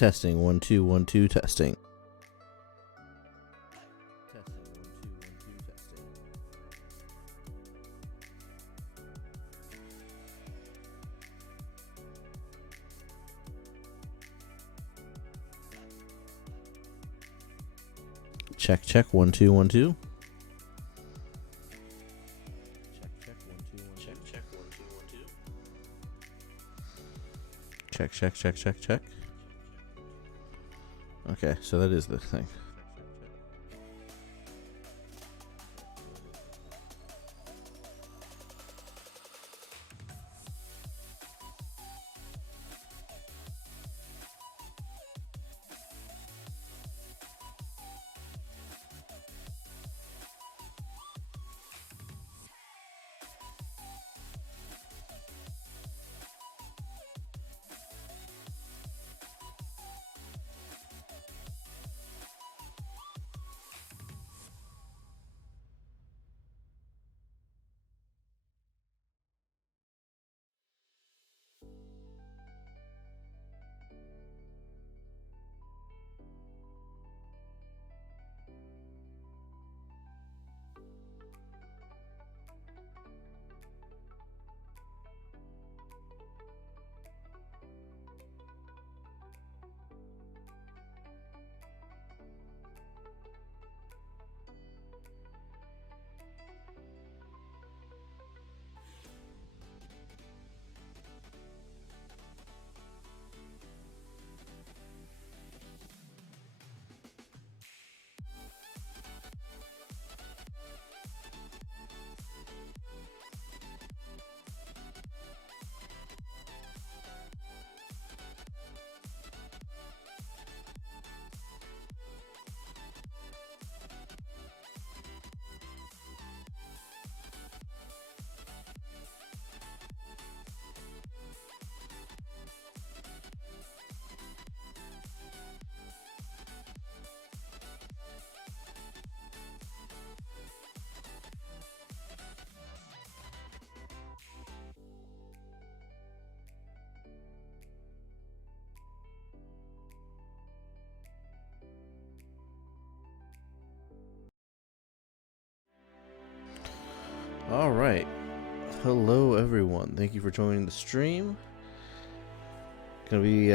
Testing 1 2 1 2 testing. Check check 1 2 1 2. Check check check check check. Okay, so that is the thing. All right. Hello, everyone. Thank you for joining the stream. Gonna be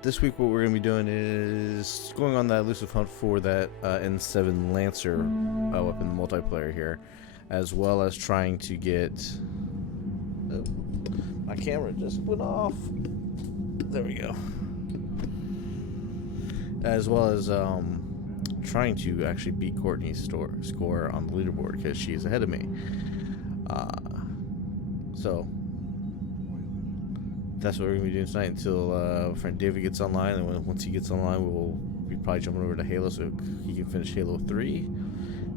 this week. What we're gonna be doing is going on that elusive hunt for that N7 Lancer weapon multiplayer here, as well as trying to get. Oh, my camera just went off. There we go. As well as trying to actually beat Courtney's score on the leaderboard because she's ahead of me. So that's what we're gonna be doing tonight until friend David gets online, and once he gets online, we'll be probably jumping over to Halo so he can finish Halo 3,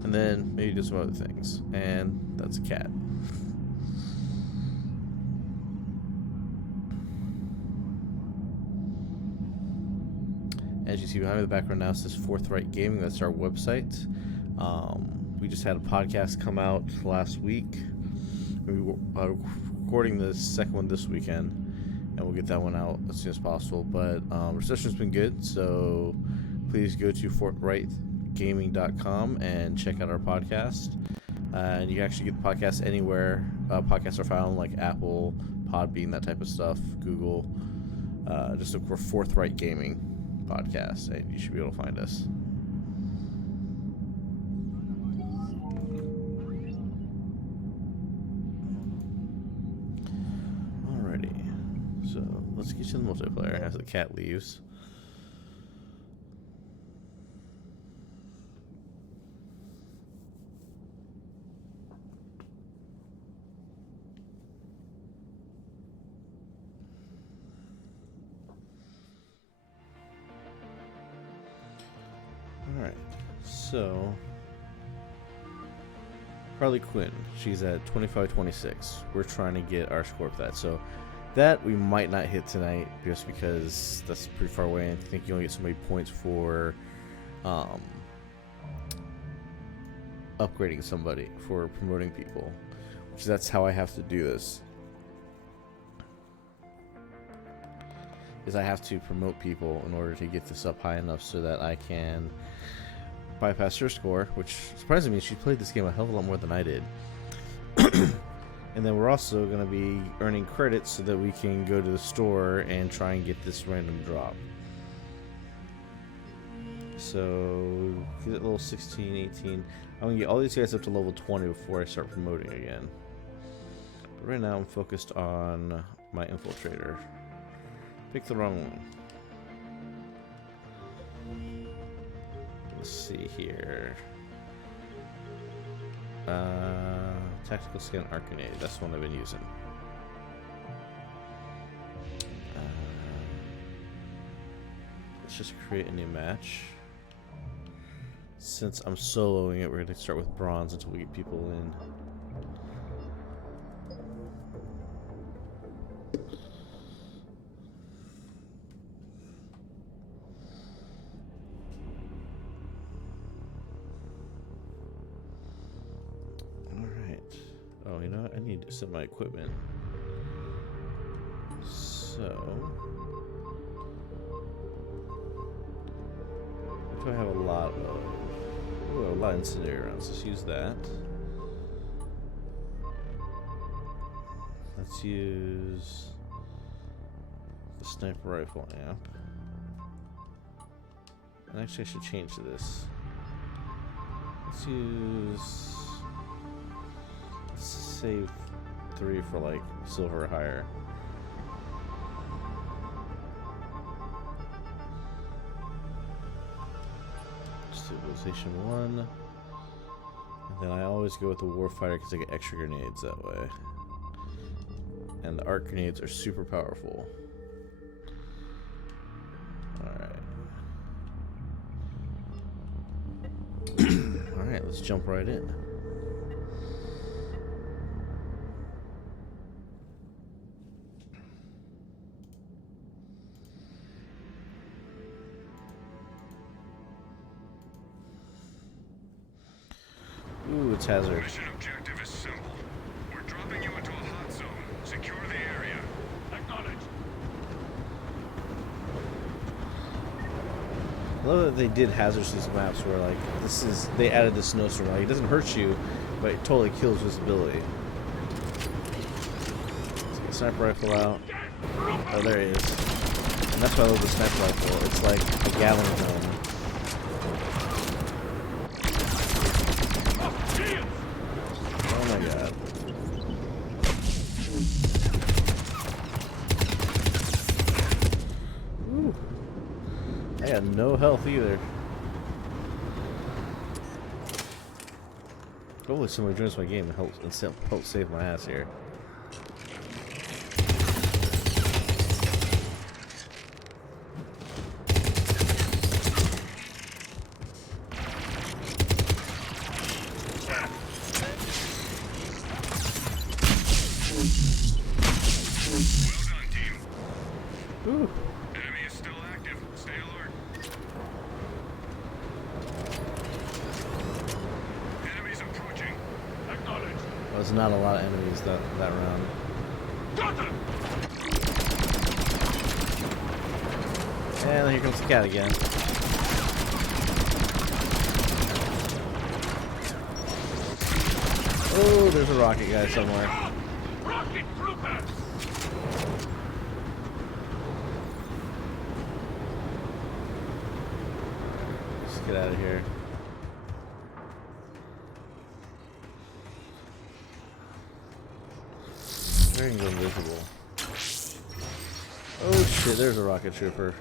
and then maybe do some other things. And that's a cat. As you see behind me in the background now, it says Forthright Gaming. That's our website. We just had a podcast come out last week. We were recording the second one this weekend, and we'll get that one out as soon as possible. But reception's been good, so please go to forthrightgaming.com and check out our podcast. And you can actually get the podcast anywhere podcasts are found, like Apple, Podbean, that type of stuff, Google. Just look for Forthright Gaming podcast, and you should be able to find us. Alrighty, so let's get to the multiplayer as the cat leaves. Alright, so Harley Quinn, she's at 25-26. We're trying to get our score for that. So that we might not hit tonight just because that's pretty far away. I think you only get so many points for upgrading somebody, for promoting people, which that's how I have to do this. is I have to promote people in order to get this up high enough so that I can bypass her score, which surprisingly she played this game a hell of a lot more than I did. And then we're also going to be earning credits so that we can go to the store and try and get this random drop. So, get it level 16, 18. I'm going to get all these guys up to level 20 before I start promoting again. But right now I'm focused on my infiltrator. Pick the wrong one. Let's see here. Tactical scan Arcanade. That's the one I've been using. Let's just create a new match. Since I'm soloing it, we're going to start with bronze until we get people in. Oh, you know what? I need to set my equipment. So, if I have a lot of, ooh, a lot of incendiary rounds, let's use that. Let's use the sniper rifle amp. And actually, I should change to this. Let's use. Save 3 for like silver or higher. Stabilization 1. And then I always go with the Warfighter because I get extra grenades that way. And the arc grenades are super powerful. Alright. Alright, let's jump right in. Ooh, it's hazard. Mission objective is simple. We're dropping you into a hot zone. Secure the area. Acknowledged. I love that they did hazards these maps where like they added the snowstorm. Like it doesn't hurt you, but it totally kills visibility. Let's get the sniper rifle out. Oh, there he is. And that's why I love the sniper rifle. It's like a gallon gun. Oh my god. Ooh. I got no health either. Hopefully somebody joins my game and help save my ass here. Ooh. Enemy is still active. Stay alert. Enemies approaching. Acknowledged. There's not a lot of enemies that round. Got them. And here comes the cat again. Oh, there's a rocket guy somewhere. Rocket troopers. Let's get out of here. They're gonna go invisible. Oh shit, there's a rocket trooper.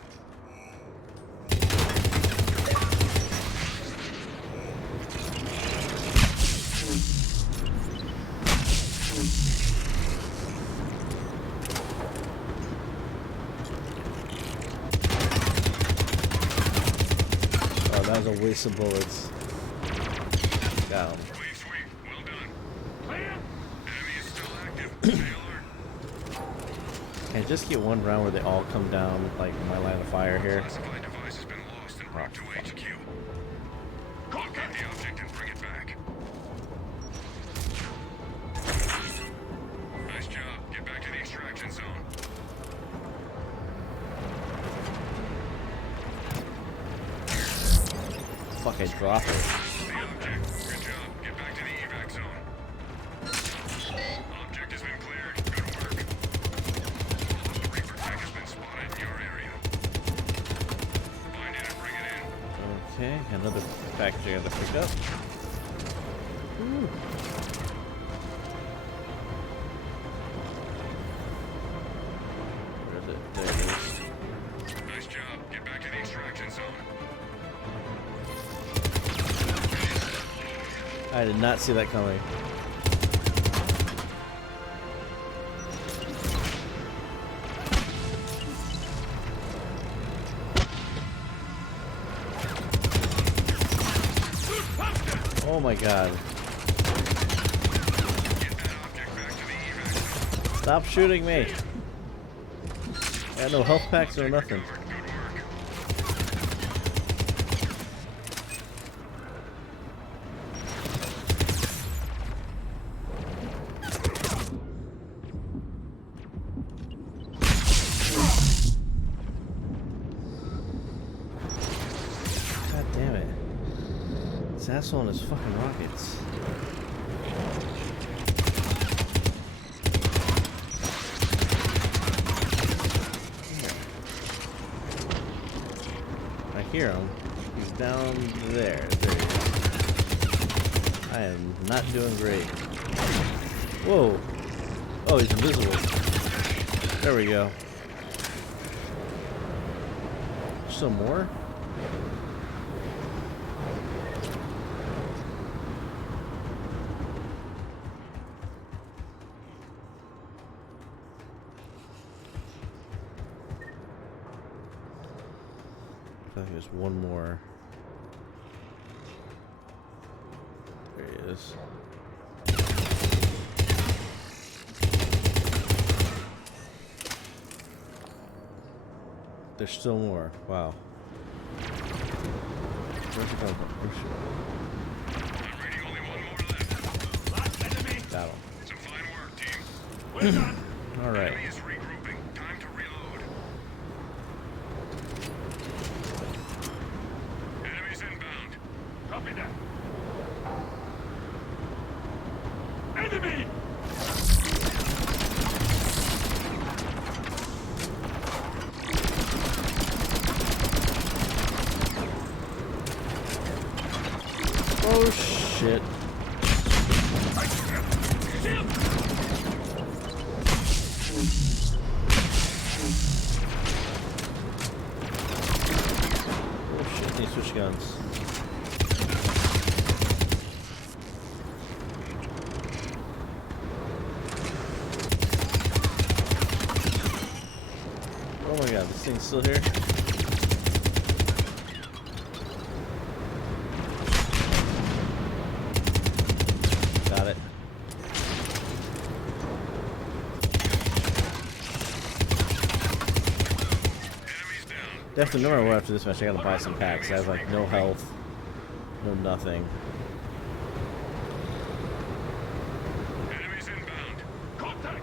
Oh, that was a waste of bullets. Got him. Sweet. Well done. Clear. Enemy is still active. Stay alert. And just get one round where they all come down, like my line of fire here. Classified device has been lost and brought to HQ. Locate the object and bring it back. Nice job. Get back to the extraction zone. fuck, I dropped it. The object. Good job. Get back to the evac zone. Object has been cleared. Good work. The Reaper tank has been spotted in your area. Find it and bring it in. Okay, another package I gotta pick up. Ooh. Where is it? There it is. Nice job. Get back to the extraction zone. I did not see that coming. Oh my god. Get that object back to the evac zone. Stop shooting me. I got no health packs or nothing. Good work. God damn it. This asshole and his fucking rockets. I hear him. He's down there. There he is. I am not doing great. Whoa. Oh, he's invisible. There we go. Some more? I think there's one more. There he is. There's still more. Wow. Where's it going from? Already only one more left. Last enemy. Got him. Some fine work, team. Well done. Alright. Enemy is regrouping. Time to reload. Enemies inbound. Copy that. Enemy. Oh shit. Shield. Oh shit, need to switch guns. Oh my god, this thing's still here? Got it. Enemies down. Definitely, no matter what, after this match, I gotta buy some packs. I have like no health, no nothing. Enemies inbound. Contact.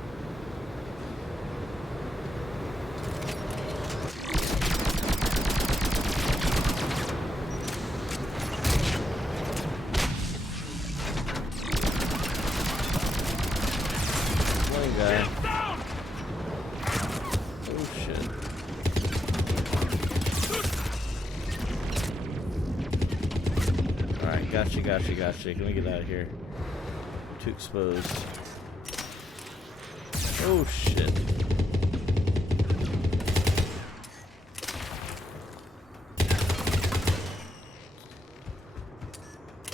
One guy. Down. Oh shit. Alright, gotcha. Can we get out of here? Too exposed. Oh shit.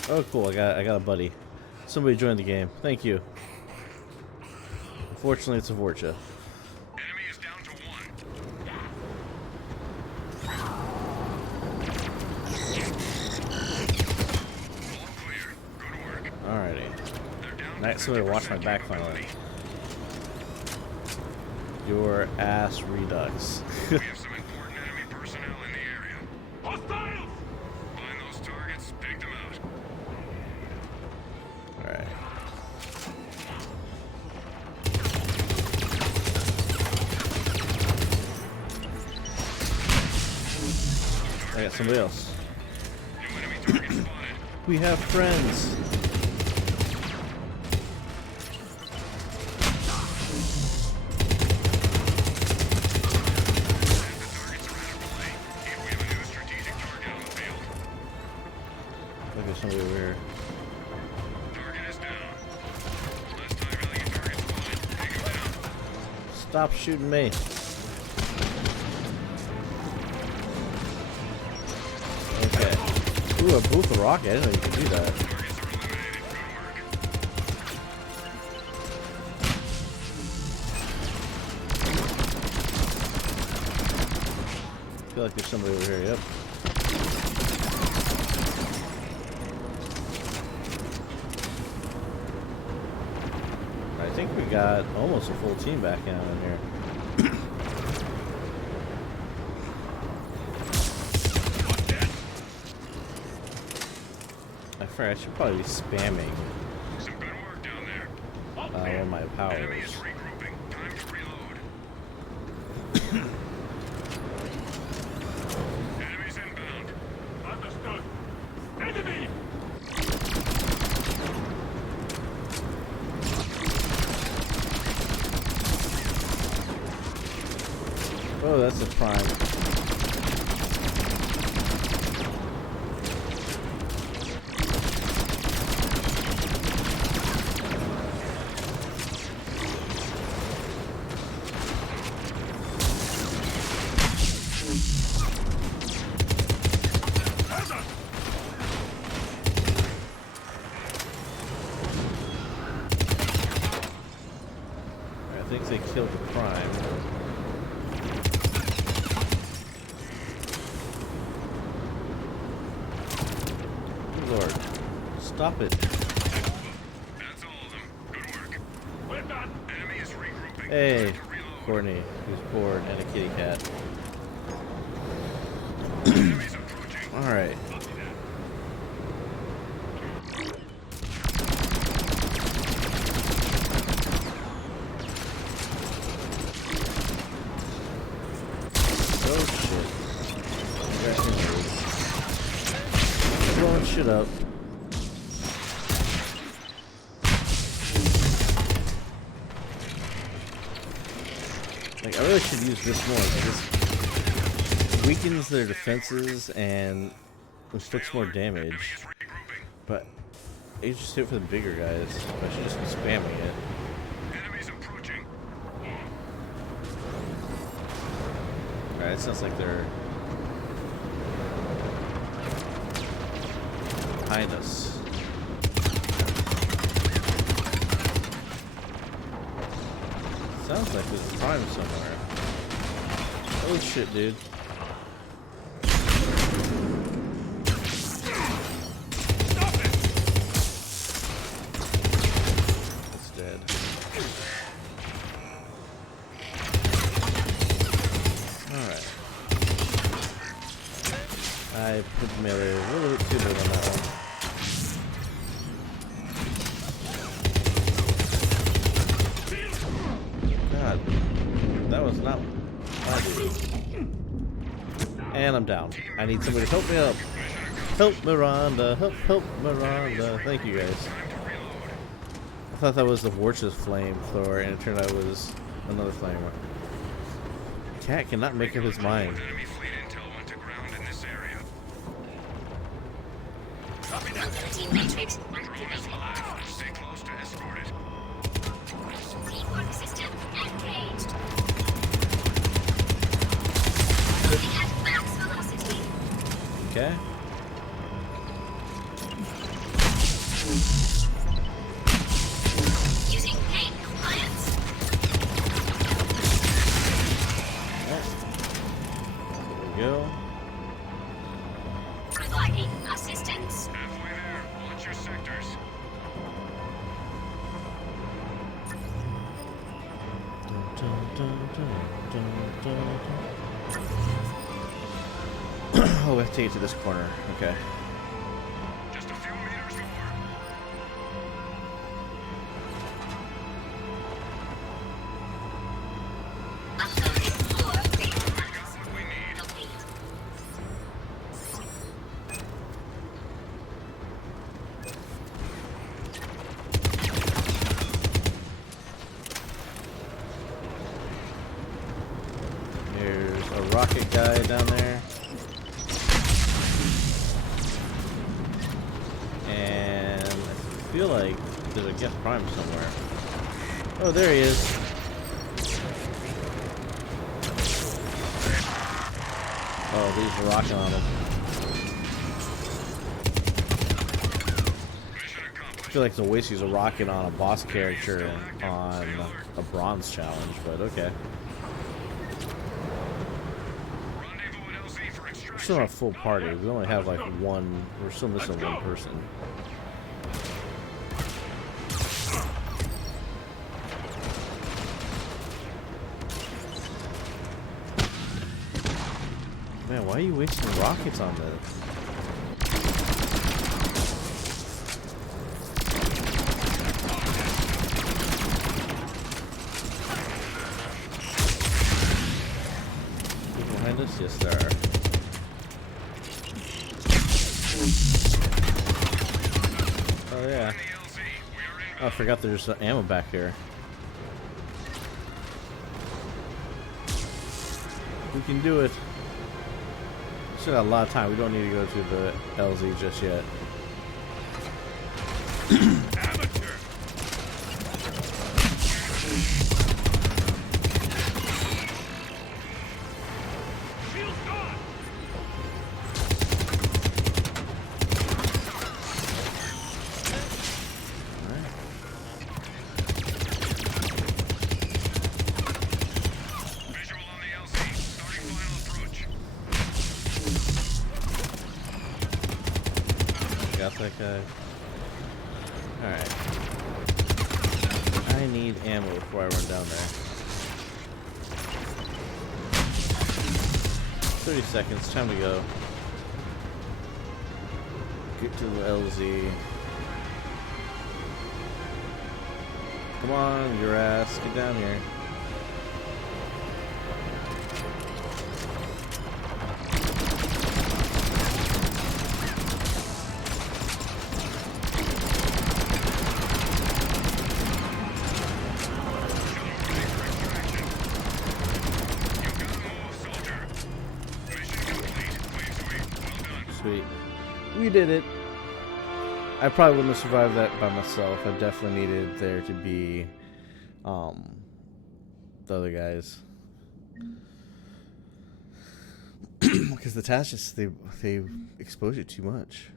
Oh cool, I got a buddy. Somebody joined the game. Thank you. Unfortunately, it's a Vorcha. Enemy is down to one. All clear. Good work. Alrighty. They're down. Nice, somebody watch my back finally. Your ass redux. We have some important enemy personnel in the area. Hostiles. Find those targets, pick them out. Alright. I got somebody else. New enemy Target spotted. We have friends. We have a new strategic target on the field. Look at somebody over here. Target is down. Last time alien target spotted. Take him down. Stop shooting me. Okay. Ooh, a booth of rocket. I didn't know you could do that. Targets are eliminated. I Good work. feel like there's somebody over here. Yep. I think we got almost a full team back down in here. I should probably be spamming Some good work down there. Up one here. of my Enemy powers. is regrouping. Time to reload. Enemies inbound. Understood. Enemy! Oh, that's a prime. I think they killed the prime. Good Lord. Stop it. That's all of them. Good work. We're done. Enemy is regrouping. Hey, Time to reload. Courtney, who's bored, and a kitty cat. Enemies approaching. Alright. Copy that. Oh shit. Got injured. Blowing shit up. Like, I really should use this more. This weakens their defenses and inflicts more damage. Enemy is regrouping. But you just hit for the bigger guys. I should just be spamming it. Enemies approaching. Alright, it sounds like they're behind us. Sounds like there's a prime somewhere. Oh shit, dude. Stop it! It's dead. Alright. I put melee a little bit too late on that one. God, that was not my dude. And I'm down. I need somebody to help me up. Help Miranda, help Miranda. Thank you guys. I thought that was the Warch's flamethrower, and it turned out it was another flamethrower. Cat cannot make up his mind. Enemy fleet intel went to ground in this area. Copy that. Team matrix Drone is alive. Stay close to escort it. Teamwork system engaged. Moving at max velocity. Okay. Using pain compliance. There we go. Providing assistance. Halfway there. Watch your sectors. Oh, we have to take it to this corner. Okay. Just a few meters more. Uploading floor data. Got what we need. Complete. that guy down there. And I feel like there's a Get Prime somewhere. Oh, there he is. Oh, he's rocking on him. I feel like it's a waste he's a rocket on a boss character and on a bronze challenge, but okay. We're still not a full party. We only have like one. We're still missing one person. Man, why are you wasting rockets on this? People behind us? Yes, there are. Oh, yeah. Oh, I forgot there's ammo back here. We can do it. Still got a lot of time. We don't need to go to the LZ just yet. Amateur. Shield's gone. Visual on the LZ. Starting final approach. Got that guy. Alright. I need ammo before I run down there. 30 seconds. Time to go. Get to the LZ. Come on, your ass. Get down here. Sweet. We did it. I probably wouldn't have survived that by myself. I definitely needed there to be the other guys. Because the tasks just they expose you too much.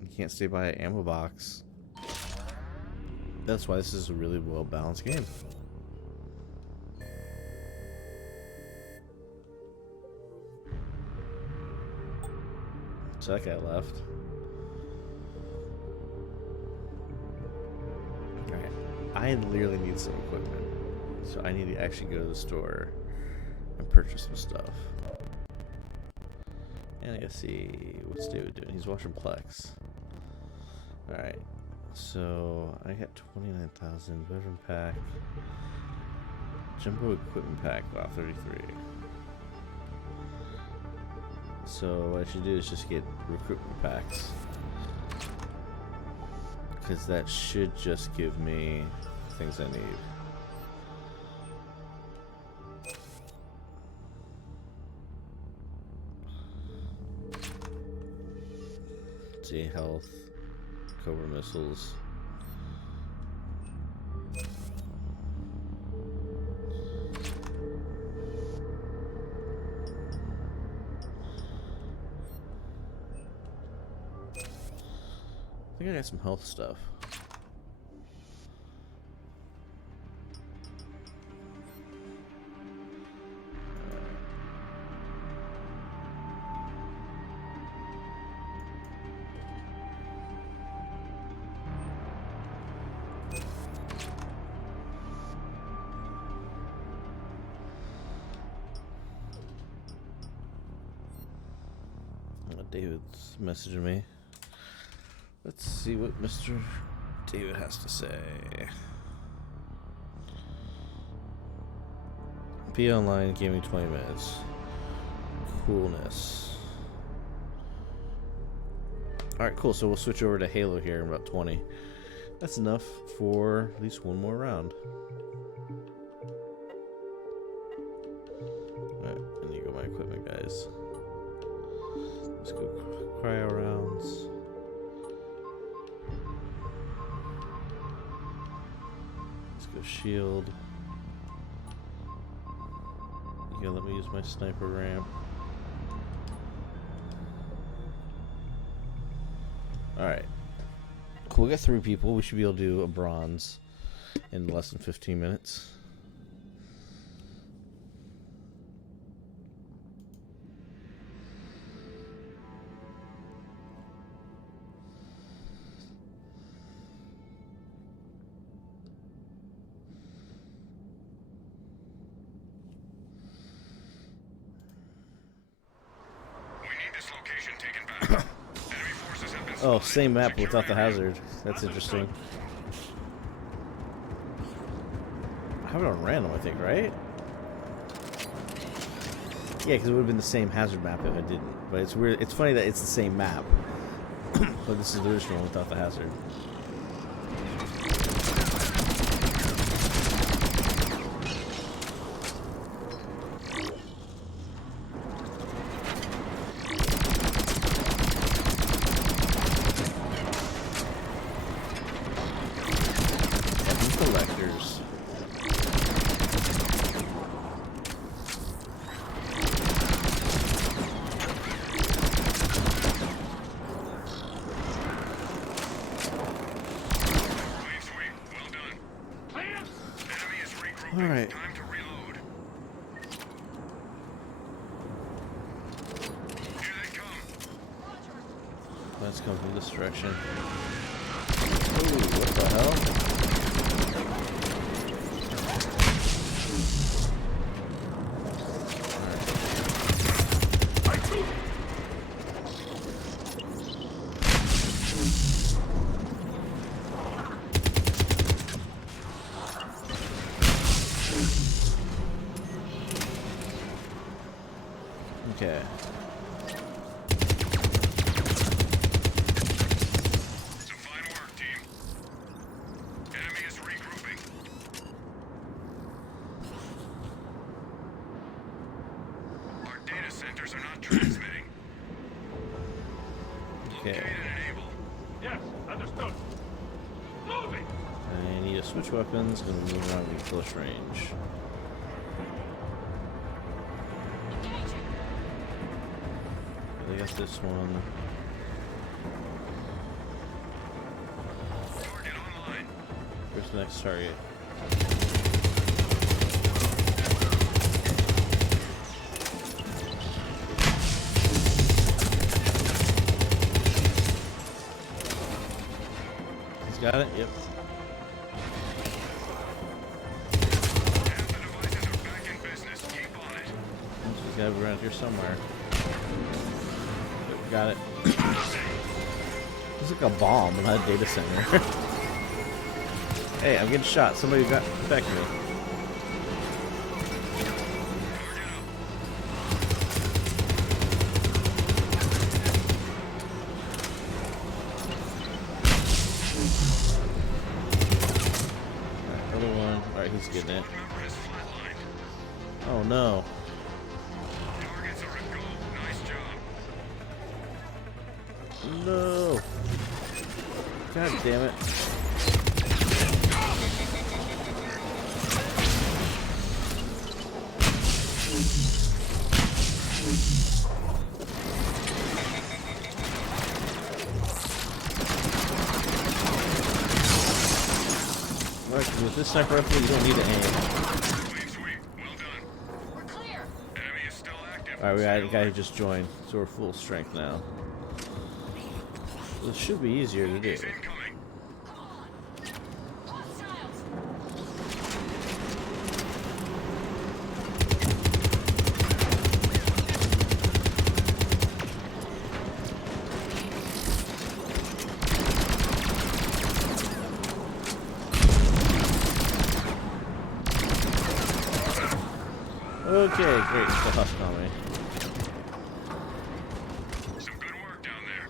You can't stay by an ammo box. That's why this is a really well balanced game. So that guy left. Alright. I literally need some equipment. So I need to actually go to the store and purchase some stuff. And I gotta see what's David doing. He's watching Plex. Alright. So I got 29,000 veteran pack. Jumbo equipment pack. Wow, 33. So what I should do is just get recruitment packs, because that should just give me things I need. Let's see, health, Cobra missiles. I think I got some health stuff. David's messaging me. Let's see what Mr. David has to say. Be online, give me 20 minutes. Coolness. Alright, cool. So we'll switch over to Halo here in about 20. That's enough for at least one more round. Alright, I need to go my equipment, guys. Let's go cryo rounds. Let's go shield. Yeah, let me use my sniper ramp. Alright. Cool, we got 3 people. We should be able to do a bronze in less than 15 minutes. We need this location taken back. Enemy forces have been Oh, spotted. same map Secure without the the area. hazard. That's interesting. I have it on random, I think, right? Yeah, because it would have been the same hazard map if I didn't. But it's weird. It's funny that it's the same map. But this is the original without the hazard. Weapon collectors. Wave sweep. Well done. Clear. Enemy is regrouping. All right. Time to reload. Here they come. Let's come from this direction. Ooh, what the hell? I shoot. Okay. Some fine work, team. Enemy is regrouping. Our data centers are not transmitting. Okay. Locate and enable. Yes, understood. Moving. I need to switch weapons. Gonna move around in close range. I got this one. Target online. Where's the next target? He's got it? Yep. Half the devices are back in business. Keep on it. He's got to be around here somewhere. Yep, got it. It's like a bomb, not a data center. Hey, I'm getting shot. Somebody got back to me. Alright, other one. Alright, he's getting it. Squad member has flatlined. Oh no. Targets are a go. Nice job. No. God damn it. Right, with this sniper rifle, you don't need to aim. Wave sweep. Well done. We're clear. Enemy is still active. Alright, we got a Stay guy who alert. just joined, so we're full strength now. This should be easier to do. He's incoming. Hostiles. Okay, great. The husk on me. Some good work down there.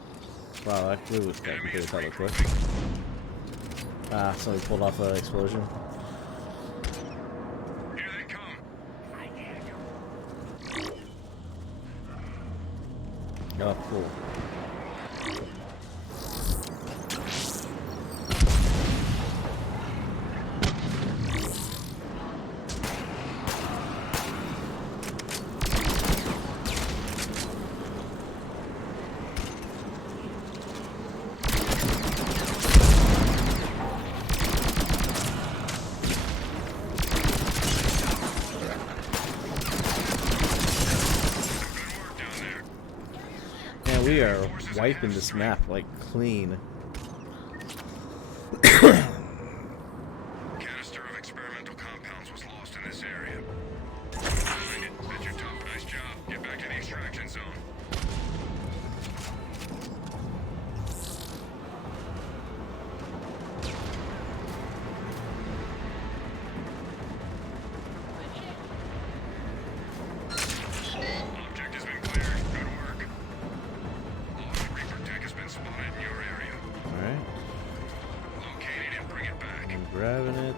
Wow, that glue was got Enemy completely is hella quick. regrouping. Ah, somebody pulled off an explosion. Here they come. Oh, cool. Man, we are wiping this map like clean. Canister of experimental compounds was lost in this area. Find it. That's your top. Nice job. Get back to the extraction zone. Object has been cleared. Good work. Lost Reaper tech has been spotted in your area. Alright, Locate it and bring it back. I'm grabbing it.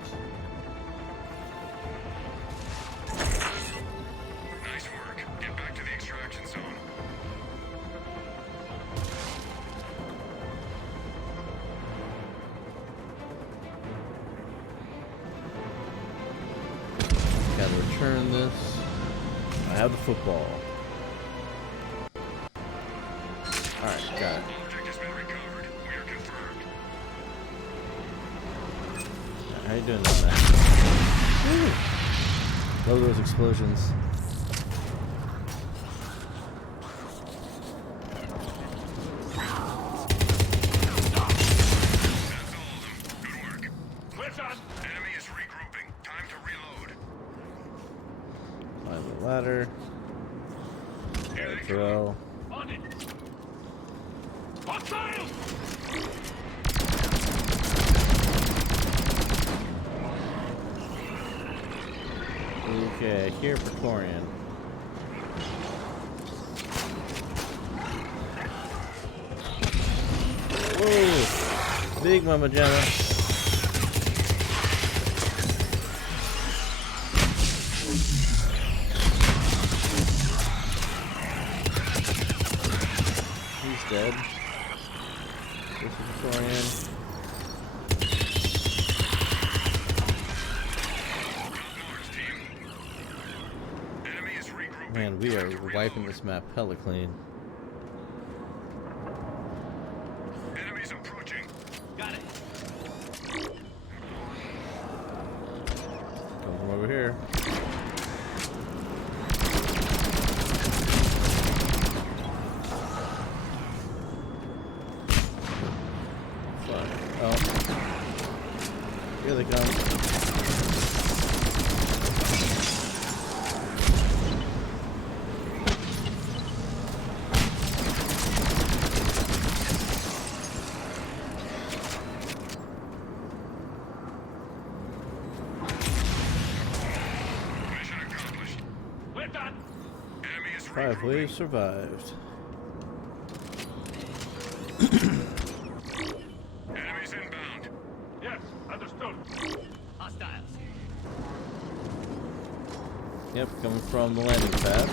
Nice work. Get back to the extraction zone. Gotta return this. I have the football. Alright, got it. Object has been recovered. We are confirmed. How you doing on that? Woo. Love those explosions. That's all of them. Good work. Switch on. Enemy is regrouping. Time to reload. Climb the ladder. Here they come. Throw. On it. Hostile. Okay, here for Torian. Whoa! Big Mama Gemma. He's dead. This is Torian. Mars team. Enemy is regrouping. Man, we Time are to wiping reload. this map hella clean. Enemies approaching. Got it. Come from over here. Fuck. Oh. Here they come. Mission accomplished. We're done. Enemy is 5 regrouping. waves survived. Enemies inbound. Yes, understood. Hostiles. Yep, coming from the landing pad.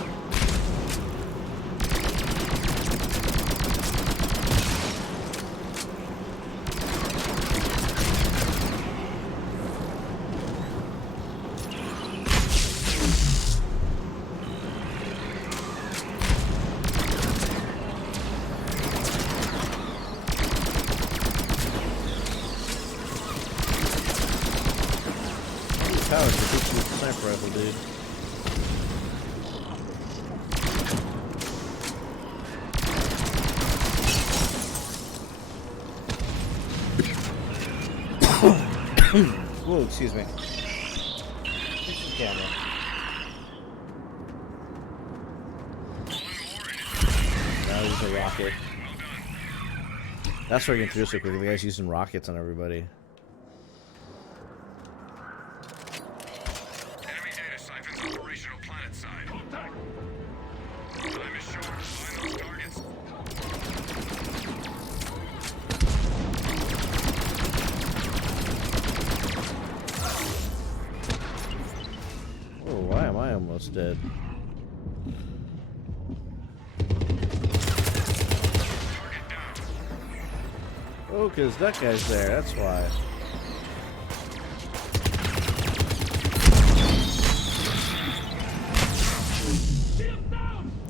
Power to beat you with the sniper rifle, dude. Whoa, excuse me. Fix the camera. Now he's a rocket. That's why I get through so quickly. The guy's using rockets on everybody. Enemy data siphons operational planet side. Contact. Time is short. Find those targets. Oh, why am I almost dead? Oh, because that guy's there, that's why.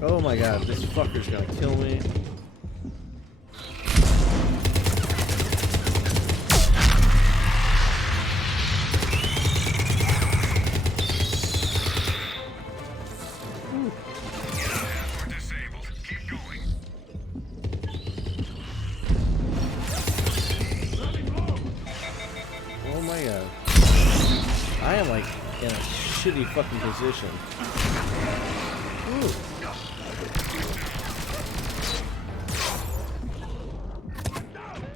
Oh my god, this fucker's gonna kill me. We're disabled. Keep going. Oh my god. I am like in a shitty fucking position. Ooh.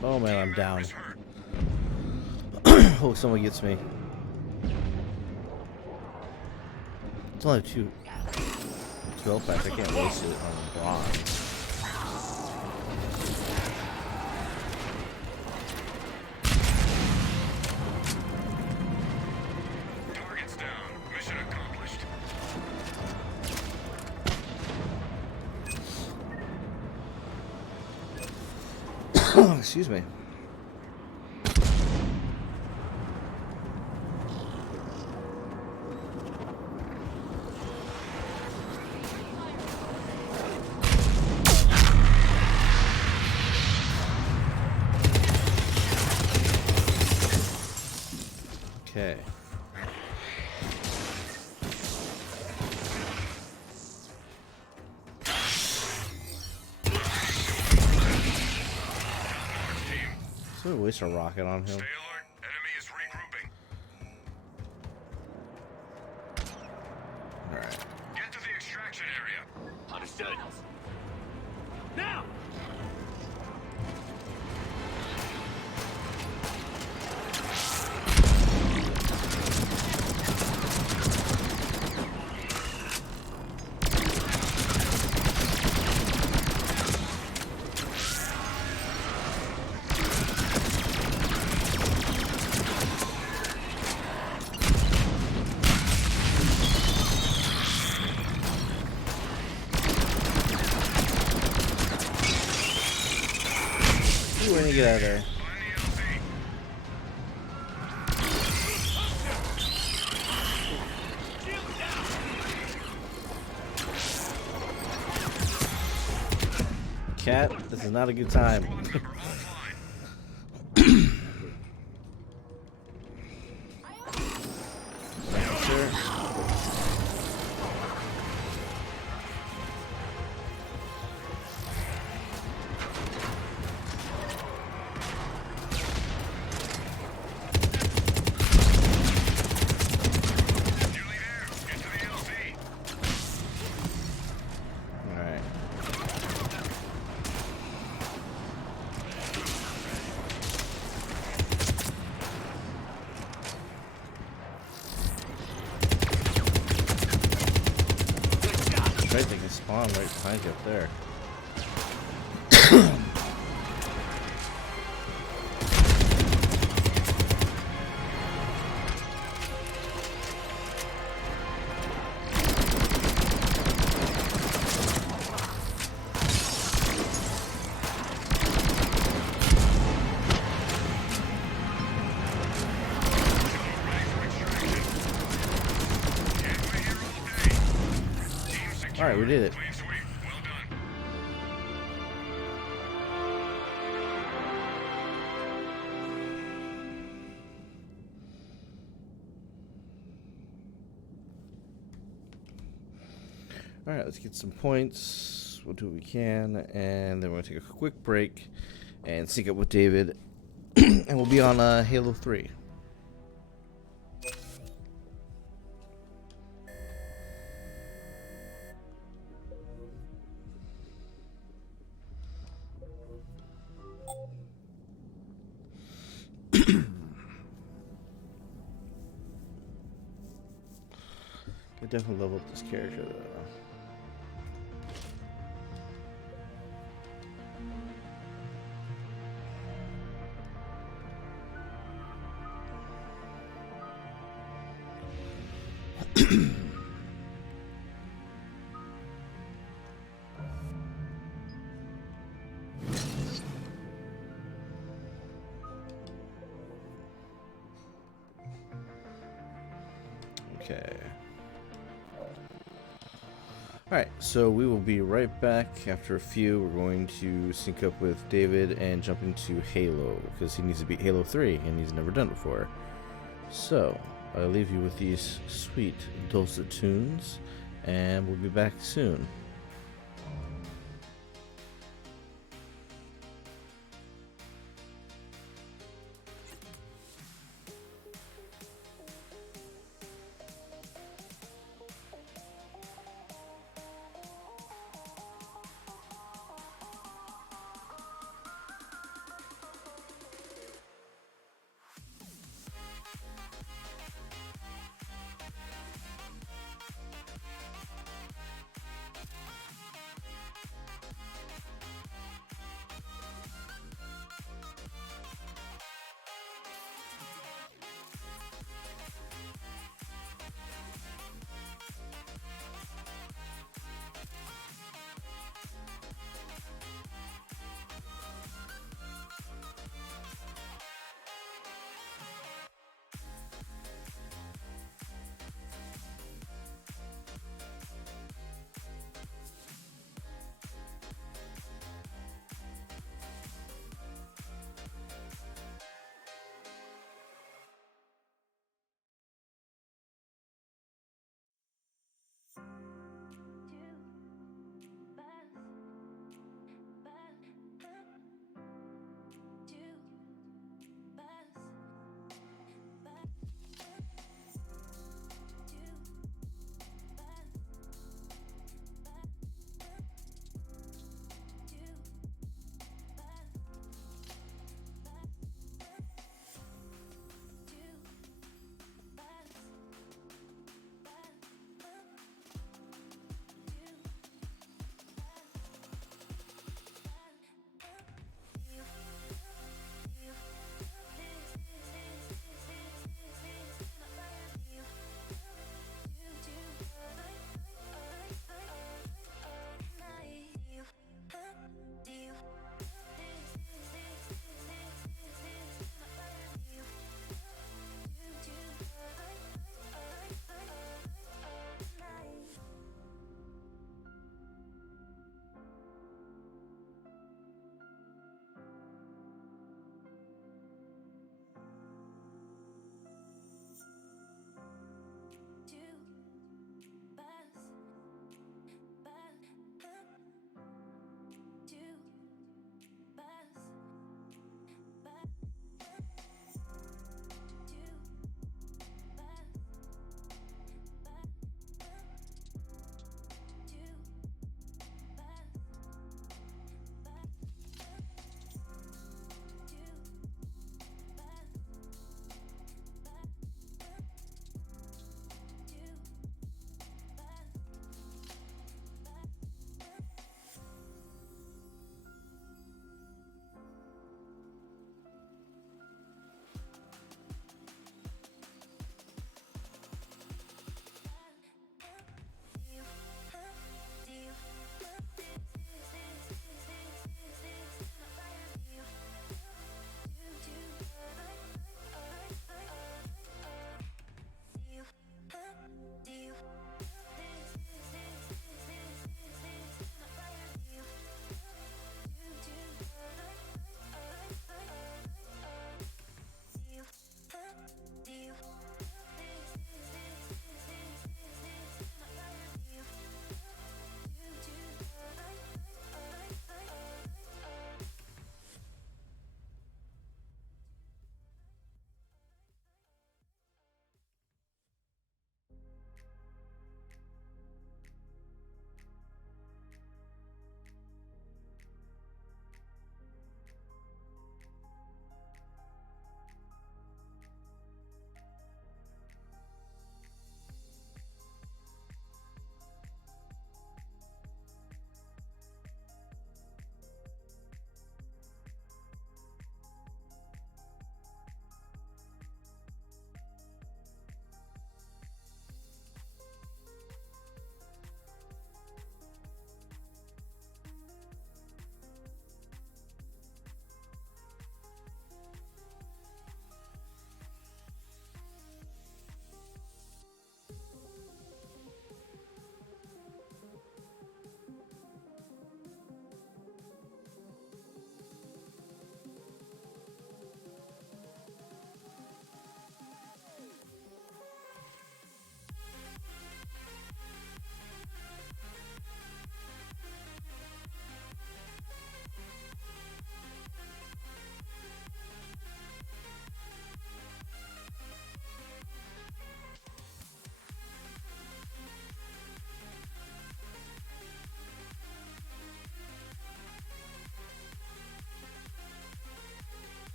Oh man, I'm down. Oh, someone gets me. It's only 12 packs. I can't waste it on bronze. Targets down. Mission accomplished. Excuse me. Okay. So we waste a rocket on him. Stay alert. Enemy is regrouping. Alright. Get to the extraction area. Understood. Now! Ooh, I need to get out of there. Cat, this is not a good time. Sure. Nearly there. Get to the LZ. Alright. Right, they can spawn right behind you up there. Alright, we did it. Clean sweep. Well done. Alright, let's get some points. We'll do what we can, and then we're going to take a quick break and sync up with David, and we'll be on Halo 3. I definitely level up this character though. Okay. Alright, so we will be right back after a few. We're going to sync up with David and jump into Halo, because he needs to beat Halo 3, and he's never done it before. So, I'll leave you with these sweet dulcet tunes, and we'll be back soon.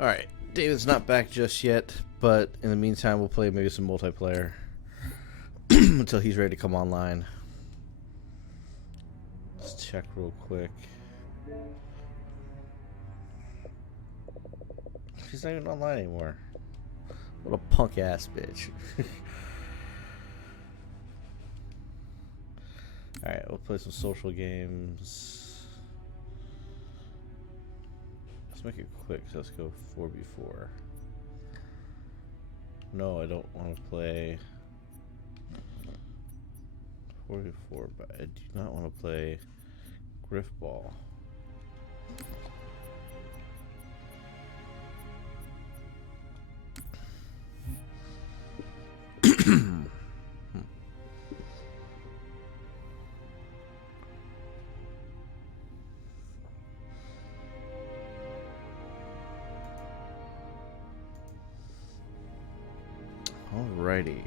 Alright, David's not back just yet, but in the meantime, we'll play maybe some multiplayer until he's ready to come online. Let's check real quick. She's not even online anymore. What a punk ass bitch. Alright, we'll play some social games. Let's make it quick, so let's go 4v4. No, I don't want to play 4v4, but I do not want to play Griffball. Alrighty.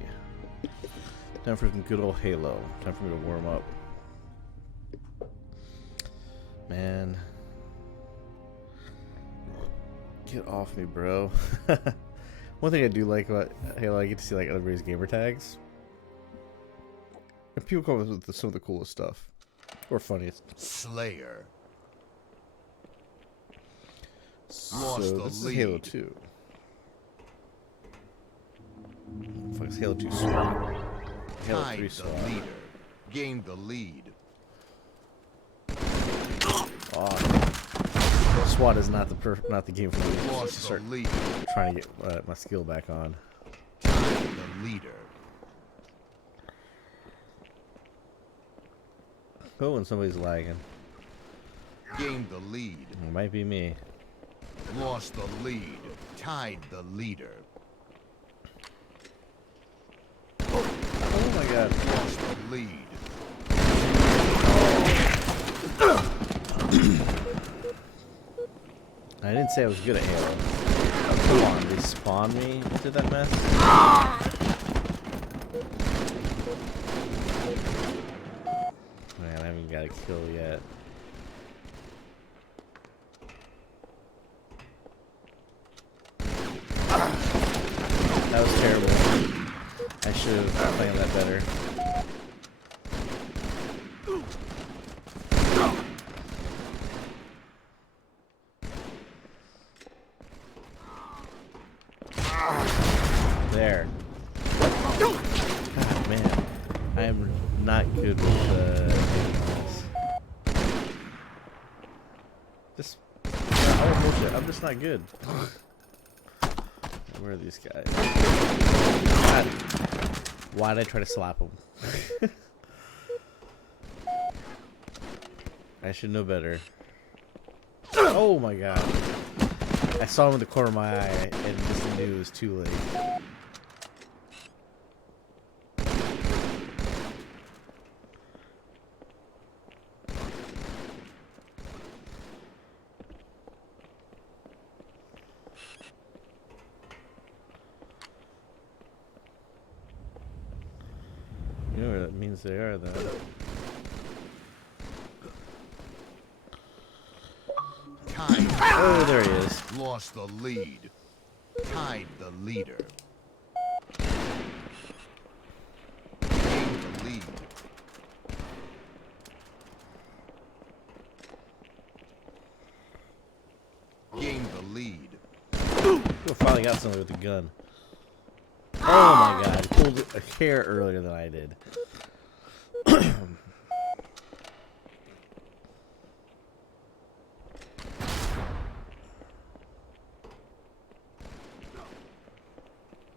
Time for some good old Halo. Time for me to warm up. Man. Get off me, bro. One thing I do like about Halo, I get to see like everybody's gamer tags. And people come up with some of the coolest stuff. Or funniest. Slayer. So this is Halo 2. Fuck, it's Halo 2 SWAT. Halo 3 Tied SWAT. the leader. Gained the lead. Oh, SWAT is not the game for me. Just Lost start the lead. trying to get my skill back on. Tied the leader. Oh, and somebody's lagging. Gained the lead. It might be me. Lost the lead. Tied the leader. Oh my god. Lost the lead. I didn't say I was good at Halo. Oh, come on, they spawned me into that mess? Man, I haven't got a kill yet. That was terrible. I should have planned that better. There. God, man. I am not good with animals. Just, I'm just not good. Where are these guys? God. Why'd I try to slap them? I should know better. Oh my god. I saw him in the corner of my eye and just knew it was too late. You know where that means they are, though. Tied. Oh, there he is. Lost the lead. Tied the leader. Gained the lead. Gained the lead. Oh, finally got somebody with a gun. Oh my god, he pulled a hair earlier than I did. Gained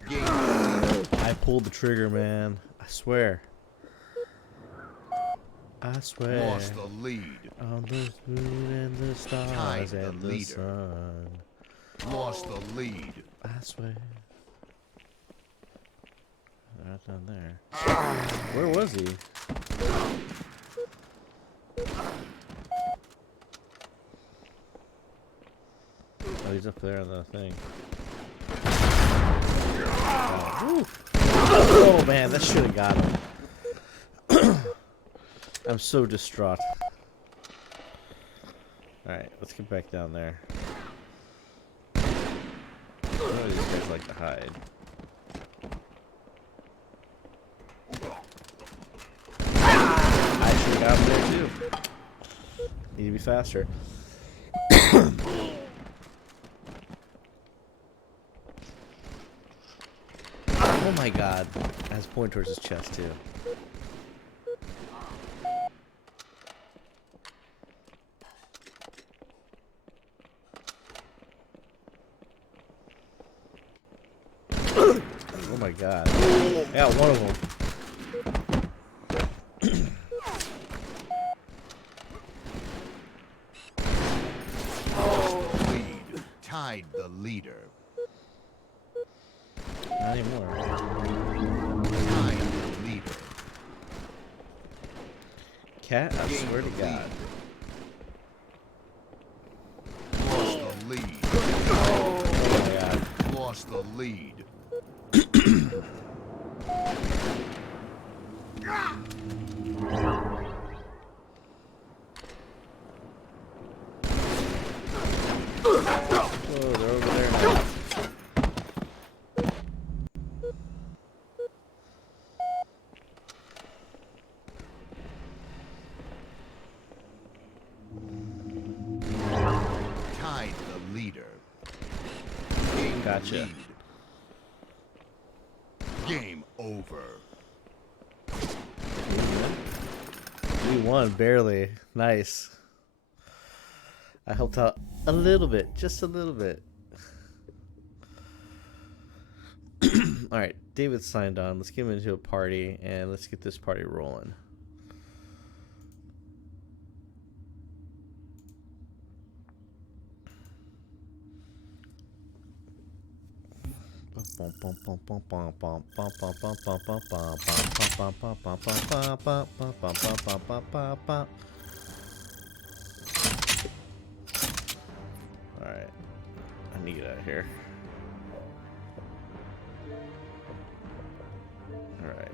the lead. I pulled the trigger, man. I swear. I swear. Lost the lead. On the moon and the Tied stars the and the leader. sun. Lost the lead. I swear. They're not down there. Where was he? Oh, he's up there on the thing. Oh man, that should have got him. I'm so distraught. Alright, let's get back down there. Oh, these guys like to hide. I should have got him there too. Need to be faster. Oh my god. Has point towards his chest too. Oh my god. Yeah, one of them. Lead. Tied the leader. Not anymore. Tied the leader. Cat, I Gained swear to the God. Lost the lead. Oh my god. Lost the lead. Oh, they're over there now. Tied the leader. Gained the Gotcha. lead. Game over. We won, barely. Nice. I helped out a little bit, just a little bit. Alright, David signed on. Let's get him into a party, and let's get this party rolling. Alright. I need to get out of here. Alright.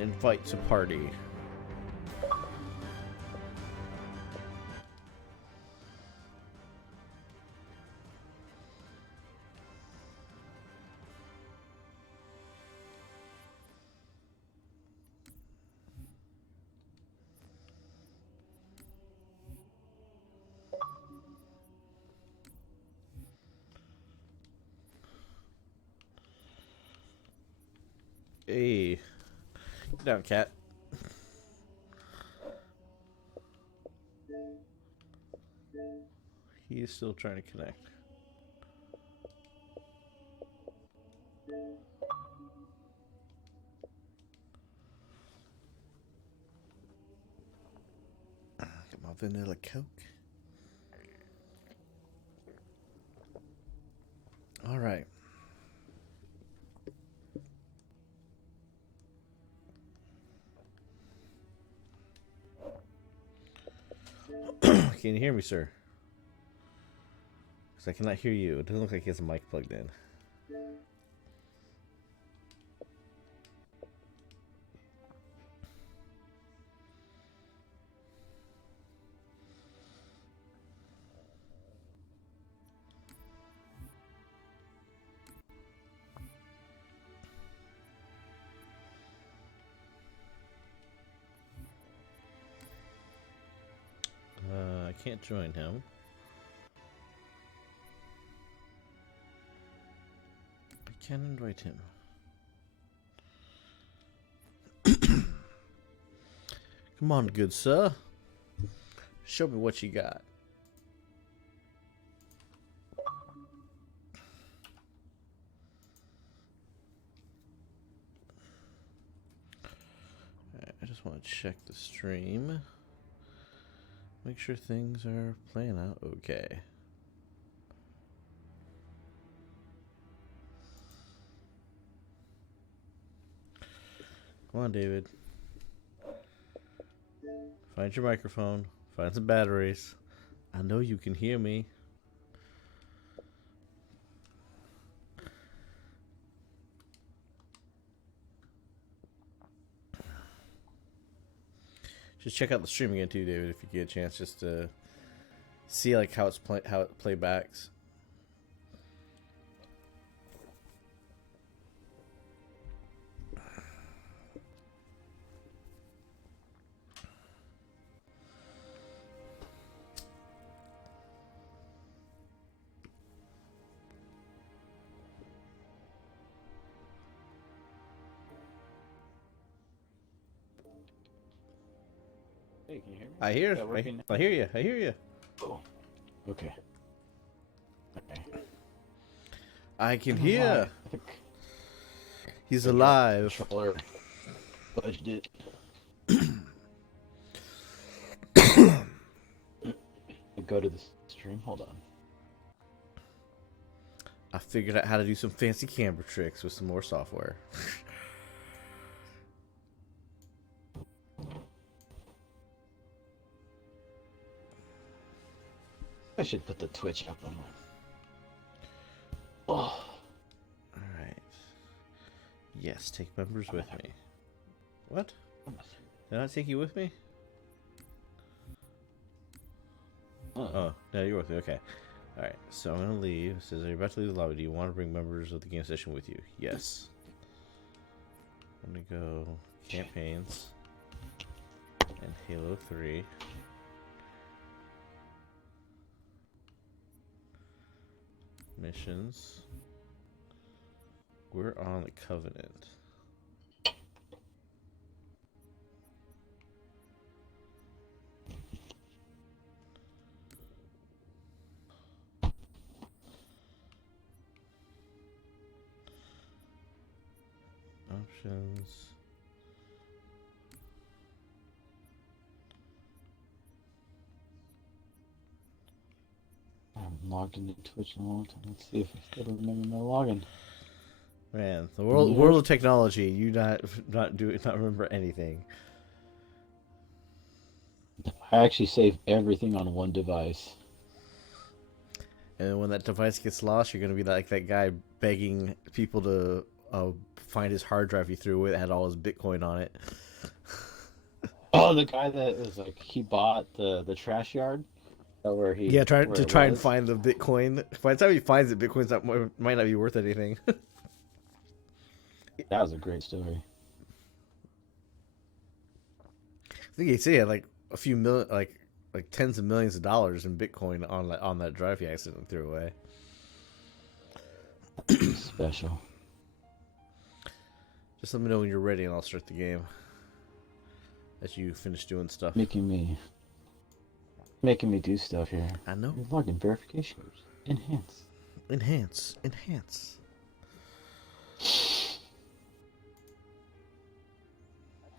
Invite to party. Hey, get down, cat. He is still trying to connect. Get my vanilla Coke. All right. Can you hear me, sir? Because I cannot hear you. It doesn't look like he has a mic plugged in. I can't join him. I can invite him. Come on, good sir. Show me what you got. Alright, I just want to check the stream. Make sure things are playing out okay. Come on, David. Find your microphone. Find some batteries. I know you can hear me. Just check out the stream again too, David, if you get a chance, just to see like how it playbacks. Hey, can you hear me? I hear. Is that working? I hear you. I hear you. Oh. Okay. Okay. I can I don't know why. hear. I think He's the alive. controller budged it. Go to the stream. Hold on. I figured out how to do some fancy camera tricks with some more software. I should put the Twitch up on my. Oh. Alright. Yes, take members with me. What? Did I not take you with me? Oh, no, you're with me. Okay. Alright, so I'm going to leave. It says, are you about to leave the lobby? Do you want to bring members of the game session with you? Yes. I'm going to go campaigns and Halo 3. Missions. We're on the Covenant. Options. I haven't logged into Twitch in a long time. Let's see if I still remember my login. Man, the world of technology. You not remember anything. I actually save everything on one device. And when that device gets lost, you're gonna be like that guy begging people to find his hard drive he threw away that had all his Bitcoin on it. Oh, the guy that was like he bought the trash yard. Where he Yeah, try and was. find the Bitcoin. By the time he finds it, Bitcoin's might not be worth anything. That was a great story. I think he said he had like a few million, like tens of millions of dollars in Bitcoin on that drive he accidentally threw away. Special. Just let me know when you're ready, and I'll start the game. As you finish doing stuff. Making me do stuff here. I know. Your login verification. Enhance. Enhance.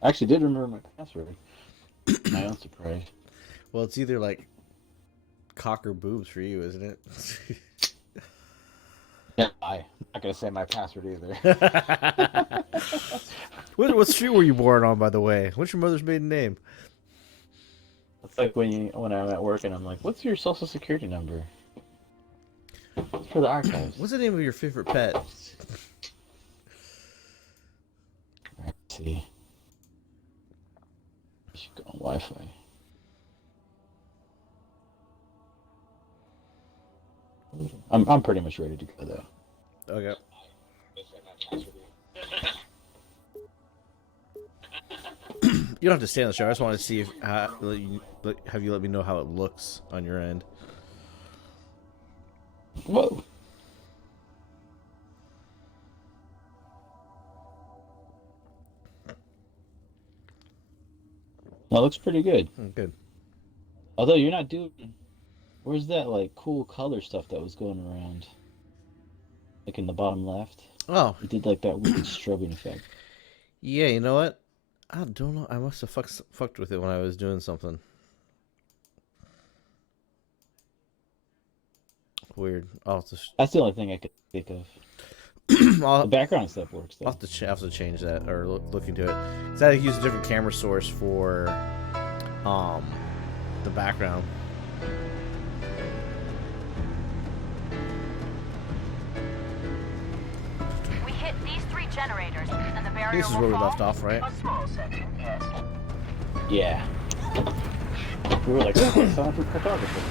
I actually did remember my password. My own surprise. Well, it's either like cock or boobs for you, isn't it? Yeah, I'm not gonna say my password either. What street were you born on, by the way? What's your mother's maiden name? It's like when I'm at work and I'm like, "What's your social security number?" It's for the archives. What's the name of your favorite pet? Let's see. I should go on Wi-Fi. I'm pretty much ready to go though. Okay. You don't have to stay on the show. I just want to see if have you let me know how it looks on your end. Whoa. That looks pretty good. Good. Although you're not doing. Where's that like cool color stuff that was going around? Like in the bottom left. Oh, You did like that weird strobing effect. yeah. You know what? I don't know. I must have fucked with it when I was doing something. Weird. That's the only thing I could think of. The background stuff works though. I'll have to change that or look into it. Cause I use a different camera source for the background. We hit these 3 generators, and the barrier This is will where we fall. left off, right? A small section, yes. Yeah. We were like, oh, it's time for photography.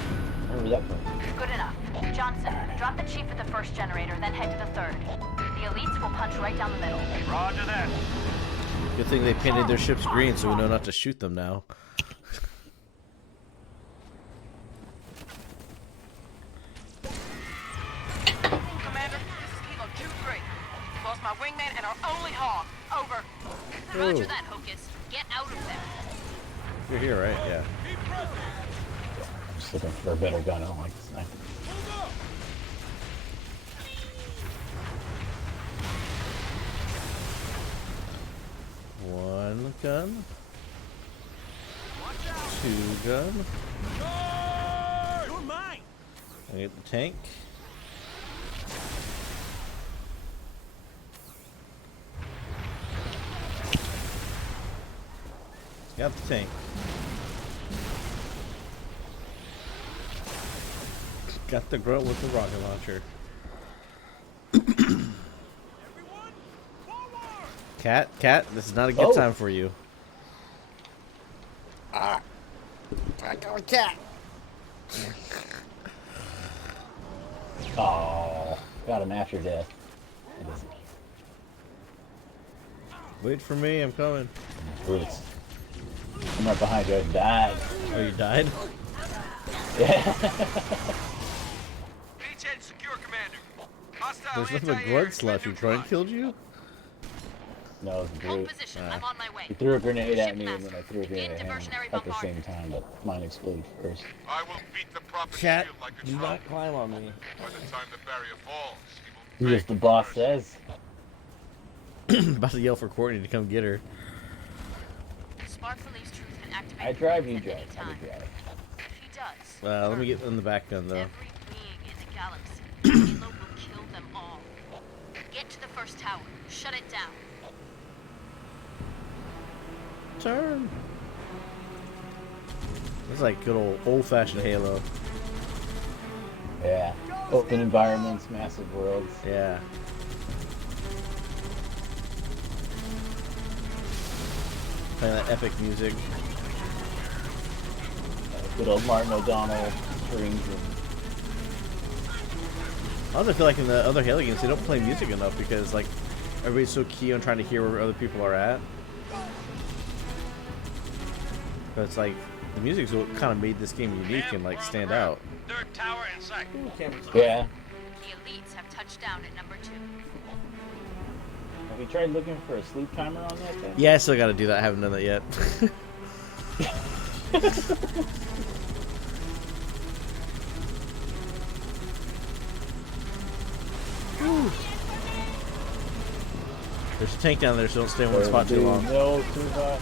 Remember that part? Good enough. Johnson, drop the chief at the 1st generator, then head to the 3rd. The elites will punch right down the middle. Roger that. Good thing they painted their ships green, so we know not to shoot them now. Commander, this is Kilo 2-3. Lost my wingman and our only hog. Over. Roger that, Hocus. Get out of there. You're here, right? Yeah. Just looking for a better gun. I don't like this knife. One gun. Two gun. I get the tank. Got the tank. Got the grunt with the rocket launcher. Cat, this is not a good time for you. I got a cat. Oh, got him after death. Wait for me, I'm coming. Brutes. I'm right behind you. I died. Oh, you died? Yeah. Beachhead secure, Commander. Hostile There's nothing but anti-air grunts left. Your defender grunt killed you? No, it was a Hold brute. position. I'm on my way. He threw a grenade at me, and Shipmaster, then I threw a grenade at him diversionary at the bombardment. same time, but mine exploded first. I will beat the prophet's Cat, shield like a do drum. not climb on me. By the time the barrier falls, he will Do as the boss says. About to yell for Courtney to come get her. Spark believes Truth can activate. I drive, you at drive. any I time. drive. If he does, Let me get in the back gun though. every being in the galaxy, Halo will kill them all. Get to the first tower. Shut it down. Turn. It's like good old-fashioned Halo. Yeah. Open environments, massive worlds. Yeah. Playing that epic music. Good old Martin O'Donnell strings and I also feel like in the other Halo games they don't play music enough because like everybody's so key on trying to hear where other people are at. But it's like the music's what kind of made this game unique and like stand out. Third tower in sight. yeah. The elites have touched down at number 2. Have you tried looking for a sleep timer on that thing? Yeah, I still got to do that. I haven't done that yet. There's a tank down there, so don't stay in one spot too long. No, too hot.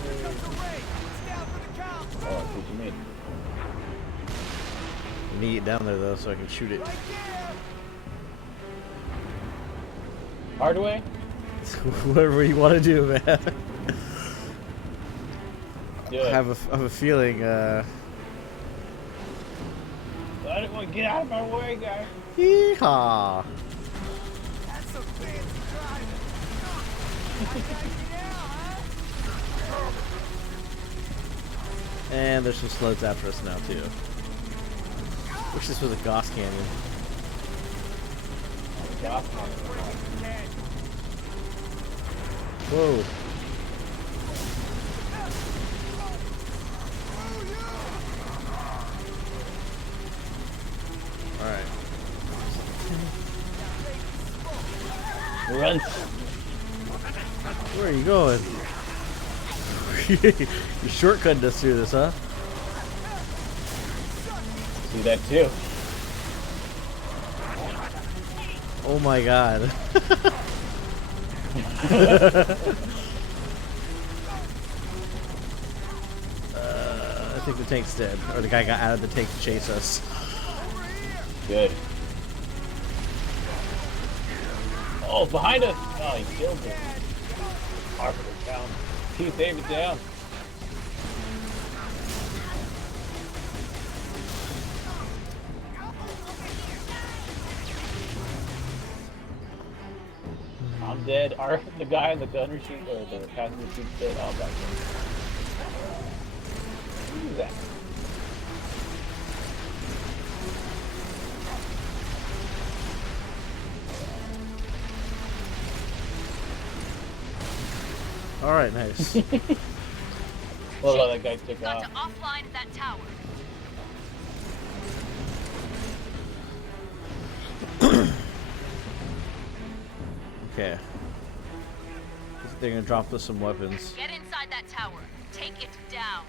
Oh, that's what you mean. I need to get down there though, so I can shoot it. Hard way? Whatever you want to do, man. Do I it. have a feeling. I don't want to get out of my way, guy. Yeehaw! And there's some sleds after us now too. Wish this was a Goss Canyon. Whoa! All right. Run. Where are you going? You shortcutting us through this, huh? See that too. Oh my god. I think the tank's dead. Or the guy got out of the tank to chase us. Good. Oh, behind us! Oh, he killed me. Carpenter down. Keith David down. I'm dead. The guy in the gunner seat or the passenger seat's dead. Oh, back there. Who's that? Alright, nice. Well, that guy took Got off. to offline that tower. Okay. They're gonna drop us some weapons. Get inside that tower. Take it down.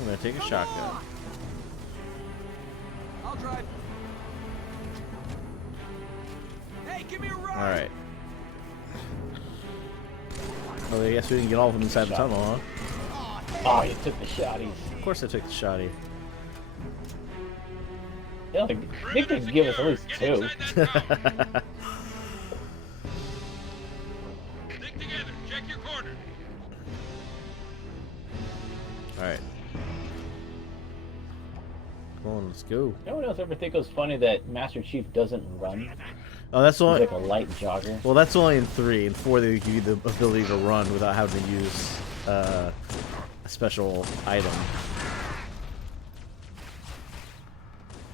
I'm gonna take a shotgun. I'll drive. Hey, give me a ride. Alright. Well, I guess we didn't get all of them inside the tunnel, huh? Oh, you took the shotties. Of course I took the shotty. Yeah, like, they could give us at least 2. Stick together. Check your corner. Alright. Come on, let's go. No one else ever think it was funny that Master Chief doesn't run? Oh, that's He's only... like a light jogger. Well, that's only in 3. In 4, they give you the ability to run without having to use a special item.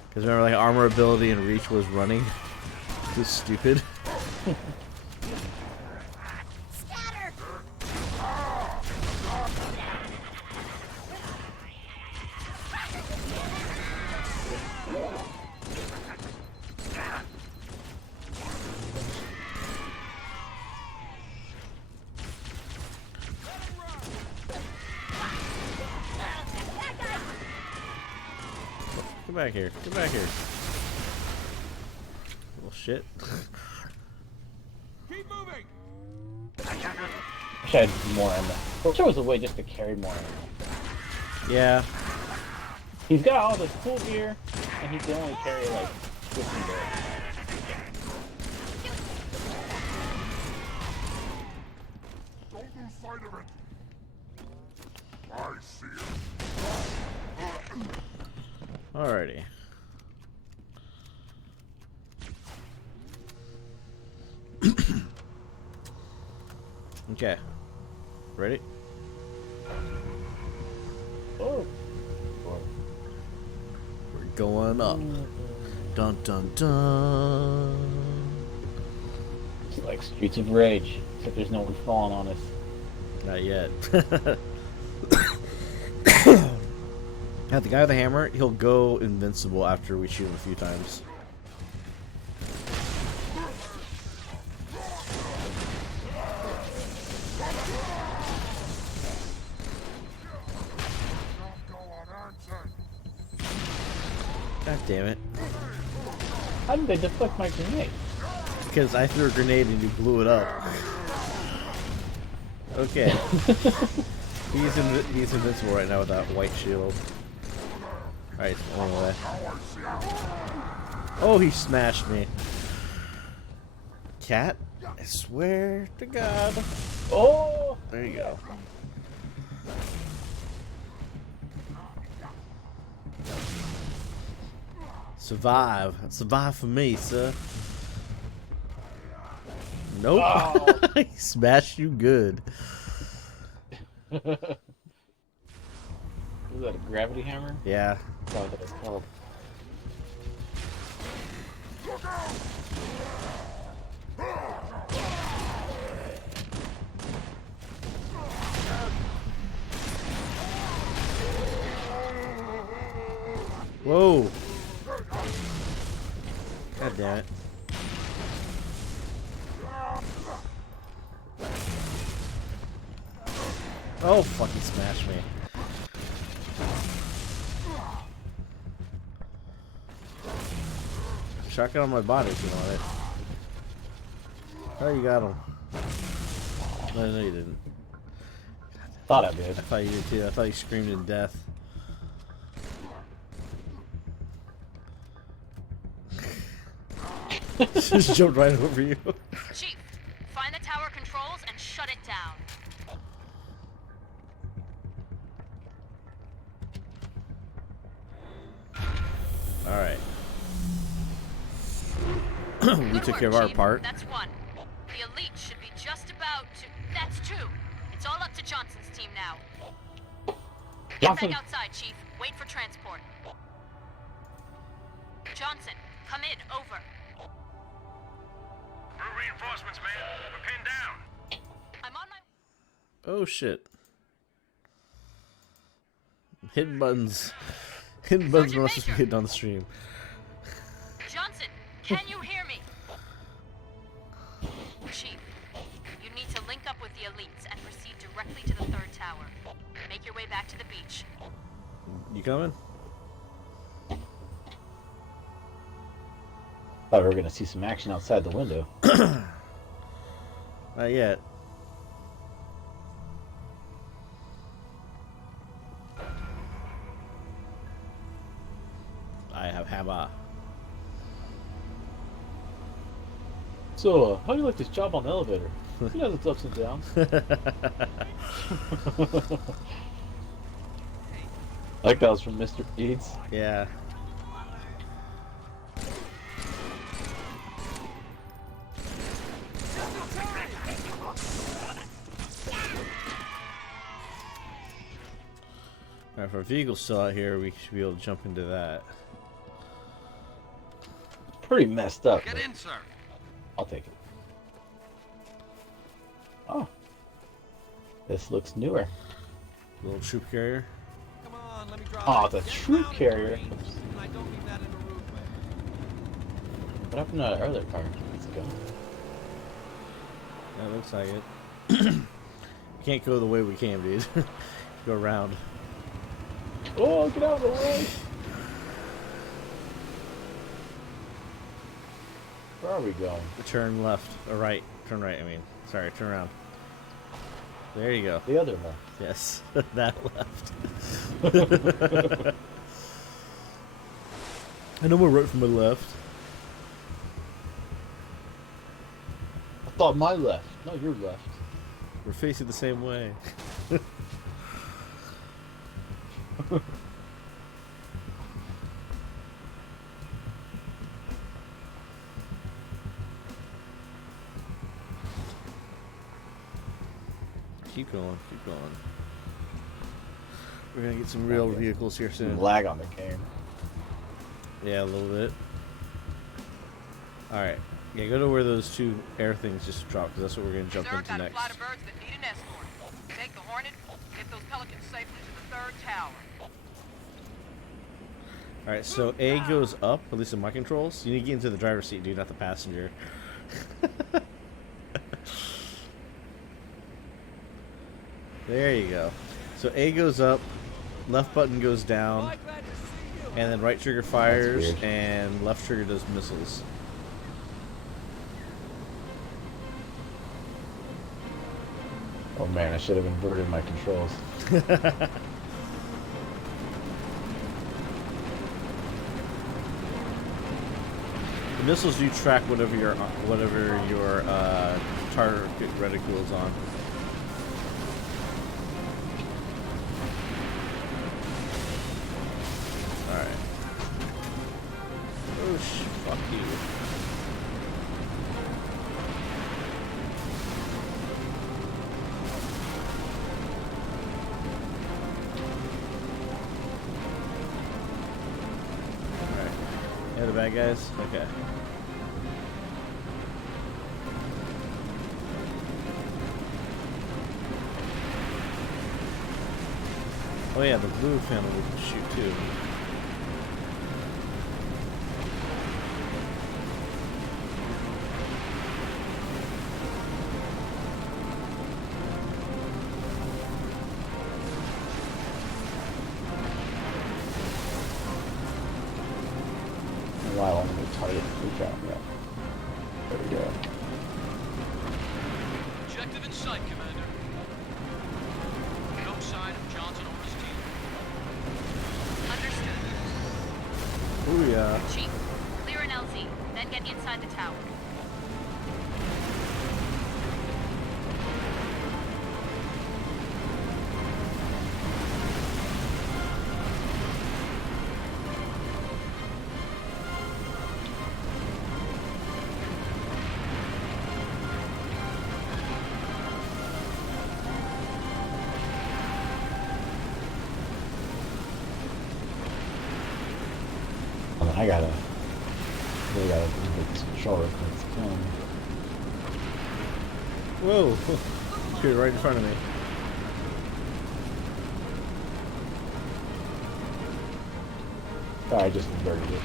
Because remember, like, armor ability and reach was running. It was stupid. Come back here. Come back here. Well, shit. Keep moving. Wish I had more ammo. Wish there was a way just to carry more ammo. Yeah. He's got all this cool gear, and he can only carry like 50 bullets. Don't lose sight of it. I see it. Alrighty. Okay. Ready? Oh. We're going up. Dun dun dun. It's like Streets of Rage, except there's no one falling on us. Not yet. Now, the guy with the hammer, he'll go invincible after we shoot him a few times. God damn it. How did they deflect my grenade? Because I threw a grenade and you blew it up. Okay. He's invincible right now with that white shield. Alright, anyway. Oh, he smashed me. Cat? I swear to God. Oh! There you go. Survive. Survive for me, sir. Nope. Oh. He smashed you good. Was that a gravity hammer? Yeah. That's what it's called. Whoa. God damn it. Oh, fuck, he smashed me. Shotgun on my body if you want it. Oh, you got him. No, you didn't. Thought I did. I thought you did too. I thought you screamed in death. Just jumped right over you. Chief, find the tower controls and shut it down. Alright. We Good took work, care of our Chief. part. That's 1. The elite should be just about to... That's 2. It's all up to Johnson's team now. Get Johnson. back outside, Chief. Wait for transport. Johnson, come in. Over. We're reinforcements, man. We're pinned down. I'm on my... Oh shit. Hidden buttons. Hidden buttons Sergeant must be Major. hidden on the stream. Johnson, can you hear me? Chief, you need to link up with the elites and proceed directly to the 3rd tower. Make your way back to the beach. You coming? Thought we were gonna see some action outside the window. Not yet. I have hammer. So, how do you like this job on the elevator? He has its ups and downs. I like that was from Mr. Eats. Yeah. Alright, if our vehicle's still out here, we should be able to jump into that. Pretty messed up. Get but in, sir. I'll take it. Oh. This looks newer. Little troop carrier. Come on, let me drop Oh, it. the Get troop down in carrier. range. And I don't mean that in a rude way. What happened to that earlier car? Let's go. That looks like it. Can't go the way we came, dude. Go around. Oh, get out of the way! Where are we going? Turn left. Or right. Turn right, I mean. Sorry, turn around. There you go. The other one. Yes, that left. I know we're right from my left. I thought my left. No, your left. We're facing the same way. Keep going, keep going. We're gonna get some real vehicles here soon. Lag on the game. Yeah, a little bit. Alright. Yeah, go to where those two air things just dropped, because that's what we're gonna jump Sir, into got a next. flight of birds that need an escort. Take the Hornet, get those Pelicans safely to the third tower. Alright, so A goes up, at least in my controls. You need to get into the driver's seat, dude, not the passenger. There you go. So A goes up, left button goes down, Mike, glad to see you. and then right trigger fires, weird. and left trigger does missiles. Oh man, I should have inverted my controls. The missiles do track whatever your target reticule is on. Alright. Oh, fuck you. Alright. Yeah, the bad guys? Okay. Oh yeah, the blue family can shoot too. Wow, I'm gonna target freak out. Yeah. There we go. Objective in sight, Commander. No sign of Johnson or his team. Understood. Oh yeah. Chief, clear an LZ, then get inside the tower. I gotta really gotta get this controller because it's killing me. Whoa! Dude, right in front of me. Oh, I just inverted it.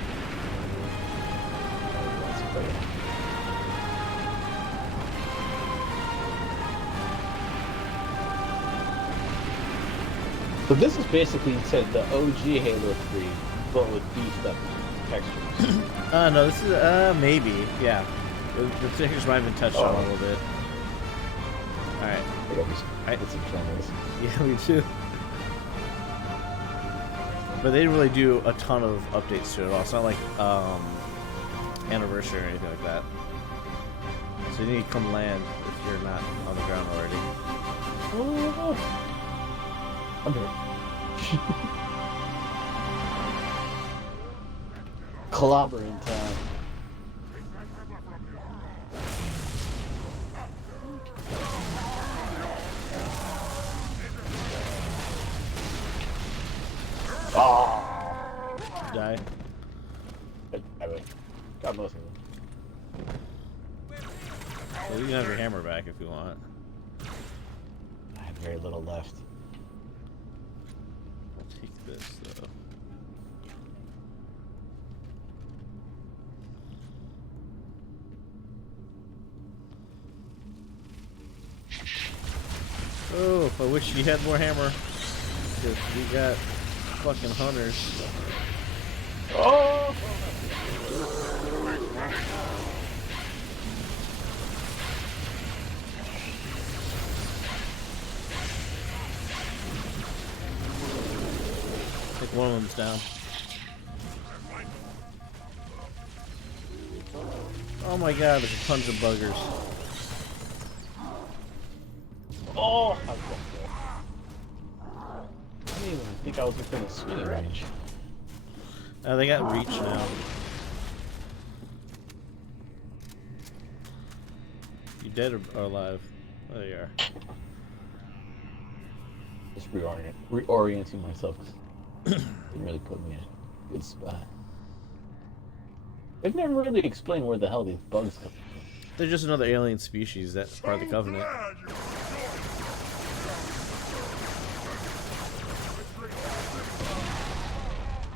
That's better. So this is basically said the OG Halo 3, but with beefed up textures. No, this is maybe, yeah. The textures might have been touched on a little bit. All right. I got some cameras. Yeah, me too. But they didn't really do a ton of updates to it at all. It's not like Anniversary or anything like that. So you need to come land if you're not on the ground already. Oh, I'm here. Clobbering time. Oh! Die. Got most of them. Well, you can have your hammer back if you want. I have very little left. I'll take this though. Oh, I wish you had more hammer. Because we got fucking hunters. Oh! I think one of them's down. Oh my god, there's tons of buggers. Oh! I didn't even think I was within a swinging range. They got reach now. You dead or alive? Oh, there you are. Just reorienting myself. Didn't really put me in a good spot. They've never really explained where the hell these bugs come from. They're just another alien species that's part of the Covenant.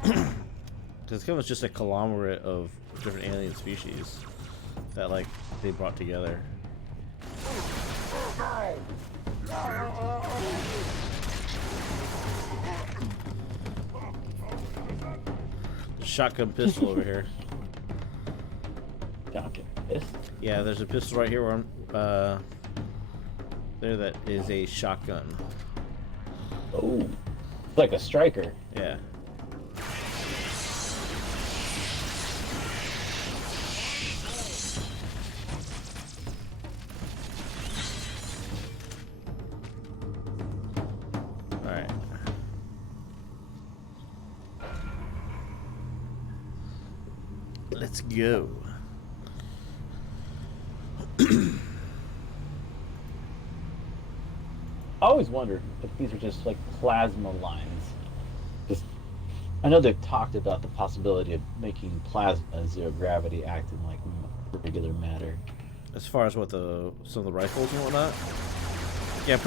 Because the Covenant's just a conglomerate of different alien species that, like, they brought together. Shotgun pistol over here. Shotgun pistol? Yeah, there's a pistol right here where I'm, there that is a shotgun. Oh, it's like a striker. Yeah. Alright. Let's go. I always wondered if these are just like plasma lines. Just, I know they've talked about the possibility of making plasma zero gravity acting like regular matter. As far as what some of the rifles and whatnot. Yeah,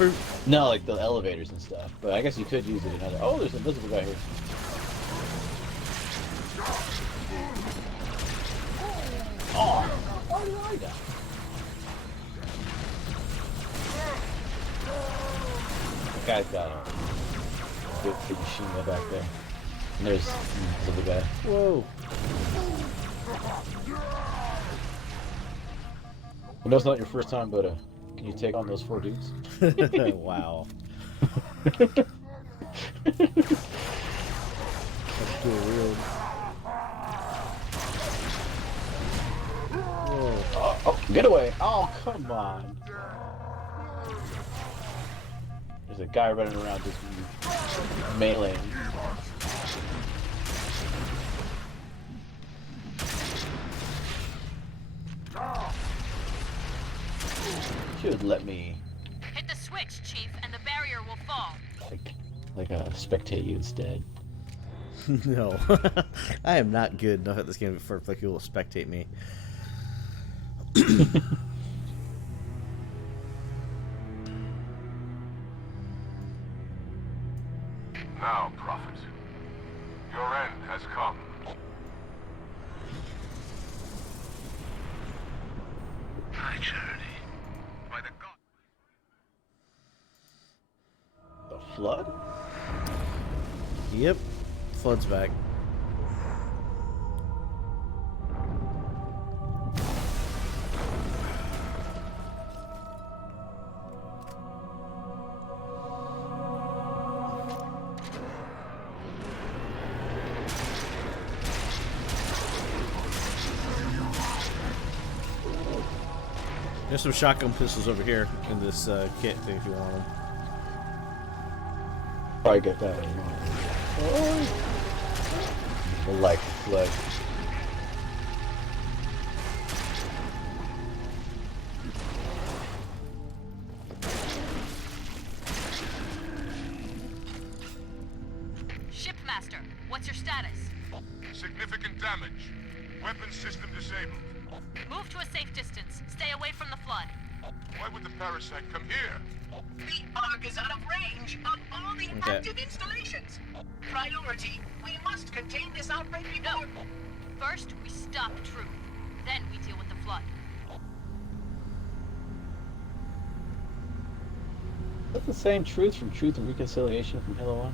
No, like the elevators and stuff. But I guess you could use it in other. Oh, there's an invisible guy here. Oh, how did I die? That guy's got a good machine gun back there. And there's the invisible guy. Whoa. I know it's not your first time, but can you take on those 4 dudes? Wow. That's too weird. Whoa. Oh, get away! Oh, come on! There's a guy running around just meleeing. Should let me Hit the switch, Chief, and the barrier will fall. like spectate you instead. No. I am not good enough at this game for people to spectate me. Now, Prophet, your end has come. My journey, by the god. The flood? Yep. Flood's back. There's some shotgun pistols over here in this kit if you want them. Probably get that. Like flood. Shipmaster, what's your status? Significant damage. Weapon system disabled. Move to a safe distance. Stay away from the flood. Why would the parasite come here? The Ark is out of range of all the Okay. active installations. Priority, we must contain this outbreak No. before... First, we stop Truth. Then we deal with the flood. That's the same Truth from Truth and Reconciliation from Halo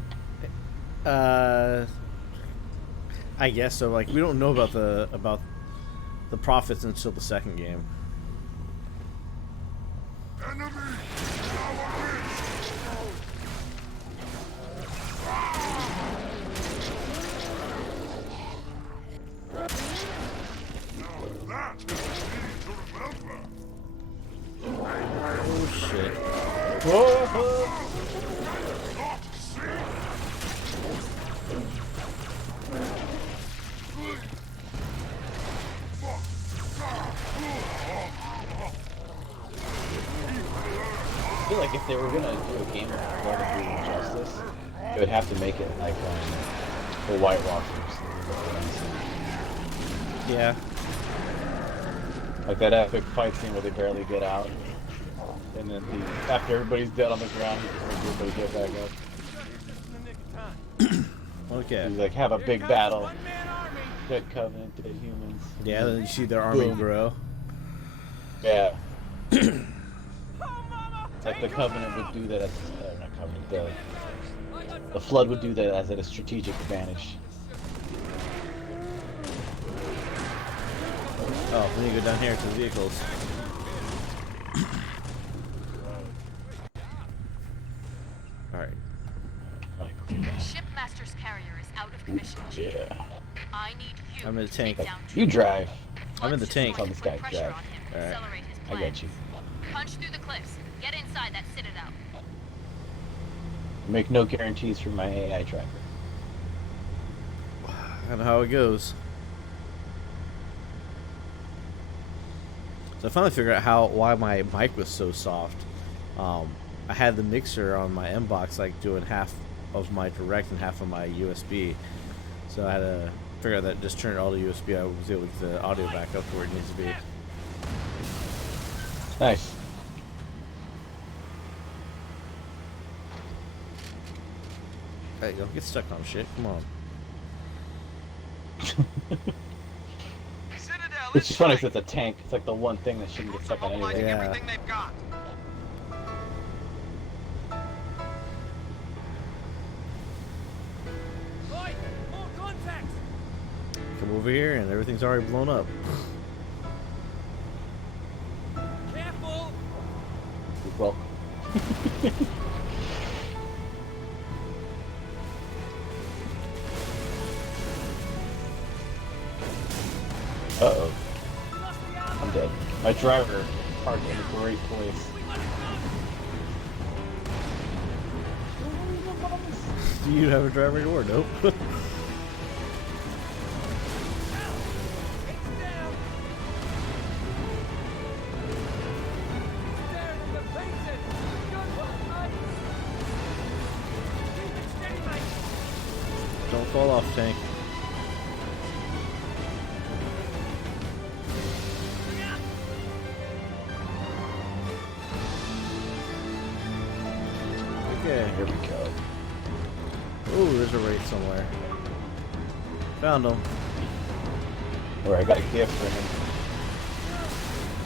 1. I guess so. Like, we don't know about the prophets until the second game. Enemy! That is easy to remember. Oh shit! Not see. I feel like if they were gonna do a game of Blood and Beauty and Justice, they would have to make it like the White Walkers. Yeah. Like that epic fight scene where they barely get out. And then after everybody's dead on the ground, he just makes everybody get back up. Just in the nick of time. Okay. You like have a big Here comes battle. the one-man army. Dead Covenant, dead humans. Yeah. Then you see their army Boom. grow. Yeah. Oh, mama! Like the Take Covenant would do that as not Covenant, the Flood would do that as a strategic advantage. Oh, then you go down here to the vehicles. Alright. Shipmaster's carrier is out of commission, Chief. Yeah. I need you I'm in the to take tank. down You drive. I'm in the Flood's tank. just Tell this going guy to put to pressure drive. on him, Alright. accelerate his I plan. got you. Punch through the cliffs. Get inside that citadel. Make no guarantees for my AI tracker. I don't know how it goes. So I finally figured out why my mic was so soft. I had the mixer on my M-Box like doing half of my direct and half of my USB. So I had to figure out that just turn all the USB. I was able to get the audio back up to where it needs to be. Nice. Hey, don't get stuck on shit. Come on. Citadel, It's just funny tight. 'cause it's a tank. It's like the one thing that shouldn't get stuck on Mobilizing anything. Yeah. everything they've got. Right, more contacts. Come over here and everything's already blown up. Careful. Well, uh-oh. We lost the armor. I'm dead. My driver parked in a great place. We let it go. Do you have a driver door? Nope. It's down. Staring in the faces. Good work, mate. Keep it steady, mate. Don't fall off, tank. Look out. Okay. Here we go. Oh, there's a wraith somewhere. Found him. Alright, I got a gift for him.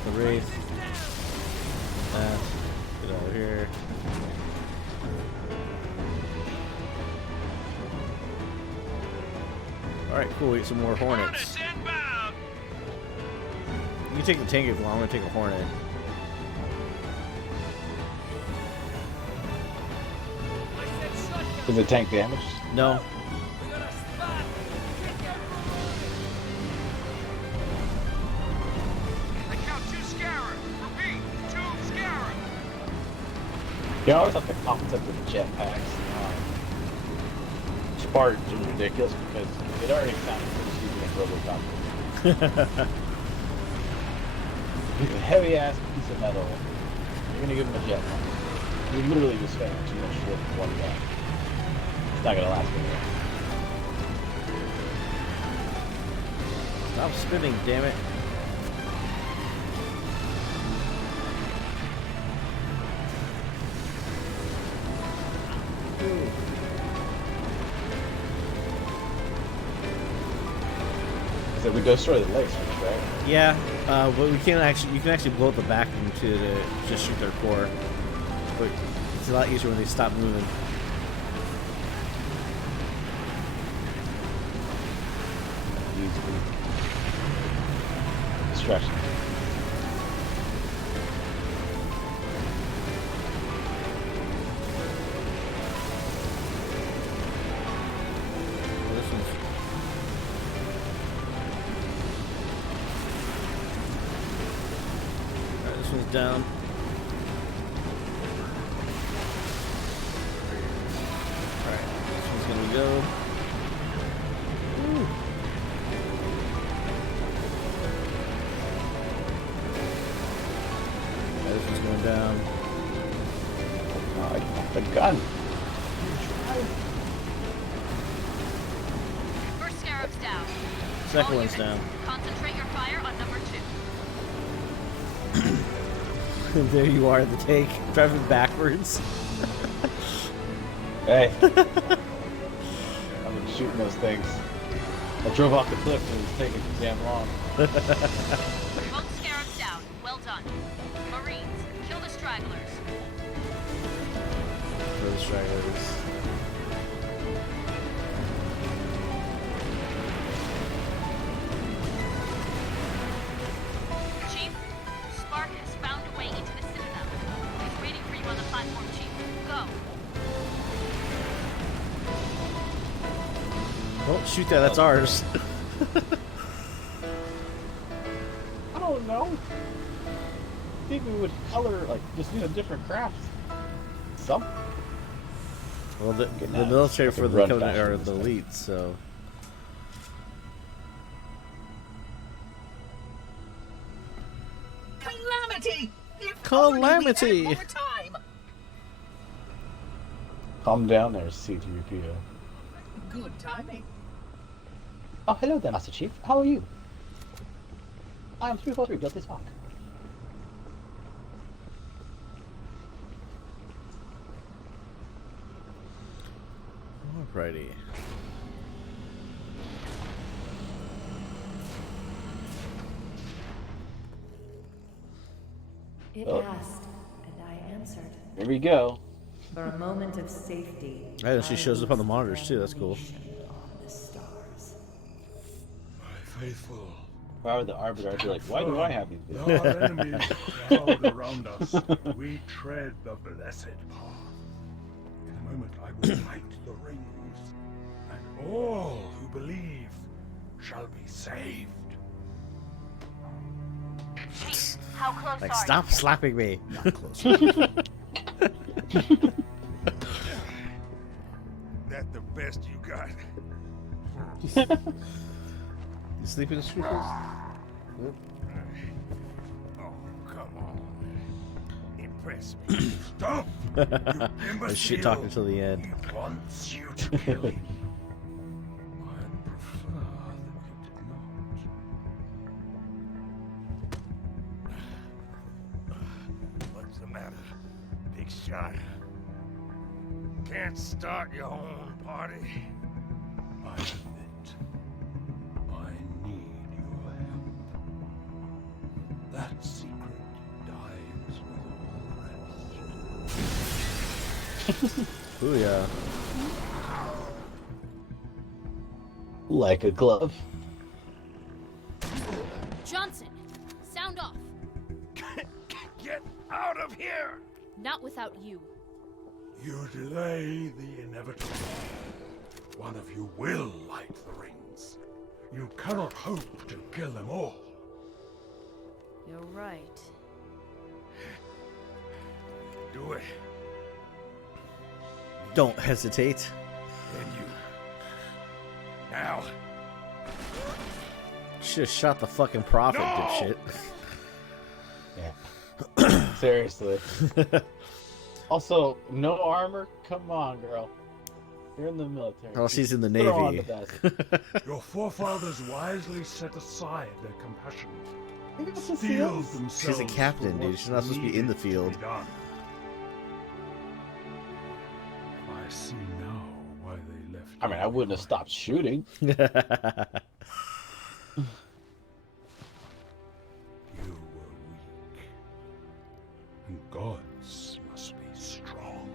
The wraith. Get over here. Alright, cool. We get some more Hornets. inbound! You can take the tank if you want. I'm gonna take a Hornet. I said shotgun. Is the tank damaged? No. We got a spot. Kick everyone. I count 2 Scarab. Repeat, 2 Scarab. You know, I always thought the concept of jetpacks Spartans is ridiculous because it already sounded pretty stupid in Robocop. He's a heavy ass piece of metal. You're gonna give him a jetpack. You're literally just spending too much for one guy. It's not gonna last very long. Stop spinning, damn it. So we go destroy the lakes, right? Yeah, but we can't actually. You can actually blow up the back of them to just shoot their core. But it's a lot easier when they stop moving. Distraction. This one's alright. This one's down. Alright, this one's gonna go. Woo. Yeah, this one's going down. Oh, I got the gun. First Scarab's down. Second All one's units, down. Concentrate your fire on number 2. There you are, the tank driving backwards. Hey. I've been shooting those things. I drove off the cliff and it was taking too damn long. Both Scarabs down. Well done. Marines, kill the stragglers. For the stragglers. Chief, Sparkus found a way into the Citadel. He's waiting for you on the platform, Chief. Go. Don't shoot that, that's ours. I don't know. I think we would color, like, just, different crafts. Some. Well, the Good the night. military I for could the run Covenant faster are this the time. elite, so. Calamity! If Calamity! only we had more time. Calm down there, C-3PO. Good timing. Oh, hello there, Master Chief. How are you? I am 343 Guilty Spock. Alrighty. It Oh. asked, and I answered. Here we go. For a moment of safety. Right, and she I shows up on the was monitors too, that's cool. revelation on the stars. My faithful. If I were the Arbiter, I'd be like, why do I have these videos? Our enemies crowd around us. We tread the blessed path. In a moment, I will light the rings, and all who believe shall be saved. Chief, how close Like, are stop you? slapping me. Not close. That the best you got? You sleeping, Scoopers? Oh, come on. Impress me. Stop! I shit talking until the end. He wants you to kill him. I'd prefer that you did not. What's the matter, big shot? Can't start your own party? I admit, I need your help. That secret dies with all the rest. Booyah. Like a glove. Johnson, sound off. Get out of here! Not without you. You delay the inevitable. One of you will light the rings. You cannot hope to kill them all. You're right. Do it. Don't hesitate. Then you. Now. Should have shot the fucking prophet, No! dipshit. Yeah. Seriously. Also, no armor? Come on, girl. You're in the military. Oh, she's in the Throw on Navy. the best. Your forefathers wisely set aside their compassion. It's a Steeled seals. themselves. She's a captain, for dude. what She's not supposed to be in the needed field. be done. I see now why they left. I mean, I wouldn't have stopped shooting. You were weak. And gods must be strong.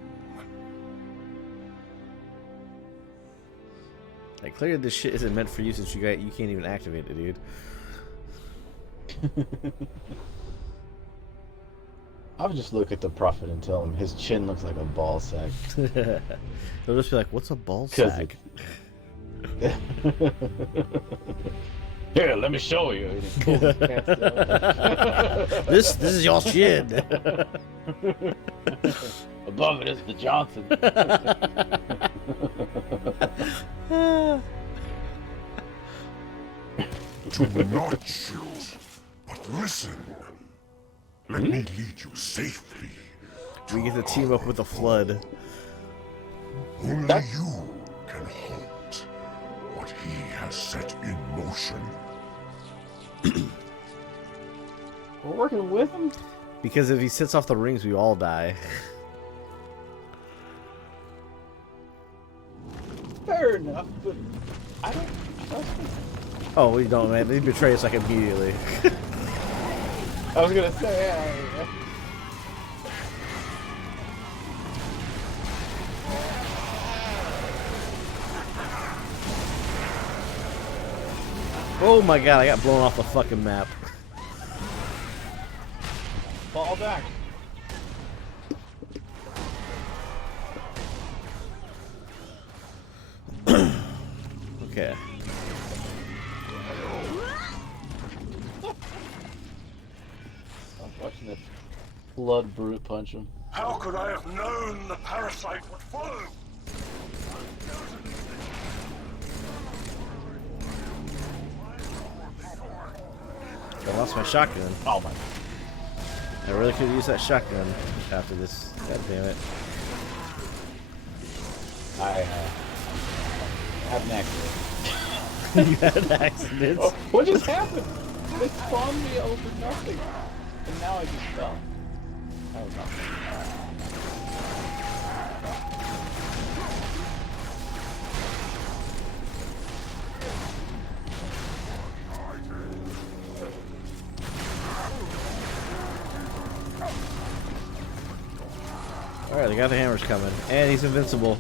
Like, clearly this shit isn't meant for you since you can't even activate it, dude. I would just look at the prophet and tell him his chin looks like a ball sack. They'll just be like, "What's a ball 'Cause sack?" Here, let me show you. And he pulls his pants down. This is your chin. Above it is the Johnson. Do not shoot, but listen. Let me lead you safely. We get to team up with the flood. Only you can halt what he has set in motion. We're working with him? Because if he sets off the rings, we all die. Fair enough, but I don't trust him. Oh, we don't, man. They betray us like immediately. I was gonna say, yeah. Oh my god, I got blown off the fucking map. Fall back. Okay. I'm watching the blood brute punch him. How could I have known the parasite would follow? I lost my shotgun. Oh my. I really could use that shotgun after this. God damn it. I had an accident. You had an accident. Oh, what just happened? It spawned me over nothing. And now I just fell. I don't know. Alright, they got the hammers coming. And he's invincible.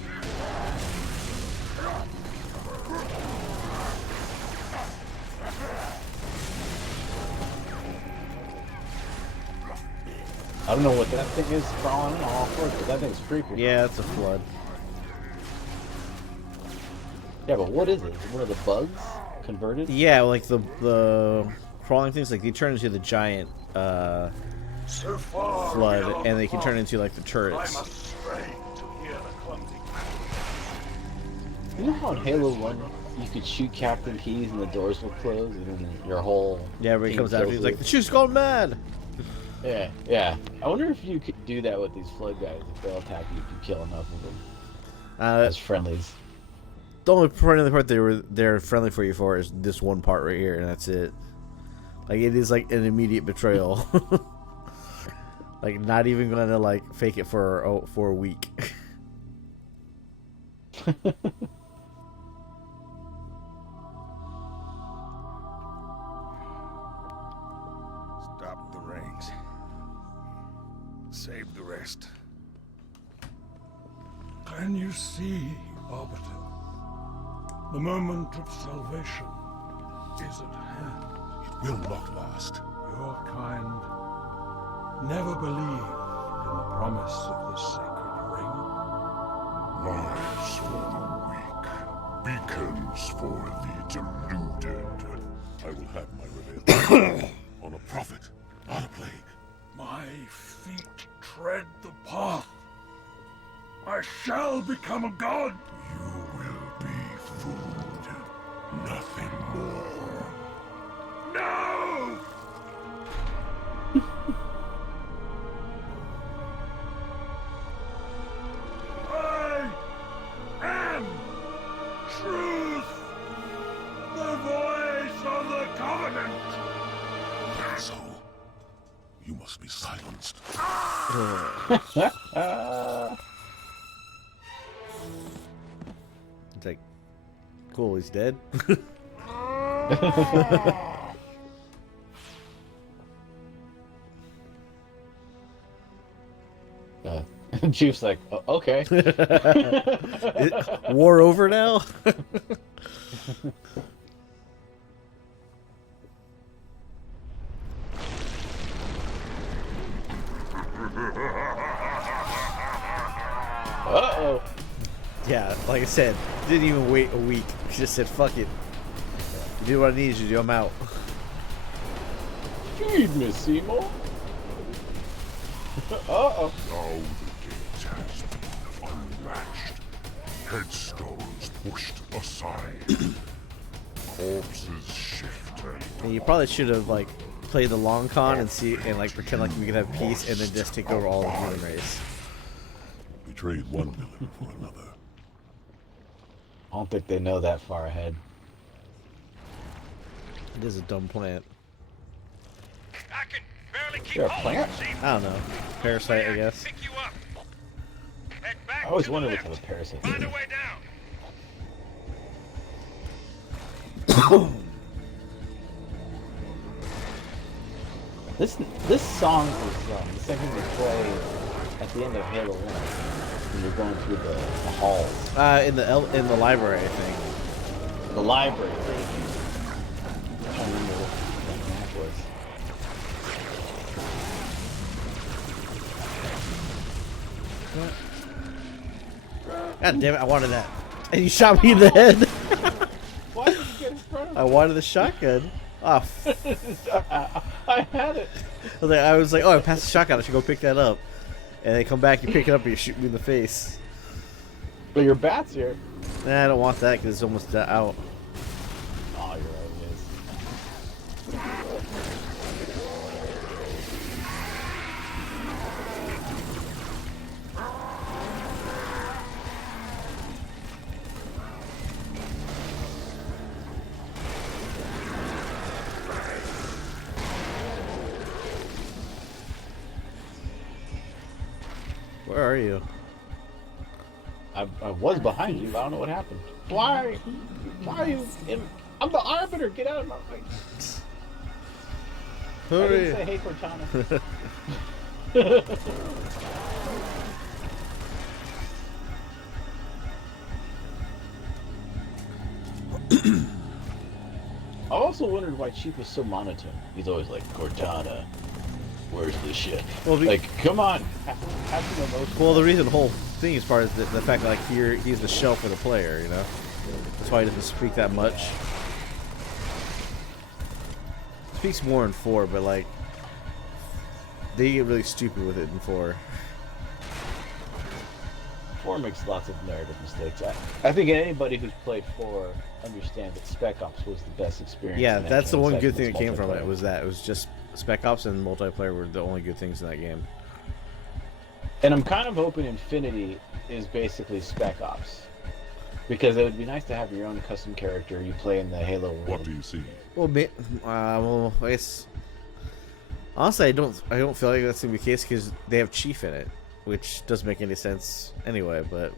I don't know what that thing is crawling on all fours, but that thing's creepy. Yeah, it's a flood. Yeah, but what is it? Is it one of the bugs converted? Yeah, like the crawling things, like they turn into the giant So far, flood, and they can turn into like the I turrets. must strain to hear the clumsy You know how in Halo 1 you could shoot Captain Keys and the doors will close and then your whole Yeah, but he team comes after, kills he's like, you? the shoot's gone mad! Yeah, yeah. I wonder if you could do that with these flood guys if they'll attack you if you kill enough of them as friendlies. The only part they're friendly for you for is this one part right here, and that's it. Like, it is like an immediate betrayal. Like, not even gonna like fake it for a week. Stop the rings. Save the rest. Can you see, Arbiter? The moment of salvation is at hand. It will not last. Your kind never believed in the promise of the sacred ring. Lies for the weak. Beacons for the deluded. I will have my revenge. On a prophet, not a plague. My feet tread the path. I shall become a god. You will be food. Nothing more. No! I am truth, the voice of the covenant. So, you must be silenced. It's like, cool, he's dead. Chief's like, okay. War over now? Uh-oh. Yeah, like I said, didn't even wait a week. Just said, fuck it. You do what I need you to do, I'm out. You need Miss Seymour? Uh-oh. Now the gate has been unlatched. Headstones pushed aside. Corpses shifted. And you probably should have, like, played the long con and see and like pretend like we could have peace and then just take over all of the human race. We trade one villain for another. I don't think they know that far ahead. It is a dumb plant. I can barely keep You're a hold, plant? Chief. I don't know. Parasite, I guess. Pick you up. Head back I always to wondered the what left. type of parasite Find is. a way down. This song is the same thing we play at the end of Halo 1 when you're going through the halls. In the library, I think. The library. I'm trying to remember what that map was. God damn it, I wanted that. And you shot me in the head. Why did you get in front of me? I wanted the shotgun. Oh, I had it. I was like, oh, I passed the shotgun. I should go pick that up. And they come back, you pick it up, and you shoot me in the face. But your bat's here. Nah, I don't want that because it's almost out. Oh, you're right, it is. Where are you? I was behind you. I don't know what happened. Why? Why are you in? I'm the arbiter. Get out of my face. I Hurry. didn't say hey, Cortana. I also wondered why Chief was so monotone. He's always like, Cortana, where's the shit? Well, like, come on, have some emotion. Well, the reason the whole thing is part of the fact that like he's the shell for the player, you know. That's why he doesn't speak that much. Speaks more in 4, but like they get really stupid with it in 4. 4 makes lots of narrative mistakes. I think anybody who's played 4 understands that Spec Ops was the best experience. Yeah, in that's the one good Segments thing that came from it. multiplayer. Was that it was just Spec Ops and multiplayer were the only good things in that game. And I'm kind of hoping Infinity is basically Spec Ops. Because it would be nice to have your own custom character you play in the Halo world. What do you see? Well, I guess honestly, I don't feel like that's gonna be the case because they have Chief in it, which doesn't make any sense anyway. But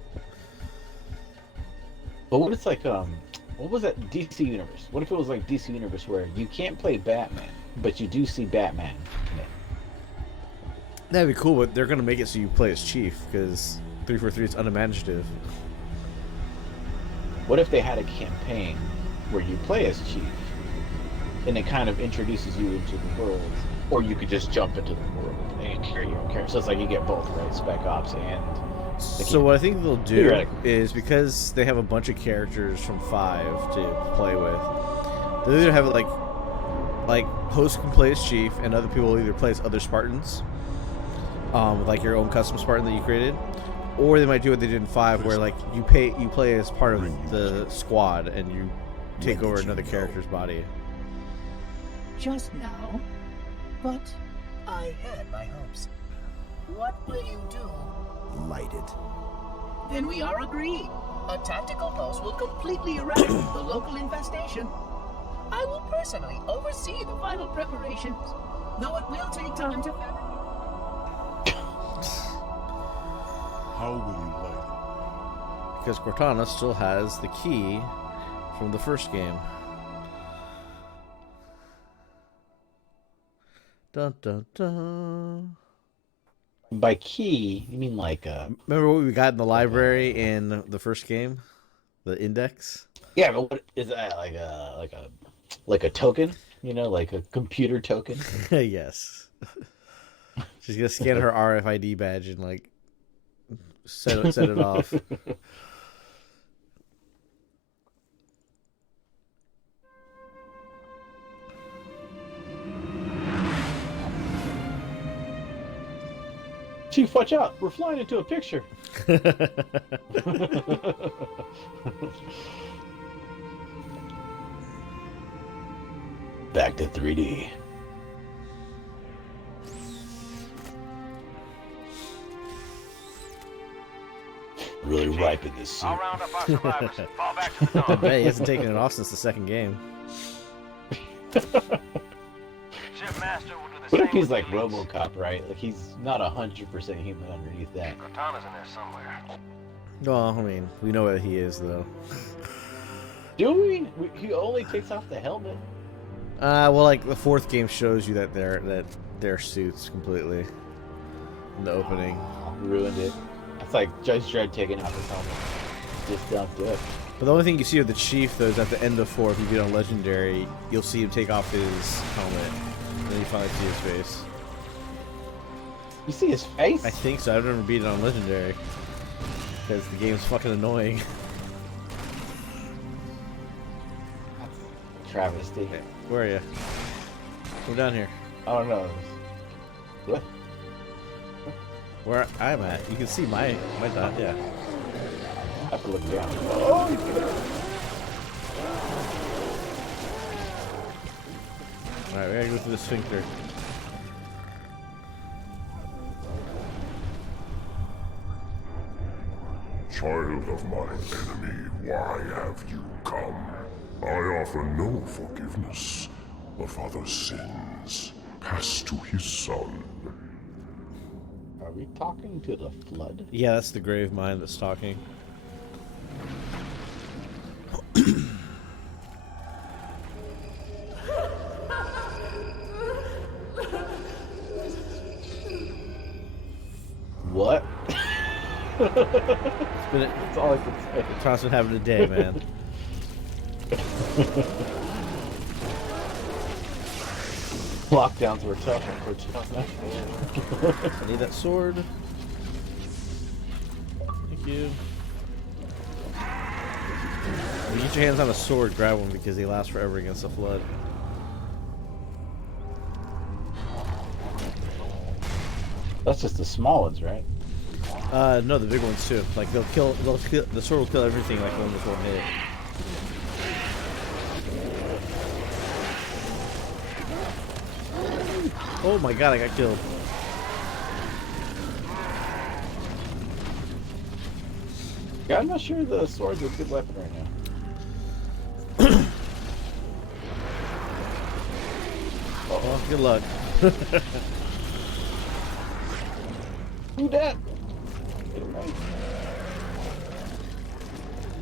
what if it's like what was that DC Universe? What if it was like DC Universe where you can't play Batman, but you do see Batman in it? that'd be cool. But they're gonna make it so you play as Chief because 343 is unimaginative. What if they had a campaign where you play as Chief, and it kind of introduces you into the world, or you could just jump into the world and carry your own character. So it's like you get both, right? Spec Ops and. So what I think they'll do is, because they have a bunch of characters from 5 to play with, they'll either have it like host can play as Chief, and other people will either play as other Spartans, like your own custom Spartan that you created, or they might do what they did in 5, where like you play as part of the squad and you take over another character's body. Just now, but I had my hopes. What will you do? Light it. Then we are agreed. A tactical post will completely eradicate the local infestation. I will personally oversee the final preparations, though it will take time to fabricate. How will you light Because Cortana still has the key from the first game. Dun dun dun. By key, you mean like remember what we got in the library in the first game? The index? Yeah, but what is that, like a token? You know, like a computer token? Yes. She's gonna scan her RFID badge and like set it off. Chief, watch out! We're flying into a picture. Back to 3D. Really ripe in this suit. I'll round up our survivors. Fall back to the I bet he hasn't taken it off since the second game. Ship master will do the What if same he's like with the elites. RoboCop, right? Like he's not 100% human underneath that. Cortana's in there somewhere. Well, I mean, we know what he is though. Do we? He only takes off the helmet. Well, like the fourth game shows you that they're suits completely in the opening. Ruined it. It's like Judge Dredd taking off his helmet. Just don't do it. But the only thing you see of the Chief, though, is at the end of 4, if you get on Legendary, you'll see him take off his helmet. And then you finally see his face. You see his face? I think so. I've never beat it on Legendary. Because the game's fucking annoying. Travesty. Okay, where are you? Come down here. I don't know. What? Where I'm at. You can see my dot, yeah. I have to look down. Oh, Alright, we gotta go through the sphincter. Child of my enemy, why have you come? I offer no forgiveness. The father's sins pass to his son. Are we talking to the flood? Yeah, that's the grave mine that's talking. What? That's all I can say. Tom's been having a day, man. Lockdowns were tough, unfortunately. I need that sword. Thank you. When you get your hands on a sword, grab one because they last forever against the flood. That's just the small ones, right? No, the big ones too. Like the sword will kill everything like one with one hit. Oh my god, I got killed. Yeah, I'm not sure the sword's a good weapon right now. Well, good luck. Who that? Get him right.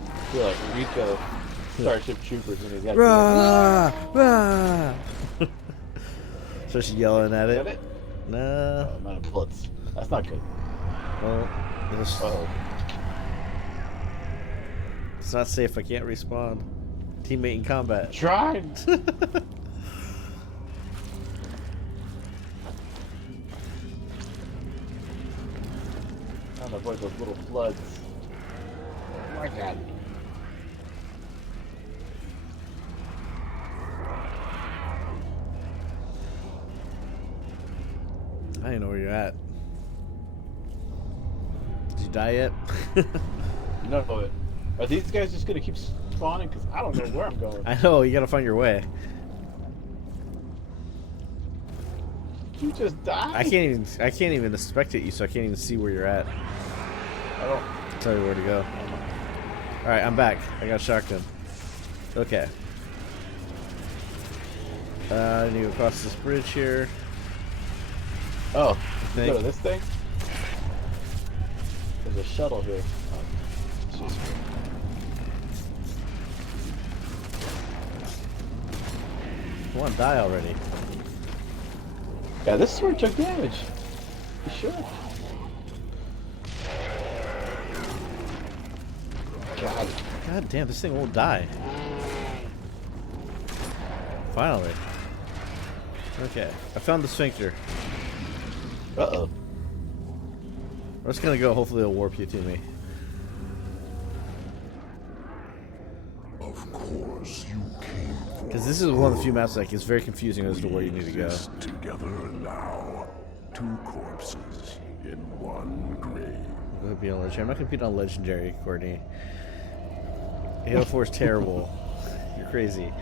I feel like Rico, Starship Troopers, when he's got. Rah! Rah! So she's yelling at Is it. that it? No. Oh, amount of bullets. That's not good. Well, this. Uh-oh. It's not safe. I can't respawn. Teammate in combat. Tried. Trying to avoid those little floods. Oh my god. I don't know where you're at. Did you die yet? No, are these guys just gonna keep spawning? Because I don't know where I'm going. I know, you gotta find your way. You just died. I can't even spectate you, so I can't even see where you're at. I don't. Tell you where to go. Alright, I'm back. I got a shotgun. Okay. I need to go across this bridge here. Oh, think. you go to this thing? There's a shuttle here. Oh, jeez. Come on, die already. Yeah, this sword took damage. You sure? God. God damn, this thing won't die. Finally. Okay, I found the sphincter. Uh-oh. I'm just gonna go, hopefully it'll warp you to me. Of course, you came for Because this is one of the few maps like it's very confusing as to where you need to go. together now. Two corpses in one grave. I'm gonna be on legendary. I'm not gonna compete on legendary, Courtney. Halo 4 is terrible. You're crazy.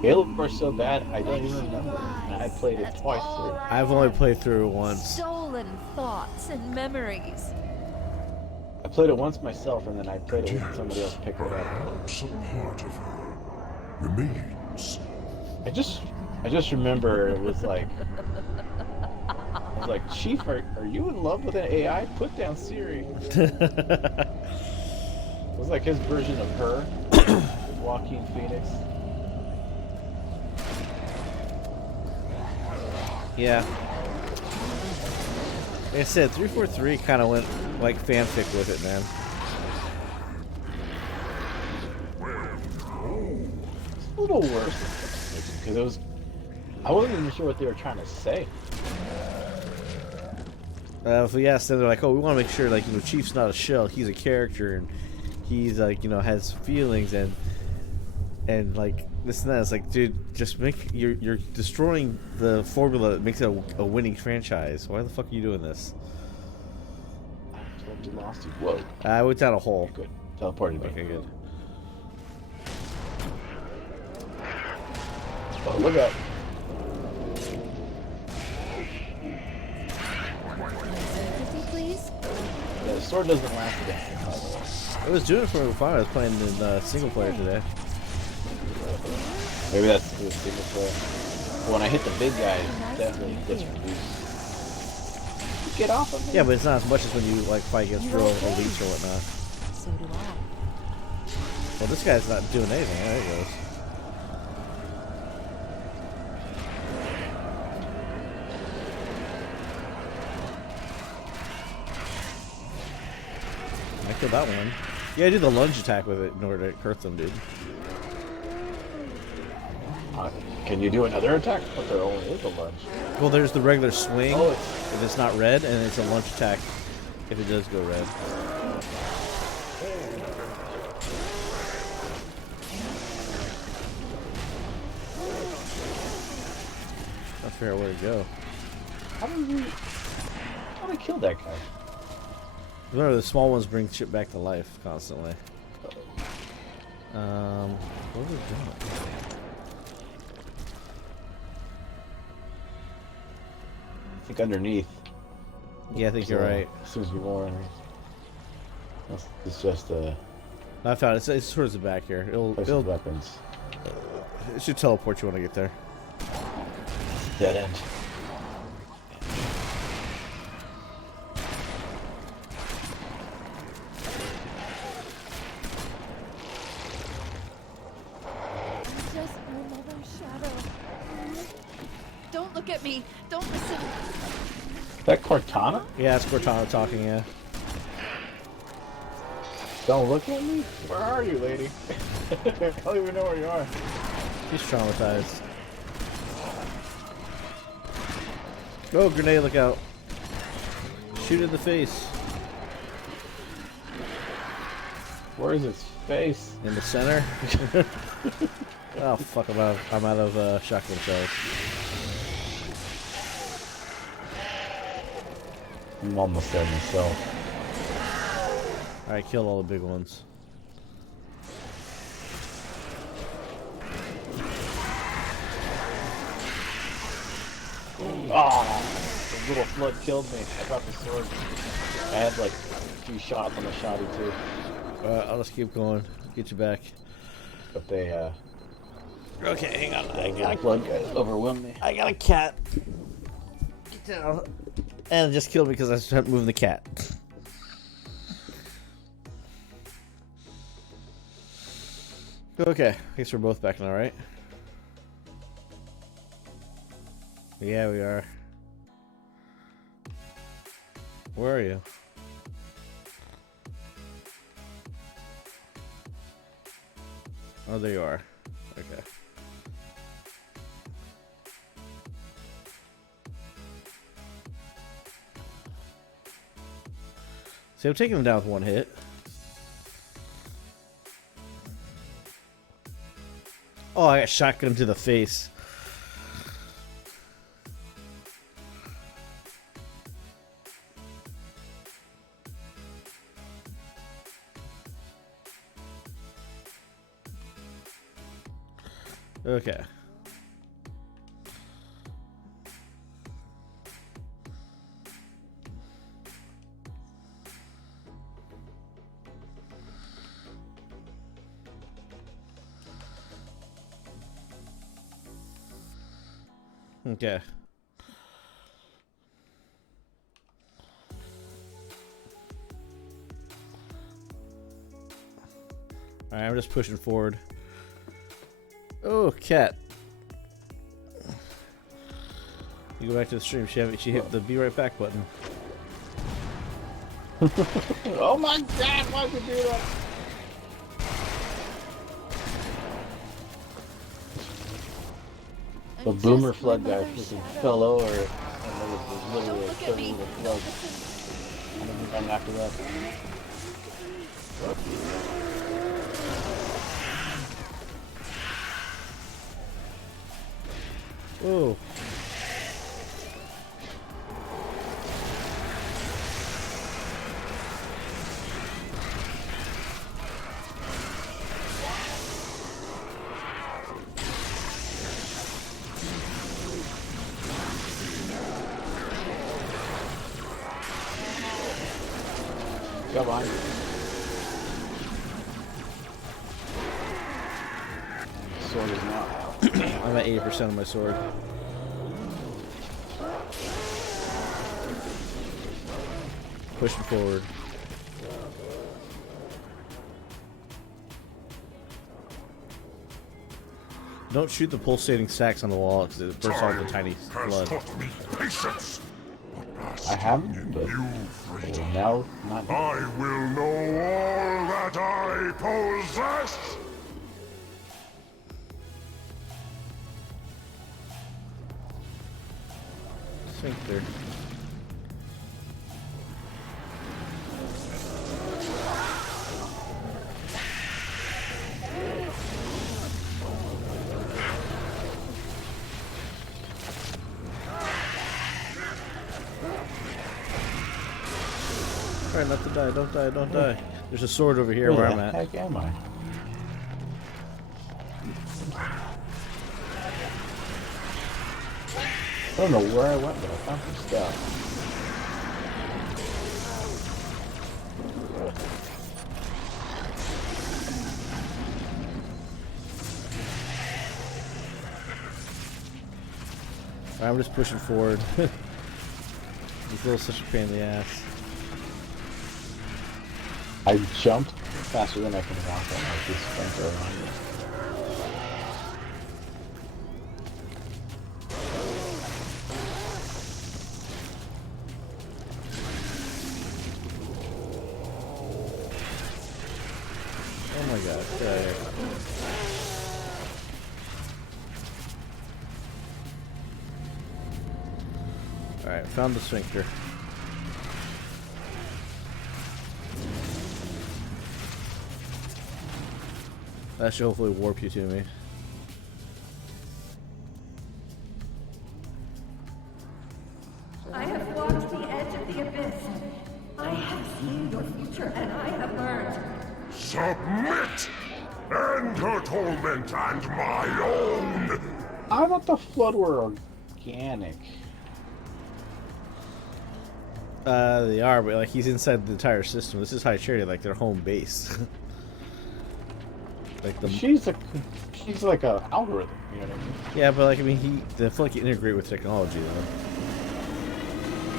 Halo 4 is so bad, I don't even remember. And I played it twice through. I've only played through it once. Stolen thoughts and memories. I played it once myself, and then I played it with somebody else picked it up. Perhaps a part of her remains. I just remember it was like, I was like, Chief, are you in love with an AI? Put down Siri. It was like his version of her, with Joaquin Phoenix. Yeah. Like I said, 343 kind of went like fanfic with it, man. It's a little worse because it was. I wasn't even sure what they were trying to say. If we asked them, they're like, "Oh, we want to make sure, like, you know, Chief's not a shell. He's a character, and he's like, you know, has feelings, and like this and that." It's like, dude, just you're destroying the formula that makes it a winning franchise. Why the fuck are you doing this? You lost you. Whoa. I went down a hole. Good. Teleported me. Okay, good. Oh, look out. Please? Yeah, the sword doesn't last against it. I was doing it for fun. I was playing in single player today. Maybe that's the single player. But when I hit the big guy, it definitely gets reduced. Get off of me. Yeah, but it's not as much as when you like fight against real elites or whatnot. So do I. Well, this guy's not doing anything. There he goes. I killed that one. Yeah, I do the lunge attack with it in order to hurt them, dude. Can you do another attack? But there only is a lunge. Well, there's the regular swing Oh, if it's not red, and it's a lunge attack if it does go red. I'll figure out where to go. How do I kill that guy? Remember, the small ones bring shit back to life constantly. What are we doing? I think underneath. Yeah, I think you're right. As soon as you more. It's just I found it. It's towards the back here. It'll weapons. It should teleport you when I get there. Dead end. Just another shadow. Don't look at me. Don't listen. Is that Cortana? Yeah, it's Cortana talking, yeah. Don't look at me. Where are you, lady? I don't even know where you are. He's traumatized. Oh, grenade, look out. Shoot in the face. Where is its face? In the center. Oh, fuck, I'm out of shotgun shells. I'm almost dead myself. Alright, kill all the big ones. Ah, the little flood killed me. I got the sword. I had like a few shots on the shotty too. I'll just keep going. Get you back. But they, Okay, hang on. the flood guys overwhelmed me. I got a cat. Get down. And it just killed me because I started moving the cat. Okay, I guess we're both back now, right? Yeah, we are. Where are you? Oh, there you are. Okay. See, I'm taking him down with one hit. Oh, I got shotgun to the face. Okay. Okay. Alright, I'm just pushing forward. Oh, cat. You go back to the stream. She hit the be right back button. Oh my god, why'd you do that? The boomer flood guy freaking fell over and there was literally a third of the flood. And then he ran after that. Oh. Come on. Sword is now out. I'm at 80% of my sword. Pushing forward. Don't shoot the pulsating sacks on the wall because it bursts all the tiny blood. Taught me patience. I haven't, but now not. I will know all that I possess. Sphincter. Try not to die, don't die, don't die. There's a sword over here where I'm at. Where the heck am I? I don't know where I went, but I found some stuff. I'm just pushing forward. This little such a pain in the ass. I jumped faster than I can walk on like this sprinter around me. Get out of here. Alright, found the sphincter. That should hopefully warp you to me. I have walked the edge of the abyss. I have seen your future, and I have learned. Submit! End her torment and my own! I thought the Flood were organic. They are, but like he's inside the entire system. This is High Charity, like their home base. Like the She's like a algorithm, you know what I mean? yeah, but like I mean, they feel like you integrate with technology though.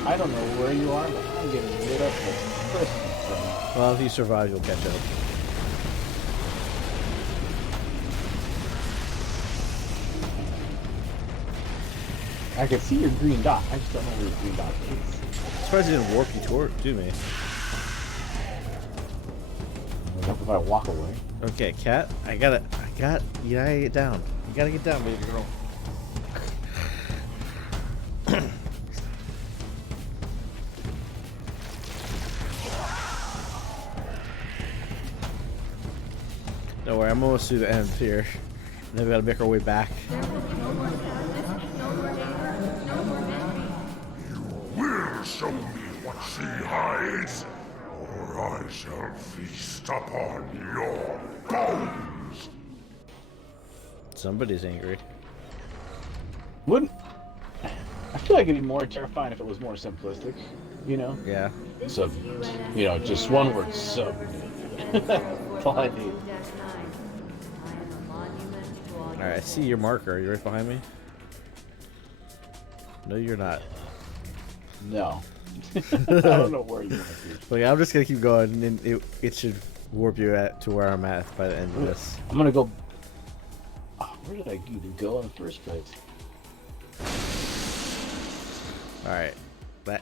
I don't know where you are, but I'm getting lit up with Christmas right now. Well, if you survive, you'll catch up. I can see your green dot. I just don't know where your green dot is. I'm surprised it didn't warp you to me. If I walk away. Okay, cat, you gotta get down. You gotta get down, baby girl. Don't worry, I'm almost to the end here. And then we gotta make our way back. There will be no more sadness, no more anger, no more envy. Will show me what she hides, or I shall feast upon your bones! Somebody's angry. Wouldn't I feel like it'd be more terrifying if it was more simplistic, you know? Yeah. So, you know, just one word, sub. That's all I need. Alright, I see your marker. Are you right behind me? No, you're not. No. I don't know where you want to be. Like, I'm just gonna keep going, and it should warp you to where I'm at by the end of this. I'm gonna go. Oh, where did I even go in the first place? Alright. That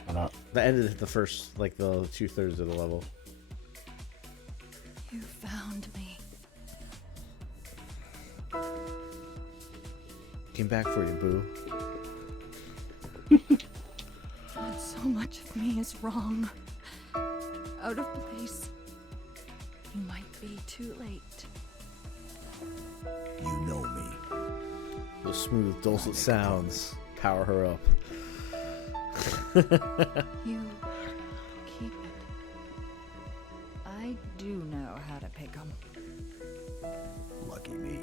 ended the first, like, the 2/3 of the level. You found me. Came back for you, boo. And so much of me is wrong. Out of place. You might be too late. You know me. Those smooth, dulcet sounds power her up. You keep it. I do know how to pick 'em. Lucky me.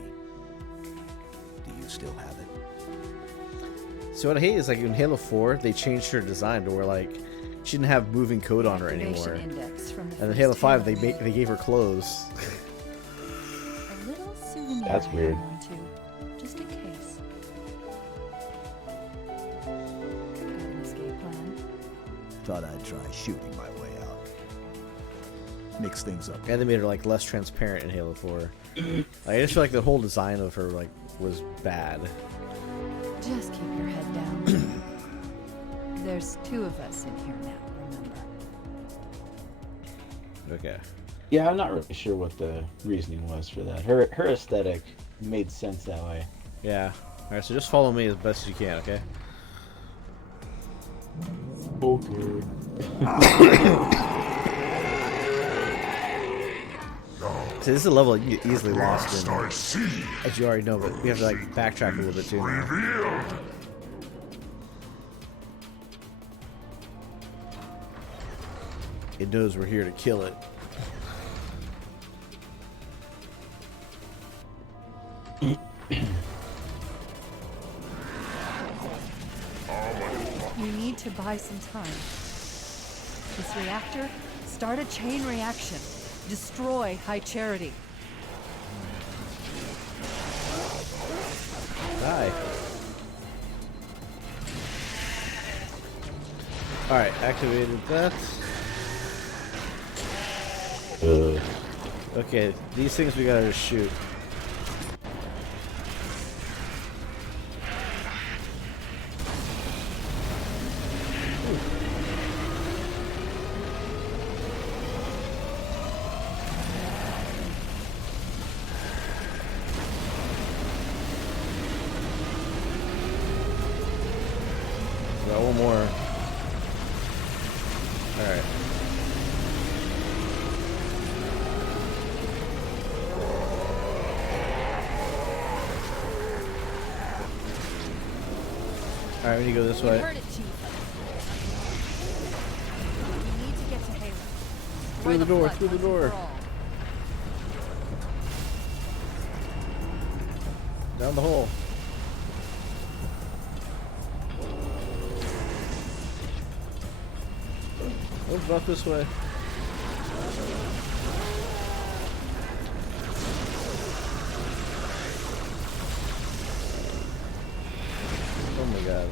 Do you still have it? So what I hate is, like, in Halo 4, they changed her design to where, like, she didn't have moving code on her anymore. Index from the And in first Halo 5, Halo. they gave her clothes. A little souvenir. That's I weird. hang on to, just in case. Got an escape plan? Thought I'd try shooting my way out. Mix things up. And they made her, like, less transparent in Halo 4. Like, I just feel like the whole design of her, like, was bad. Just keep your head down. There's 2 of us in here now, remember? Okay. Yeah, I'm not really sure what the reasoning was for that. Her aesthetic made sense that way. Yeah. Alright, so just follow me as best as you can, okay? Okay. So this is a level you get easily lost in, I see. as you already know, but we have to, like, backtrack a little bit too. Revealed. It knows we're here to kill it. You need to buy some time. This reactor, start a chain reaction. Destroy High Charity. Die. Alright, activated that. Okay, these things we gotta just shoot. Got one more. Alright. Alright, we need to go this way. You heard it, Chief. We need to get to Halo. Through the door, through the door. Down the hole. Oh, not this way. Oh my god.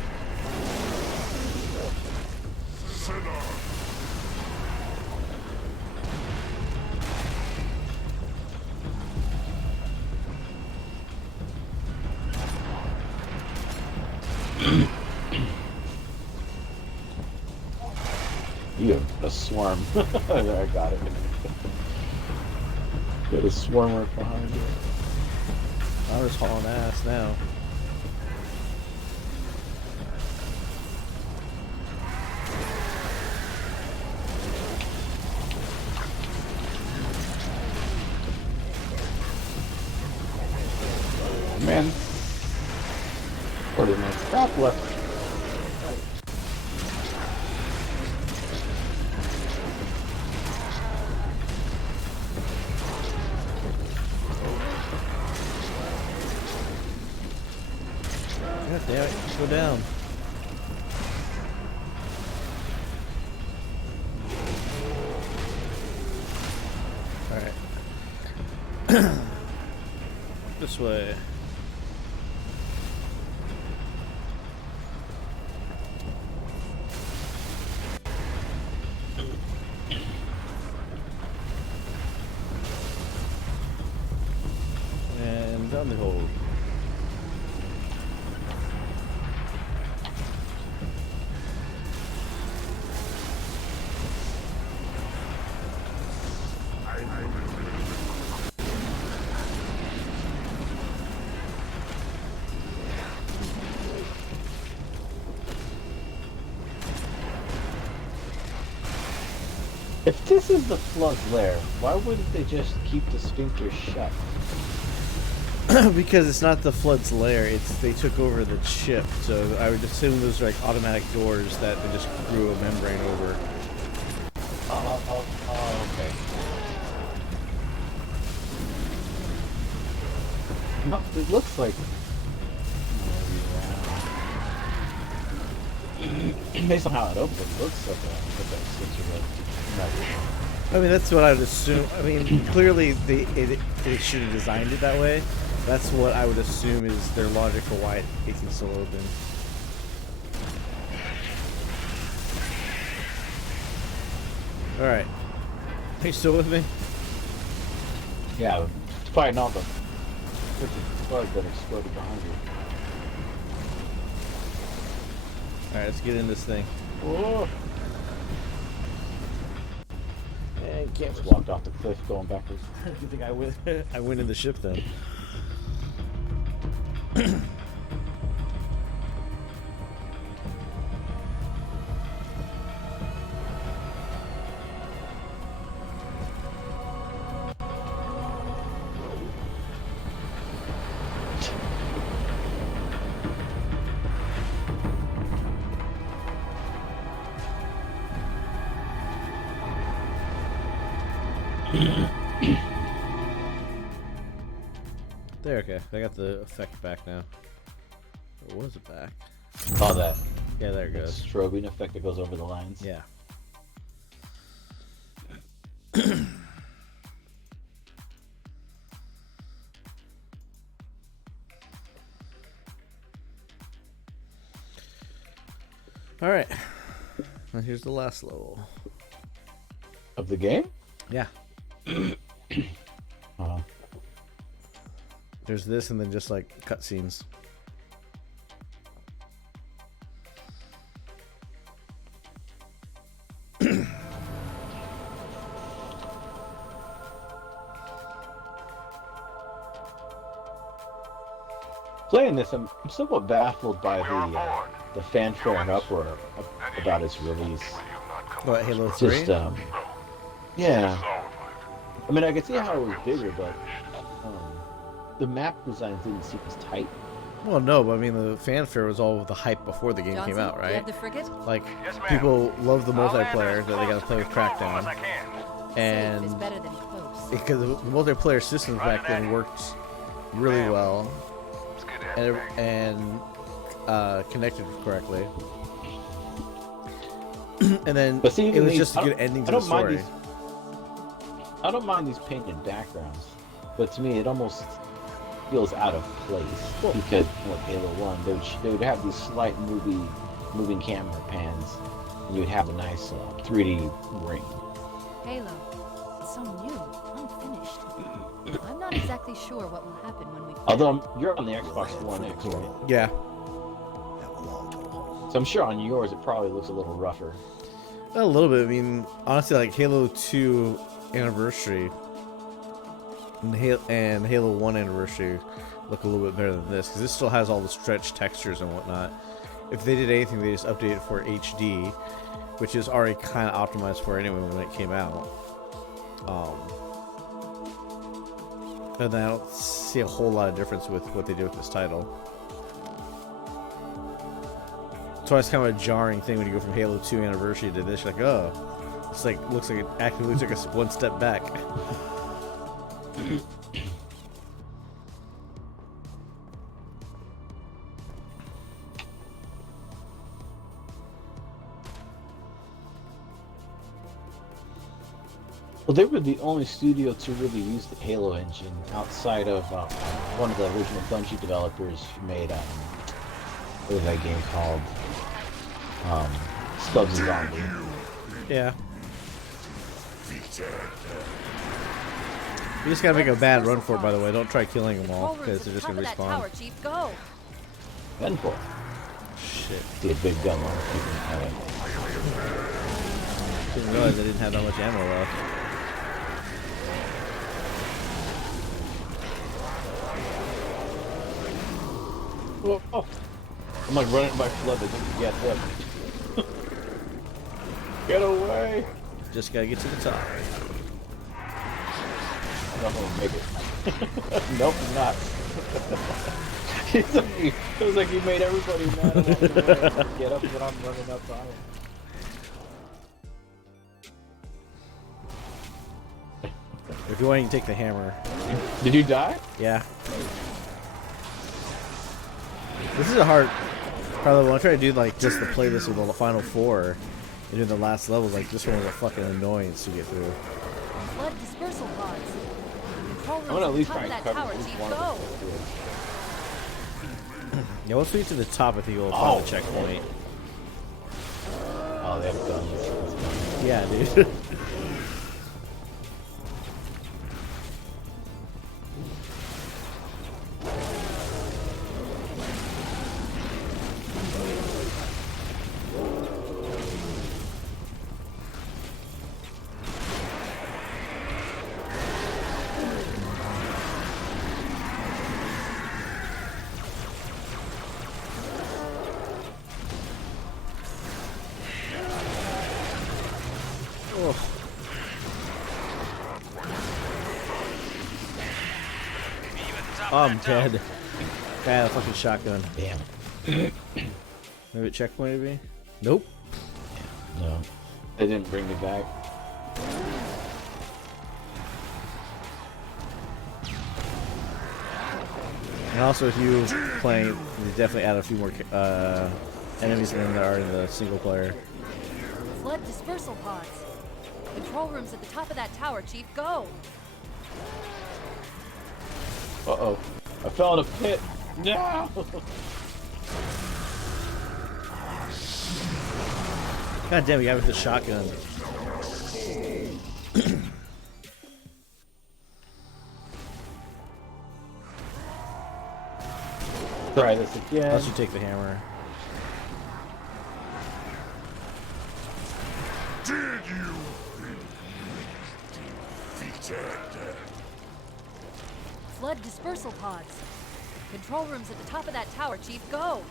You have a swarm. There, I got it. Got a swarm right behind you. I'm just hauling ass now. Man. 40 minutes crap left. God damn it, go down. Alright. This way. And down the hole. If this is the Flood's lair, why wouldn't they just keep the sphincter shut? Because it's not the Flood's lair, it's they took over the ship, so I would assume those are like automatic doors that they just grew a membrane over. Oh, okay. No, it looks like... Based on how it opens, it looks like a situation. I mean, that's what I would assume. I mean, clearly it should have designed it that way. That's what I would assume is their logic for why it can still open. Alright. Are you still with me? Yeah, it's probably not the bug that exploded behind you. Alright, let's get in this thing. Whoa. And can't just walked off the cliff going backwards. You think I went? I went in the ship then. There, okay. I got the effect back now. Or was it back? Oh, that. Yeah, there it goes. Strobing effect that goes over the lines. Yeah. Alright. Now here's the last level. Of the game? Yeah. Uh-huh. There's this and then just like cutscenes. Playing this, I'm somewhat baffled by the the fanfare and uproar about its release. What, Halo 3? Just yeah. I mean, I could see how it was bigger, but the map designs didn't seem as tight. Well, no, but I mean, the fanfare was all with the hype before the game came out, You right? have the frigate? Like, people love the multiplayer that they got to play with Crackdown. Safe And is better than close. because the multiplayer systems back then worked really well and connected correctly. And then But see, it was these- just a good ending to I the don't mind story. I don't mind these painted backgrounds, but to me, it almost feels out of place because with Halo 1, they would have these slight moving camera pans, and you'd have a nice 3D ring. Halo. It's so new, unfinished. I'm not exactly sure what will happen when we play. Although you're on the Xbox One X, right? Yeah. So I'm sure on yours it probably looks a little rougher. A little bit. I mean, honestly, like Halo 2 Anniversary and Halo 1 Anniversary look a little bit better than this because this still has all the stretch textures and whatnot. If they did anything, they just updated it for HD, which is already kind of optimized for anyway when it came out. And I don't see a whole lot of difference with what they did with this title. So it's kind of a jarring thing when you go from Halo 2 Anniversary to this. You're like, oh, it's like looks like it actively took us one step back. Well, they were the only studio to really use the Halo engine outside of one of the original Bungie developers who made what was that game called? Stubbs and Zombie. Yeah. You just gotta make a bad run for it, by the way. Don't try killing them all, because they're just gonna respawn. Tower, Chief, go. Gun for. Shit. See a big gun on Didn't realize I didn't have that much ammo left. Oh. I'm like running by flood that didn't get them. Get away! Just gotta get to the top. I'm not gonna make it. Nope, I'm not. It was like you made everybody mad along the way. Get up when I'm running up on it. If you want, you can take the hammer. Did you die? Yeah. This is a hard. Probably when I try to do like just the playlist with all the final four and do the last levels, like this one was a fucking annoyance to get through. Flood dispersal pods. Control I'm gonna at least top try of and that cover tower, at least Chief, one of go. them. Yeah, once we get to the top, I think we'll find the checkpoint. Oh, they have guns. Yeah, dude. Oh, I'm dead. Guy had a fucking shotgun. Damn. Maybe it checkpointed me? Nope. No. They didn't bring me back. And also, if you playing, you definitely add a few more enemies in that are in the single player. Flood dispersal pods. Control rooms at the top of that tower, Chief, go. Uh-oh. I fell in a pit. No! God damn, you got with the shotgun. Try this again. Unless you take the hammer. Did you defeated? Flood dispersal pods. Control rooms at the top of that tower, Chief, go.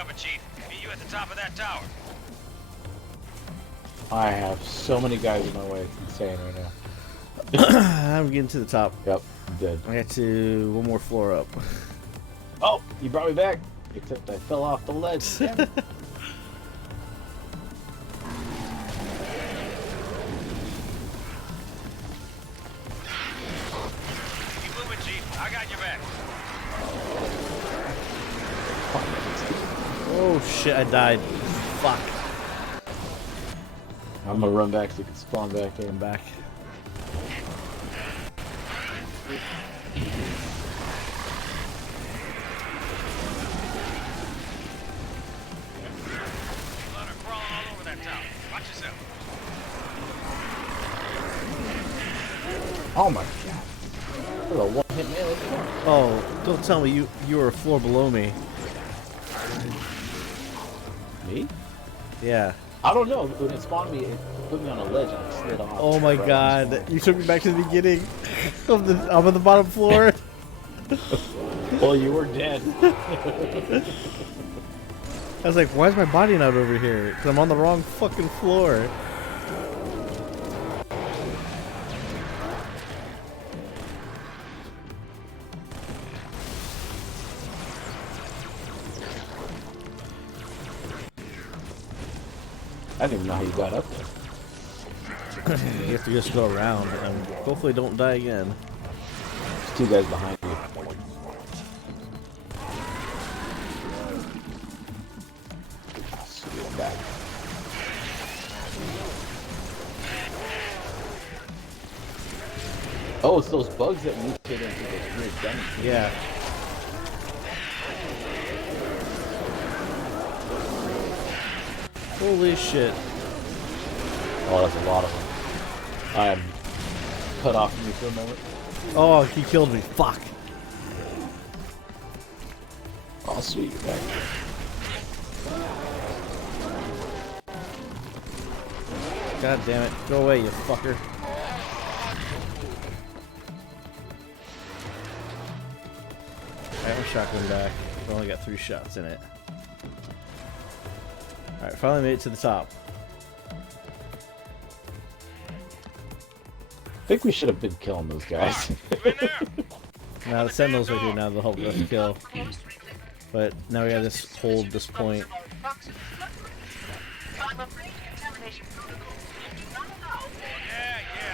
cover, Chief. Meet you at the top of that tower. I have so many guys in my way. It's insane right now. I'm getting to the top. Yep, I'm dead. I got to one more floor up. Oh, you brought me back. Except I fell off the ledge. Damn it. Keep moving, Chief. I got your back. Oh shit, I died. Fuck. I'm gonna run back so you can spawn back in. I'm back. Blood are crawling all over that tower. Watch yourself. Oh my god. That was a one-hit melee. Oh, don't tell me you were a floor below me. Me? Yeah. I don't know. When it spawned me, it put me on a ledge and I slid off. Oh my Right god. on the You took me back to the beginning. I'm on the bottom floor. spawn. Well, you were dead. I was like, why is my body not over here? Because I'm on the wrong fucking floor. I didn't even know how you got up there. You have to just go around and hopefully don't die again. There's two guys behind you. Ah, sweet, I'm back. Oh, it's those bugs that mutate into those weird dummies. Yeah. Holy shit. Oh, that's a lot of them. I am cut off from you for a moment. Oh, he killed me. Fuck. Oh, sweet, you're back. God damn it. Go away, you fucker. Alright, my shotgun back. I've only got 3 shots in it. Alright, finally made it to the top. I think we should have been killing those guys. Now the Sentinels are here now, they'll help us kill. But now we gotta just hold this point. Yeah,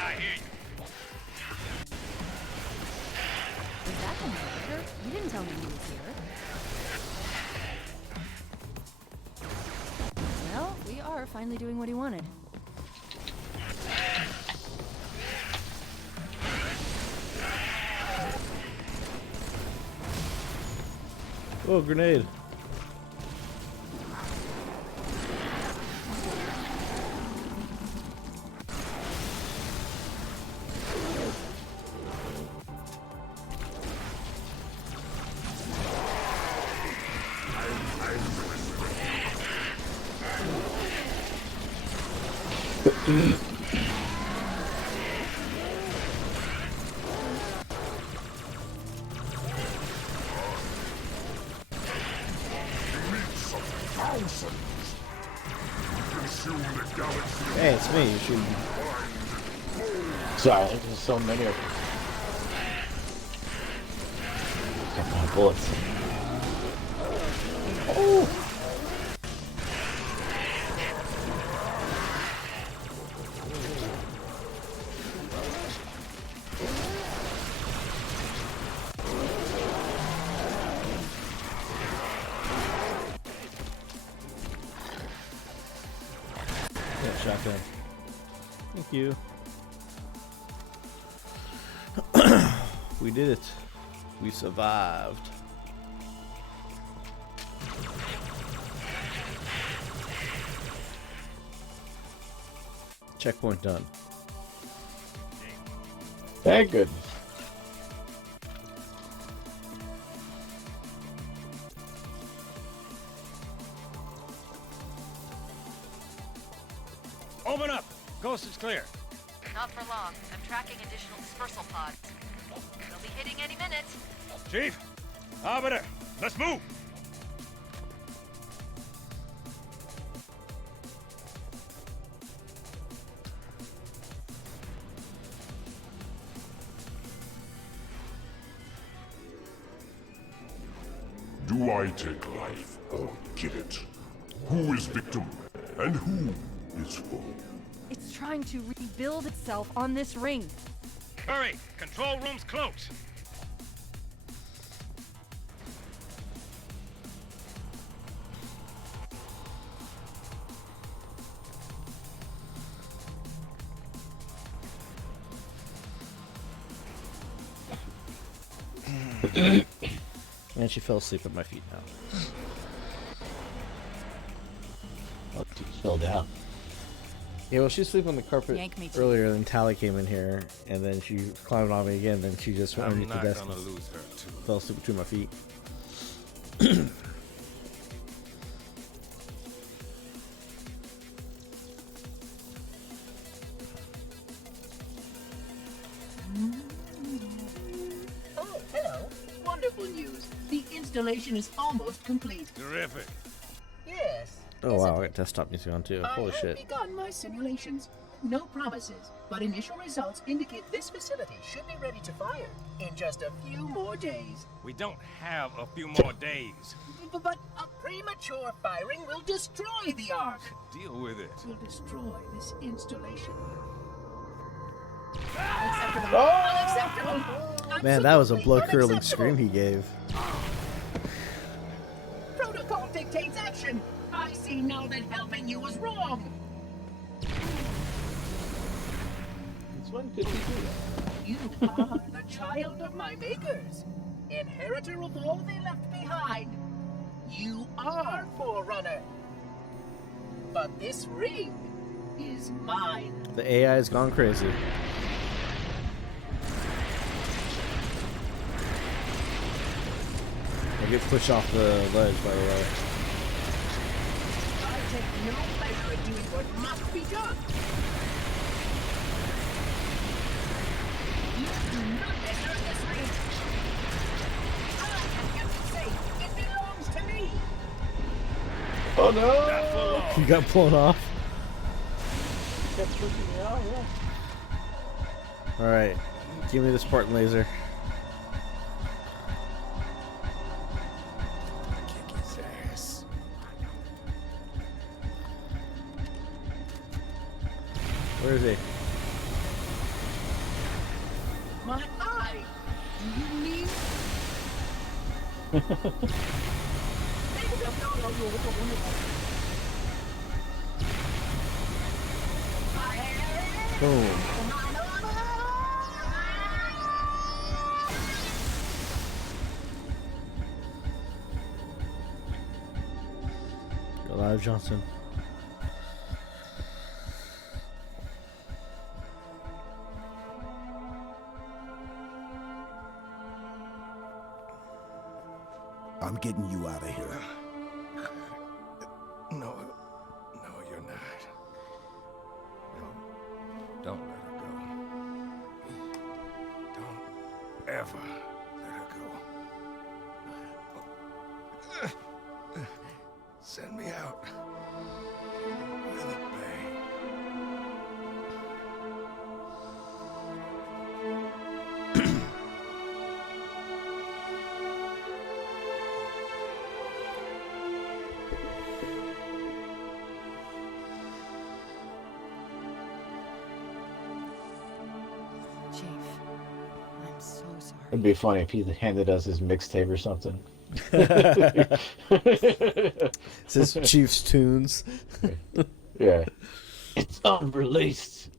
I hear you. Is that the murderer? You didn't tell me he was here. Well, we are finally doing what he wanted. Oh, grenade. Hey, it's me. You should. Sorry, there's just so many of them. Got my bullets. Oh! Yeah, shotgun. Thank you. We did it. We survived. Checkpoint done. Thank goodness. Open up. Coast is clear. Not for long. I'm tracking additional dispersal pods. They'll be hitting any minute. Chief, Arbiter, let's move. Do I take life or give it? Who is victim and who is foe? It's trying to rebuild itself on this ring. Hurry! Control room's close! And she fell asleep at my feet now. Oh, she fell down. Yeah, well, she was sleeping on the carpet Yank me too. earlier, then Tally came in here, and then she climbed on me again, then she just went I'm underneath not the desk gonna and lose her, too. fell asleep between my feet. Oh, hello. Wonderful news. The installation is almost complete. Terrific. Yes. Oh wow, I got desktop music on too. I Holy have shit. begun my simulations. No promises, but initial results indicate this facility should be ready to fire in just a few more days. We don't have a few more days. But a premature firing will destroy the Ark. Deal with it. Will destroy this installation. Unacceptable. Unacceptable. Man, that was a Absolutely blood-curdling unacceptable. scream he gave. Protocol dictates action. I see now that helping you was wrong. Since when could he do that? You are the child of my makers, inheritor of all they left behind. You are Forerunner. But this ring is mine. The AI has gone crazy. I get pushed off the ledge, by the way. I take no pleasure in doing what must be done. You do not enter this ring. I have kept it safe. It belongs to me. Oh no! You got blown off. That's freaking me out, yeah. Alright, give me the Spartan laser. Kick his ass. Where is he? My eye. Do you mean? Boom. Go live, Johnson. I'm getting you out of here. No, you're not. No, don't let her go. Don't ever let her go. Send me out with a bang. Chief, I'm so sorry. It'd be funny if he handed us his mixtape or something. This is Chief's Tunes. Yeah. It's unreleased.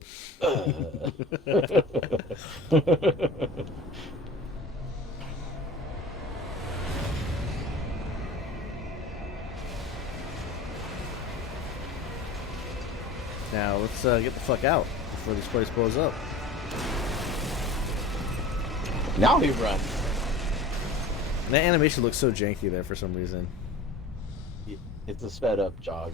Now let's get the fuck out before this place blows up. Now he runs. And that animation looks so janky there for some reason. It's a sped up jog.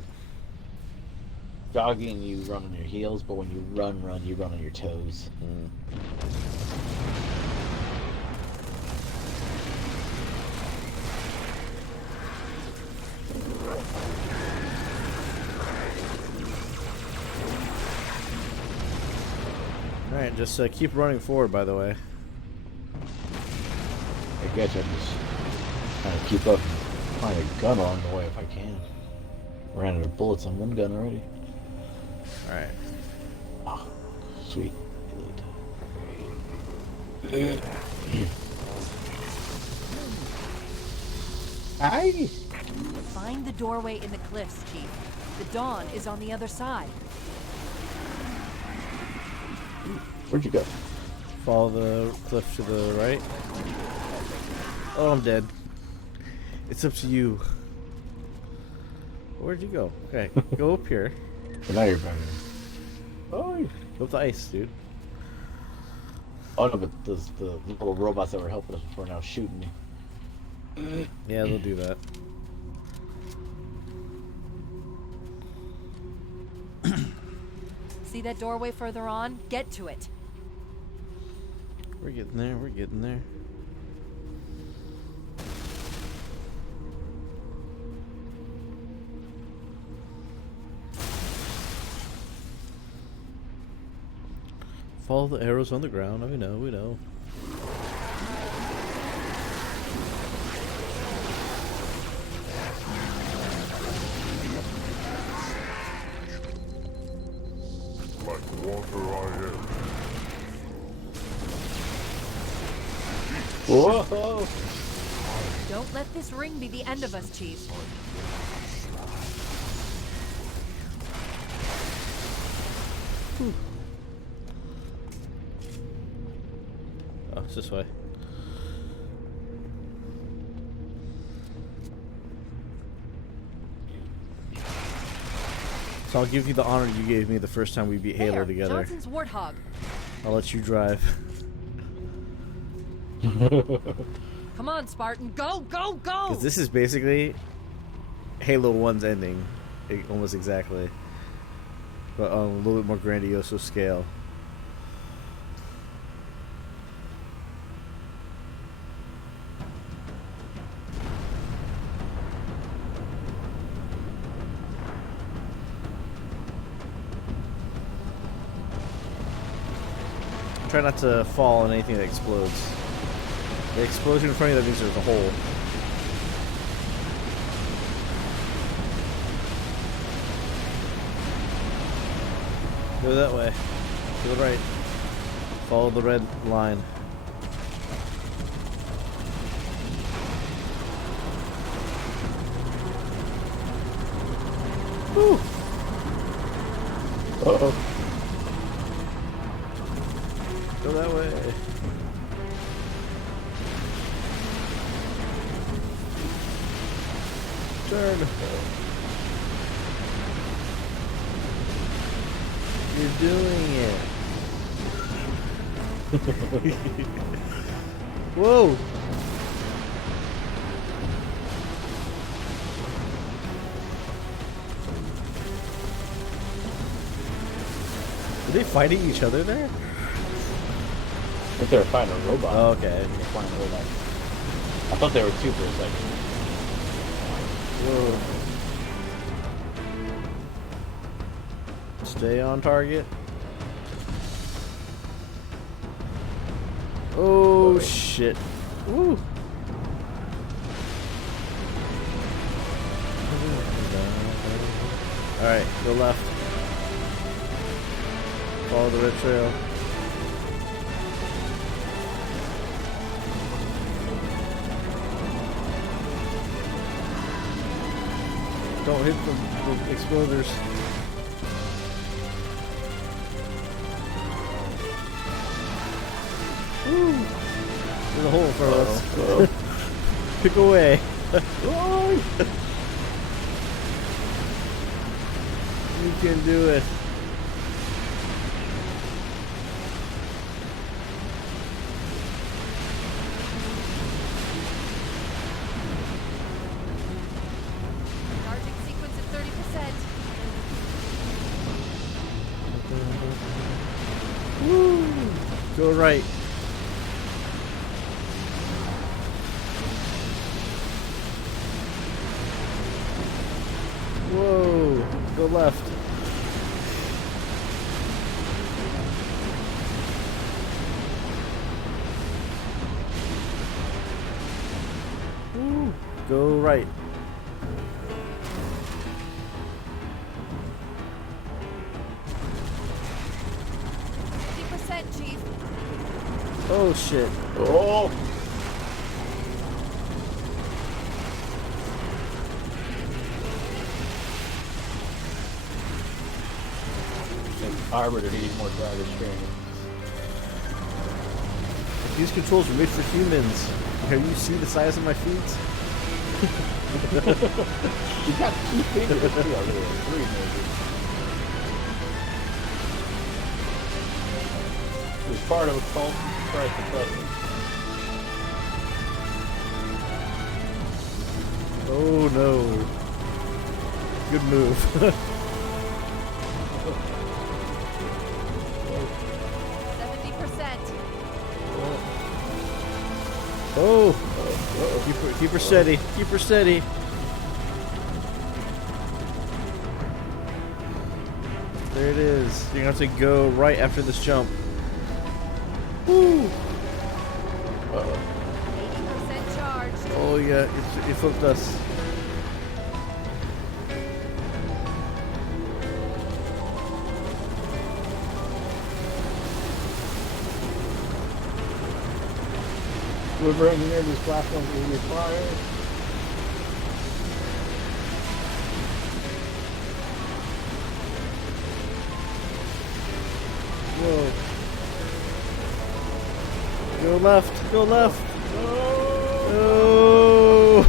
Jogging, you run on your heels, but when you run, you run on your toes. Alright, just keep running forward, by the way. I guess I'm just trying to keep up. Find a gun along the way if I can. Ran out of bullets on one gun already. Alright. Oh, sweet. Hi. Find the doorway in the cliffs, Chief. The dawn is on the other side. Where'd you go? Follow the cliff to the right. Oh, I'm dead. It's up to you. Where'd you go? Okay, go up here. Now you're better. Oh, go up the ice, dude. Oh no, but the little robots that were helping us before now shooting me. Yeah, they'll do that. See that doorway further on? Get to it. We're getting there, we're getting there. Follow the arrows on the ground. We know, we know. Like water I am. Whoa! Don't let this ring be the end of us, Chief. Oh, it's this way. So I'll give you the honor you gave me the first time we beat Halo There, together. Johnson's Warthog. I'll let you drive. Come on, Spartan. Go, go, go! Because this is basically Halo 1's ending. Almost exactly. But on a little bit more grandiose scale. Try not to fall on anything that explodes. The explosion in front of you, that means there's a hole. Go that way. To the right. Follow the red line. Woo! Uh-oh. Go that way. Turn. You're doing it. Whoa. Are they fighting each other there? I think they were fighting a robot. Oh, okay. They were fighting a robot. I thought they were two for a second. Whoa. Stay on target. Oh, shit. Woo. Alright, go left. Follow the red trail. Don't hit the exploders. Woo! There's a hole in front of us. Pick away. You can do it. Charging sequence at 30%. Woo! Go right. Whoa! Go left. Woo! Go right. Oh shit. Oh! Arbiter needs more driver training. These controls are made for humans. Can you see the size of my feet? You got 2 fingers too, over there. 3 maybe. It was part of a cult. Try to trust me. Oh no. Good move. 70%. Oh. Keep her steady. Keep her steady. There it is. You're going to have to go right after this jump. Woo! 80% charged. Oh yeah, it flipped us. Whoever engineered this platform will be fired. Whoa. Go left. Go left. Oh.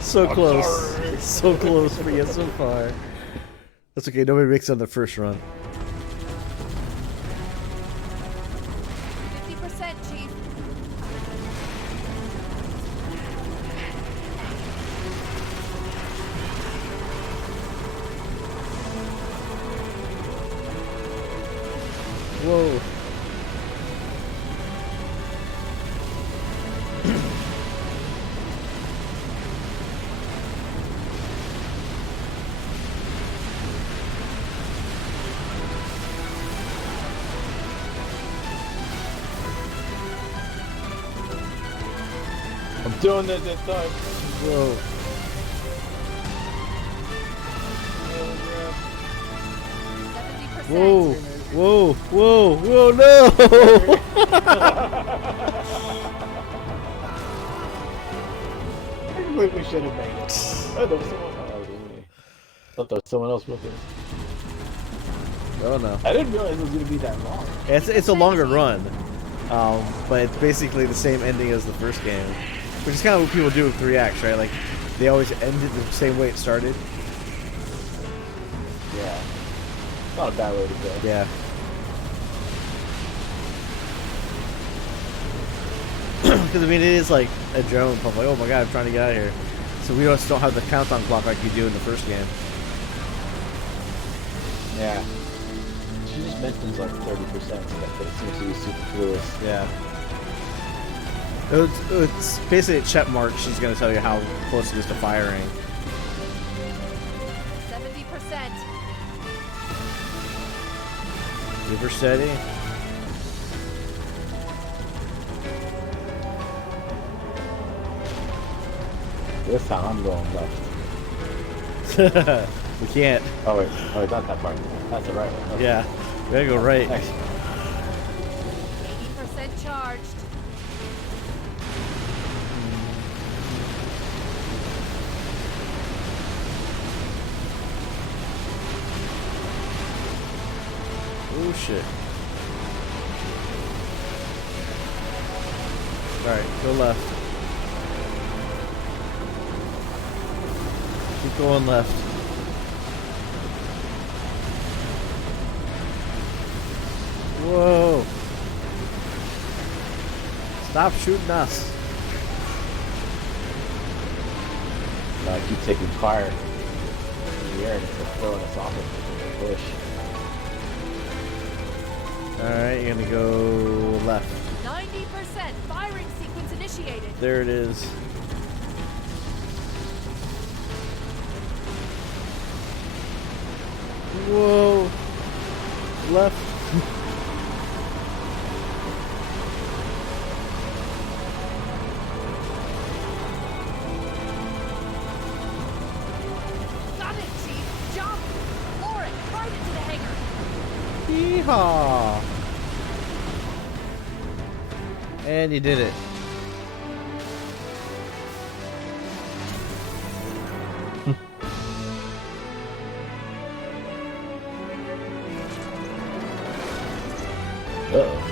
So close. So close, but yet so far. That's okay. Nobody makes it on the first run. 50%, Chief. Whoa. I'm doing it this time. Whoa. Whoa. Whoa. Whoa. Whoa, no! I believe we should have made it. Oh, there was someone else. I thought there was someone else with us. Oh no. I didn't realize it was going to be that long. It's a longer run. But it's basically the same ending as the first game. Which is kind of what people do with 3 acts, right? Like, they always end it the same way it started. Yeah. Not a bad way to go. Yeah. Because, I mean, it is like a adrenaline pump. Like, oh my god, I'm trying to get out of here. So we just don't have the countdown clock like you do in the first game. Yeah. She just mentions like 30% stuff, but it seems to be superfluous. Yeah. It's basically a check mark. She's going to tell you how close it is to firing. 70%. Keep her steady. This time I'm going left. We can't. Oh wait, not that part. That's the right one. Okay. Yeah, we gotta go right. 80% charged. Oh shit. Alright, go left. Keep going left. Whoa. Stop shooting us. No, I keep taking fire in the air and it's like throwing us off of the bush. Alright, you're gonna go left. 90%. Firing sequence initiated. There it is. Whoa. Left. Got it, Chief. Jump. Floor it. Right into the hangar. Yeehaw. And you did it. Uh-oh.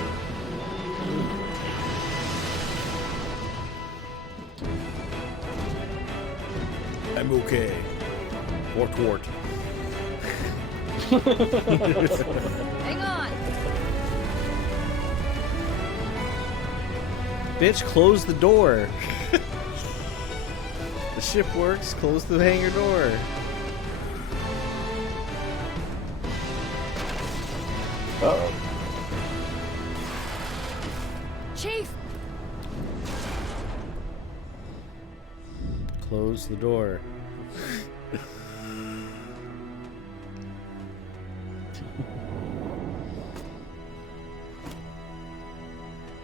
I'm okay. Wart. Hang on. Bitch, close the door. The ship works. Close the hangar door. Uh-oh. Chief! Close the door.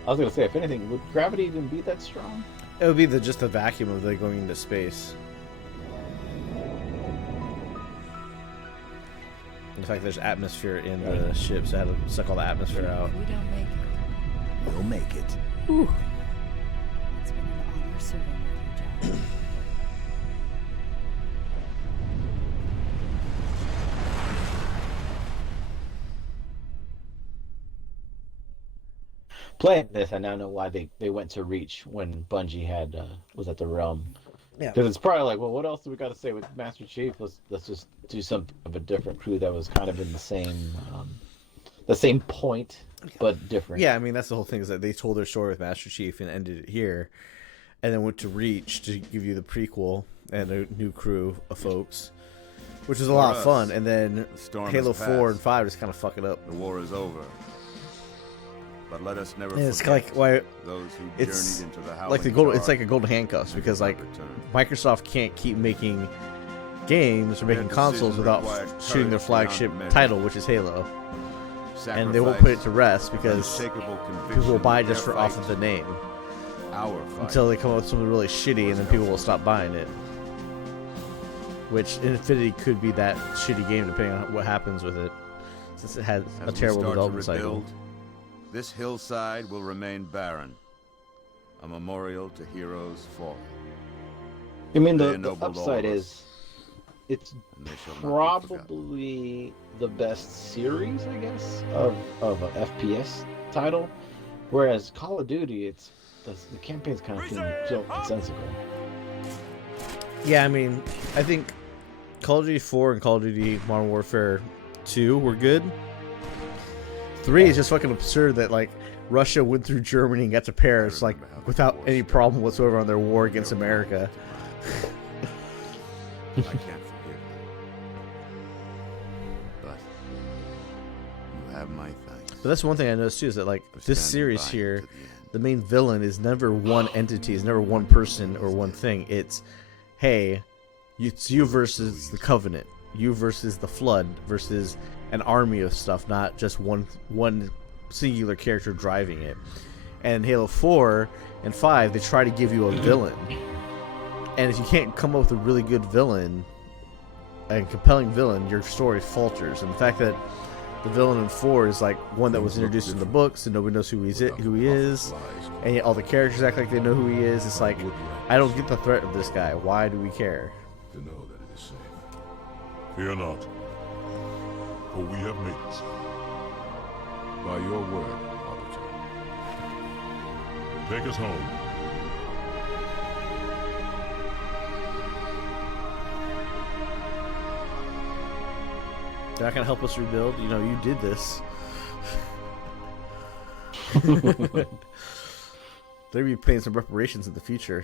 I was gonna say, if anything, would gravity even be that strong? It would be just the vacuum of like going into space. In fact, there's atmosphere in the ship, so I had to suck all the atmosphere out. We don't make it. We'll make it. Whew. It's been an honor serving with you, Jack. Playing this, I now know why they went to Reach when Bungie had was at the Realm. Yeah. Because it's probably like, well, what else do we got to say with Master Chief? Let's just do some of a different crew that was kind of in the same point, but different. Yeah, I mean that's the whole thing is that they told their story with Master Chief and ended it here, and then went to Reach to give you the prequel and a new crew of folks, which was a lot of fun. And then Halo 4 and 5 just kind of fuck it up. The war is over. But let us never And it's forget like why those who it's journeyed into the like the gold. It's like a golden handcuffs because like Microsoft can't keep making games or making consoles without shooting their flagship title, which is Halo, and they won't put it to rest because people will buy it just for off of the name until they come up with something really shitty, and then people will stop buying it. Which Infinity could be that shitty game depending on what happens with it, since it had a terrible development cycle. This hillside will remain barren, a memorial to heroes fallen. I mean, They the ennobled all upside of us, is, it's and they shall not be forgotten. probably the best series, I guess, of a FPS title. Whereas Call of Duty, it's the campaign's kind of feel nonsensical. Yeah, I mean, I think Call of Duty 4 and Call of Duty Modern Warfare 2 were good. 3 is just fucking absurd that like Russia went through Germany and got to Paris like without any problem whatsoever on their war against America. I can't forgive them. But you have my thanks. But that's one thing I noticed too is that like this series here, the main villain is never one entity, is never one person or one thing. It's hey, it's you versus the Covenant, you versus the Flood versus an army of stuff, not just one singular character driving it. And Halo 4 and 5, they try to give you a villain. And if you can't come up with a really good villain, and compelling villain, your story falters. And the fact that the villain in 4 is like one that was introduced in the books and nobody knows who he is, and yet all the characters act like they know who he is, it's like, I don't get the threat of this guy. Why do we care? To know that it is safe. Fear not. For we have made it so. By your word, Arbiter. Take us home. They're not gonna help us rebuild. You know, you did this. They'll be paying some reparations in the future.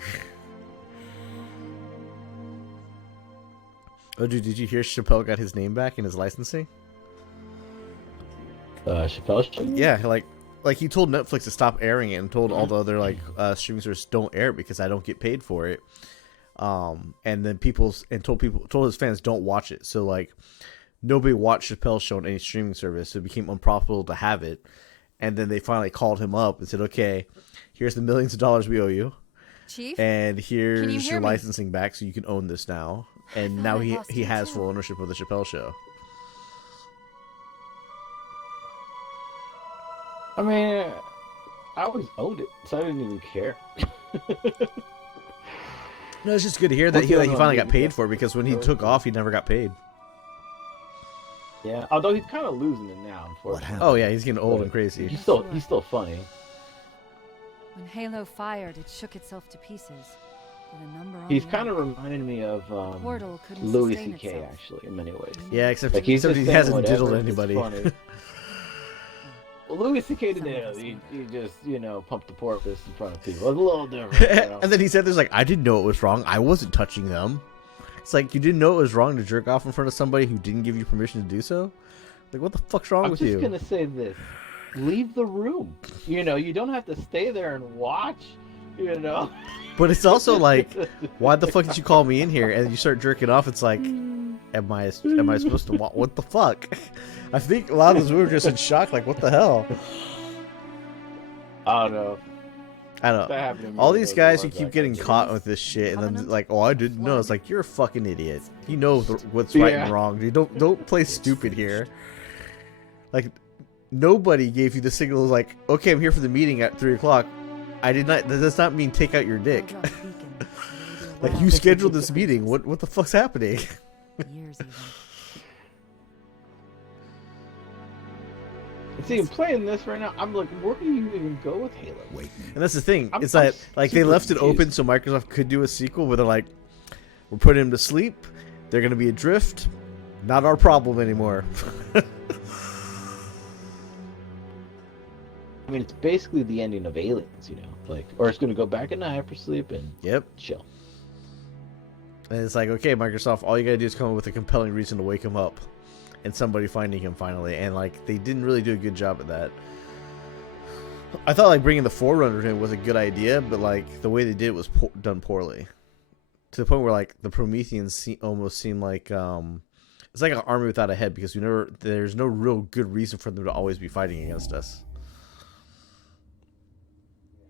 Oh, dude, did you hear Chappelle got his name back in his licensing? Chappelle? Yeah, like he told Netflix to stop airing it and told all the other like streaming services don't air it because I don't get paid for it. And then told his fans don't watch it. So like nobody watched Chappelle's show on any streaming service, so it became unprofitable to have it. And then they finally called him up and said, "Okay, here's the millions of dollars we owe you, Chief, and here's hear your me? licensing back, so you can own this now." And now he has full ownership of the Chappelle Show. I mean, I always owned it, so I didn't even care. No, it's just good to hear that he finally got paid for it, because when he took off, he never got paid. Yeah, although he's kind of losing it now, unfortunately. Oh yeah, he's getting old and crazy. He's still funny. When Halo fired, it shook itself to pieces. With a number on He's the kind of end. reminding me of Portal couldn't Louis sustain C.K. itself. actually, in many ways. Yeah, except, Like, he's except just he saying hasn't whatever, diddled it's anybody. funny. Well, Louis C.K. didn't. He just, pumped the porpoise in front of people. It was a little different. And then he said, "There's like, I didn't know it was wrong. I wasn't touching them." It's like, you didn't know it was wrong to jerk off in front of somebody who didn't give you permission to do so? Like, what the fuck's wrong with you? I'm just gonna say this: leave the room. You don't have to stay there and watch. But it's also like, why the fuck did you call me in here? And you start jerking off. It's like, am I supposed to? What the fuck? I think a lot of us were just in shock. Like, what the hell? I don't know. I That don't happened to me All when these I was guys who young, keep back getting then. caught with this shit, and then like, oh, I didn't know. It's like, you're a fucking idiot. You know what's right and Yeah. wrong. Dude, don't play stupid here. Like, nobody gave you the signal like, okay, I'm here for the meeting at 3 o'clock. I did not. That does not mean take out your dick. Like, you scheduled this meeting. What the fuck's happening? See, I'm playing this right now. I'm like, where do you even go with Halo? And that's the thing. I'm- It's that I'm like they super left it open confused. so Microsoft could do a sequel where they're like, we're putting him to sleep. They're gonna be adrift. Not our problem anymore. I mean, it's basically the ending of Aliens, or it's gonna go back at night for sleep and chill. And it's like, okay, Microsoft, all you gotta do is come up with a compelling reason to wake him up, and somebody finding him finally. And like, they didn't really do a good job at that. I thought like bringing the Forerunner in was a good idea, but like the way they did it was done poorly, to the point where like the Prometheans almost seem like it's like an army without a head, because there's no real good reason for them to always be fighting against us.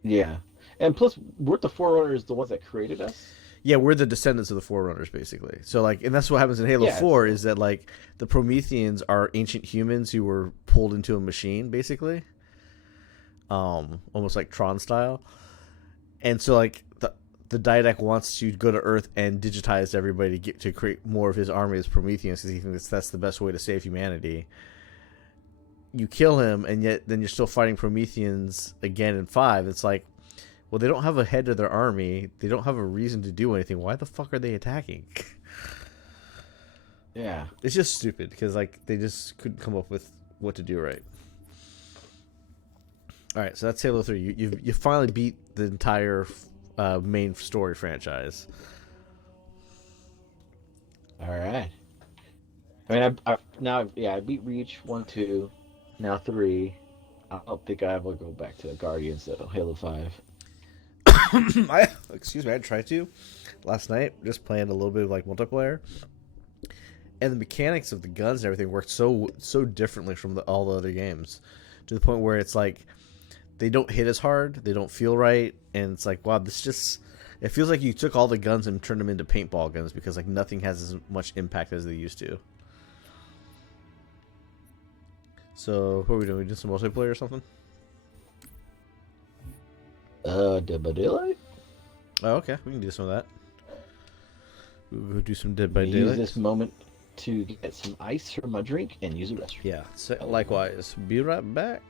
Yeah, and plus, weren't the Forerunners the ones that created us? Yeah, we're the descendants of the Forerunners, basically. So, like, and that's what happens in Halo Yeah, 4, is that, like, the Prometheans are ancient humans who were pulled into a machine, basically. Almost like Tron style. And so, like, the Didac wants to go to Earth and digitize everybody to create more of his army as Prometheans, because he thinks that's the best way to save humanity. You kill him, and yet then you're still fighting Prometheans again in 5. It's like, well, they don't have a head of their army. They don't have a reason to do anything. Why the fuck are they attacking? Yeah. It's just stupid, because like they just couldn't come up with what to do right. All right, so that's Halo 3. You finally beat the entire main story franchise. All right. I mean, I beat Reach 1, 2, now 3. I don't think I ever go back to Guardians though. Halo 5. Excuse me, I tried to last night, just playing a little bit of like multiplayer, and the mechanics of the guns and everything worked so differently from all the other games, to the point where it's like they don't hit as hard, they don't feel right, and it's like, wow, it feels like you took all the guns and turned them into paintball guns, because like nothing has as much impact as they used to. So what are we doing? We doing some multiplayer or something? Dead by Daylight? Oh, okay. We can do some of that. We'll go do some Dead by Use Daylight. this moment to get some ice from my drink and use the restroom. Yeah, so likewise. Be right back.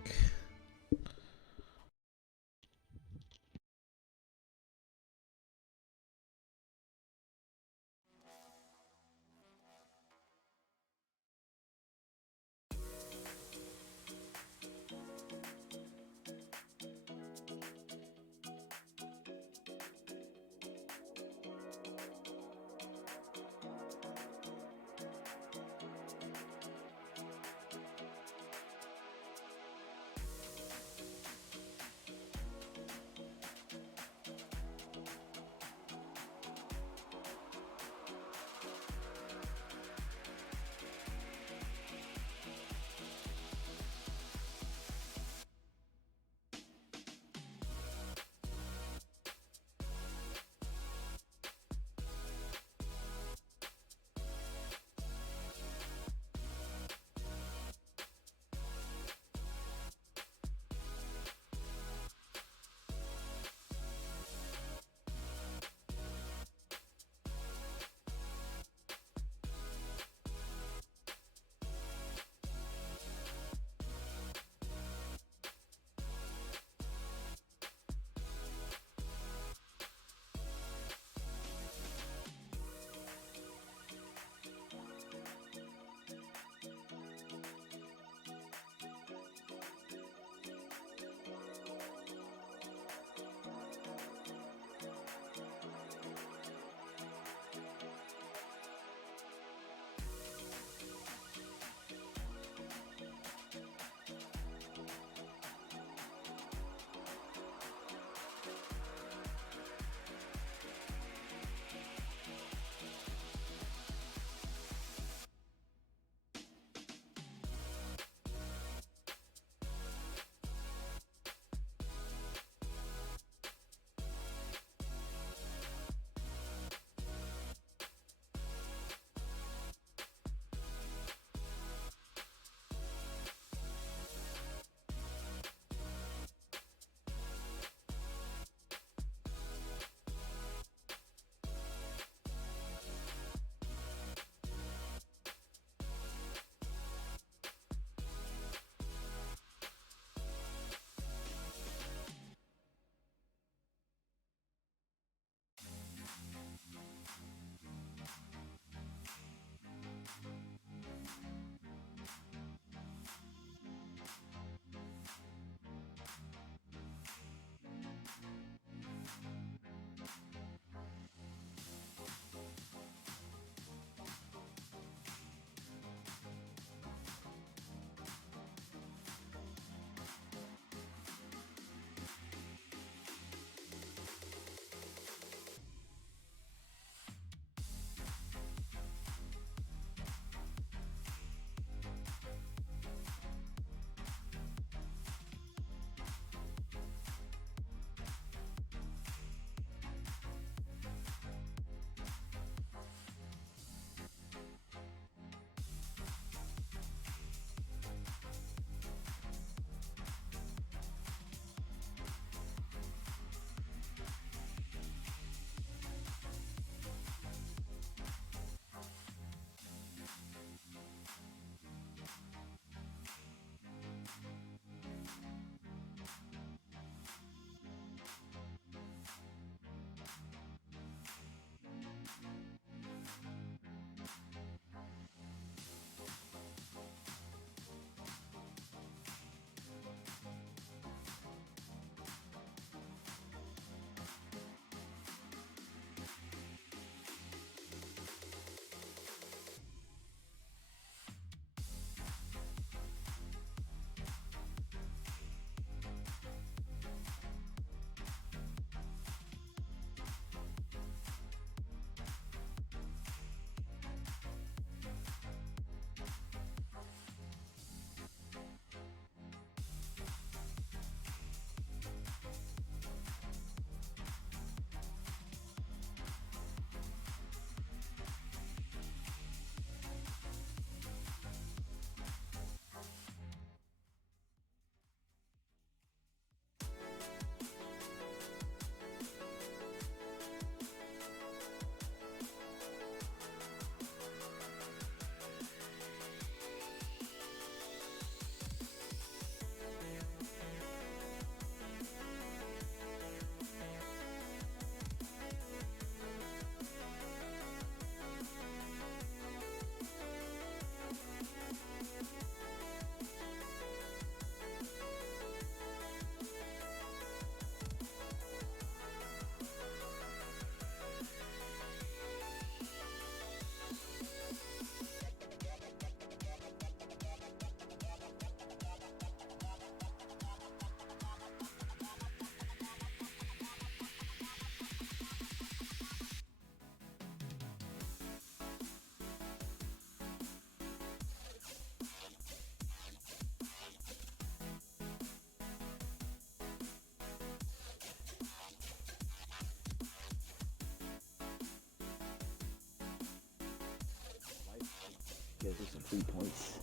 3 points.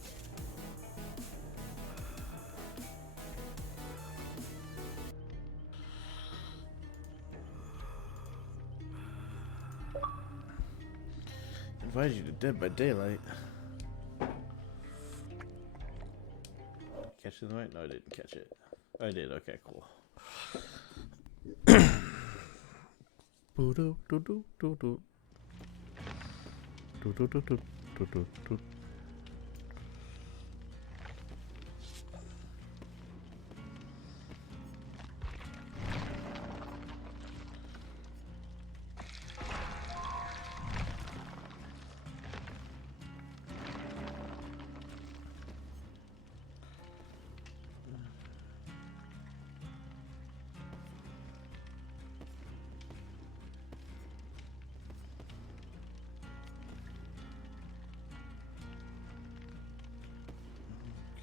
Invited you to Dead by Daylight. Catch the invite? No, I didn't catch it. I did. Okay, cool.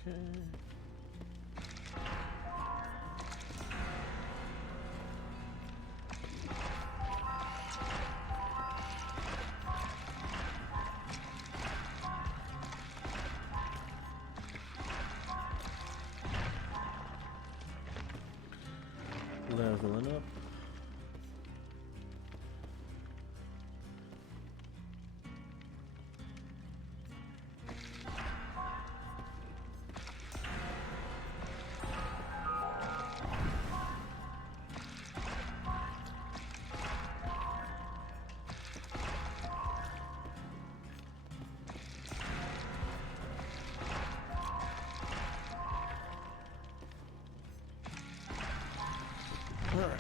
Okay. Leveling up. Alright.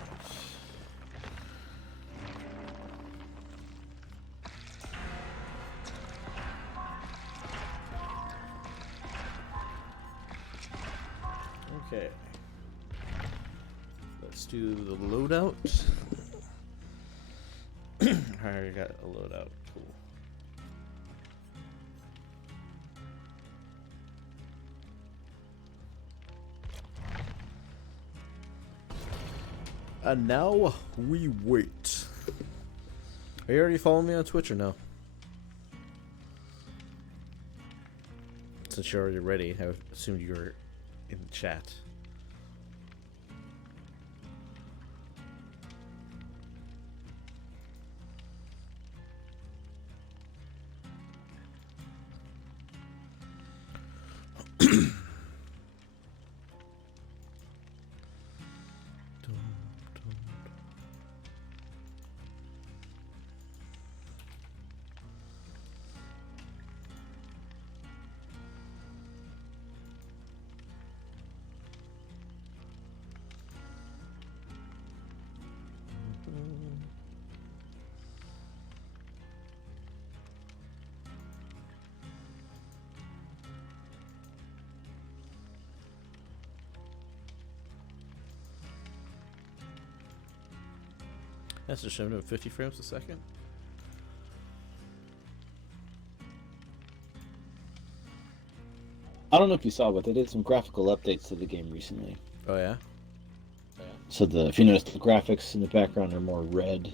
Okay. Let's do the loadout. I already got a loadout. Cool. And now we wait. Are you already following me on Twitch or no? Since you're already ready, I assumed you were in the chat. That's just showing at 50 frames a second. I don't know if you saw, but they did some graphical updates to the game recently. Oh yeah. So if you notice, the graphics in the background are more red.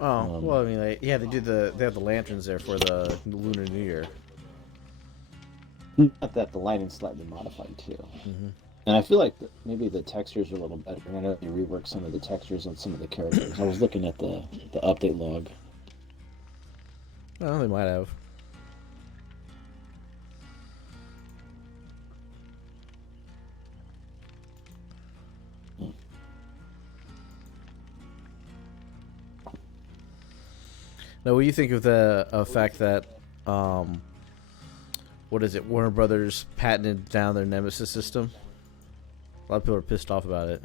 Oh well, I mean, they have the lanterns there for the Lunar New Year. Not that the lighting's slightly modified too. Mm-hmm. And I feel like maybe the textures are a little better. I know you reworked some of the textures on some of the characters. I was looking at the update log. Well, they might have. Now, what do you think of the fact that, what is it, Warner Brothers patented down their Nemesis system? A lot of people are pissed off about it.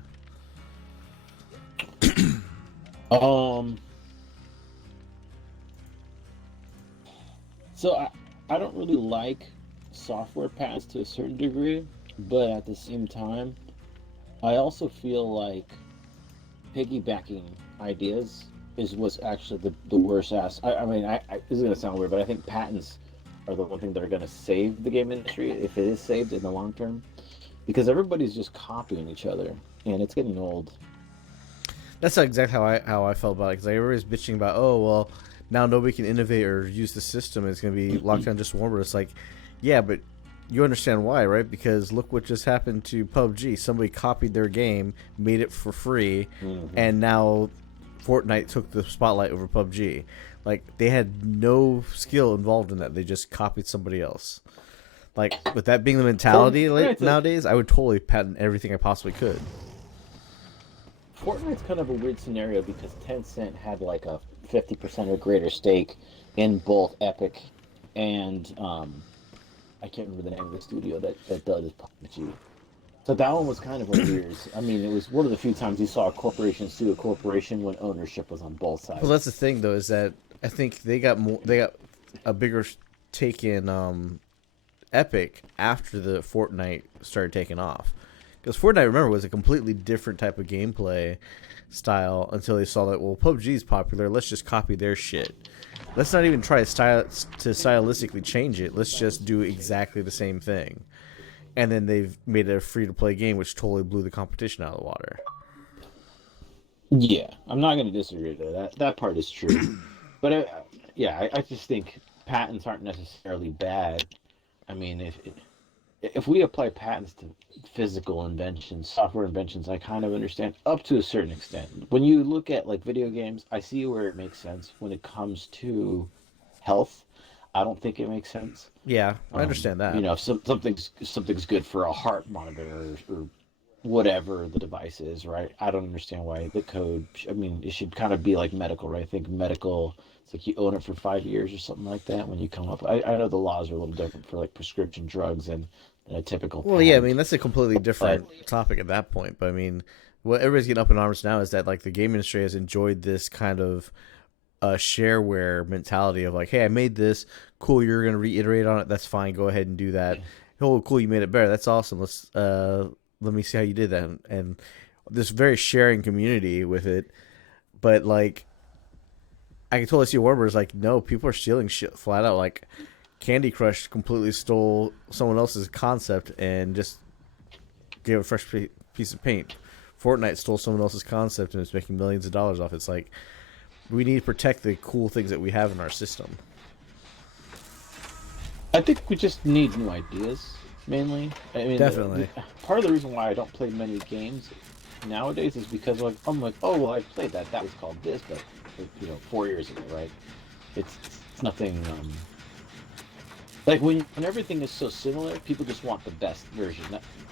So I don't really like software patents to a certain degree, but at the same time, I also feel like piggybacking ideas is what's actually the worst ass. I mean, this is going to sound weird, but I think patents are the one thing that are going to save the game industry, if it is saved in the long term, because everybody's just copying each other, and it's getting old. That's exactly how I felt about it, because everybody's bitching about, oh, well, now nobody can innovate or use the system. It's going to be locked down just Warner. It's like, Yeah, but you understand why, right? Because look what just happened to PUBG. Somebody copied their game, made it for free, and now Fortnite took the spotlight over PUBG. Like, they had no skill involved in that. They just copied somebody else. Like, with that being the mentality nowadays, I would totally patent everything I possibly could. Fortnite's kind of a weird scenario because Tencent had like a 50% or greater stake in both Epic and I can't remember the name of the studio that does PUBG. So that one was kind of a weird. I mean, it was one of the few times you saw a corporation sue a corporation when ownership was on both sides. Well, that's the thing, though, is that I think they got a bigger take in Epic after the Fortnite started taking off. Because Fortnite, remember, was a completely different type of gameplay style until they saw that, well, PUBG's popular, let's just copy their shit. Let's not even try to stylistically change it. Let's just do exactly the same thing. And then they've made it a free-to-play game, which totally blew the competition out of the water. Yeah, I'm not going to disagree with that. That part is true. But, I just think patents aren't necessarily bad. I mean, if we apply patents to physical inventions, software inventions, I kind of understand up to a certain extent. When you look at like video games, I see where it makes sense. When it comes to health, I don't think it makes sense. Yeah, I understand that. You know, if something's good for a heart monitor or whatever the device is, right? I don't understand why the code. I mean, it should kind of be like medical, right? I think medical. It's like you own it for 5 years or something like that when you come up. I know the laws are a little different for like prescription drugs and a typical. Well, yeah, I mean that's a completely different topic at that point. But I mean, what everybody's getting up in arms now is that like the game industry has enjoyed this kind of shareware mentality of like, hey, I made this, cool, you're gonna reiterate on it, that's fine, go ahead and do that. Oh, cool, you made it better, that's awesome. Let's let me see how you did that, and this very sharing community with it. But like, I can totally see Warner's like, no, people are stealing shit flat out. Like, Candy Crush completely stole someone else's concept and just gave a fresh piece of paint. Fortnite stole someone else's concept and is making millions of dollars off. It's like, we need to protect the cool things that we have in our system. I think we just need new ideas, mainly. I mean, definitely. Part of the reason why I don't play many games nowadays is because like I'm like, oh well, I played that. That was called this, but 4 years ago, right? It's nothing. Like when everything is so similar, people just want the best version.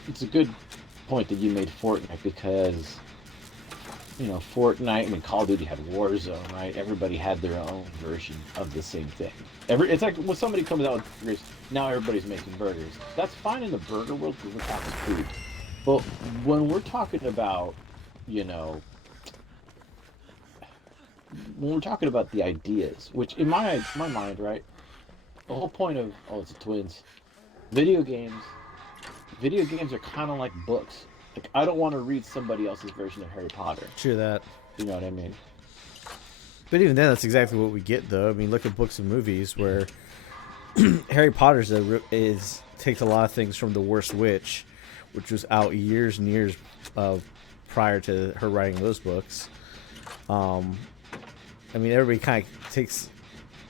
It's a good point that you made Fortnite because Fortnite. I mean, Call of Duty had Warzone, right? Everybody had their own version of the same thing. It's like when somebody comes out with burgers, now everybody's making burgers. That's fine in the burger world because we're talking food. But when we're talking about, when we're talking about the ideas, which in my mind, right, the whole point of it's twins. Video games are kind of like books. Like, I don't want to read somebody else's version of Harry Potter. True that. You know what I mean? But even then, that's exactly what we get, though. I mean, look at books and movies where Harry Potter takes a lot of things from The Worst Witch, which was out years and years prior to her writing those books. I mean, everybody kind of takes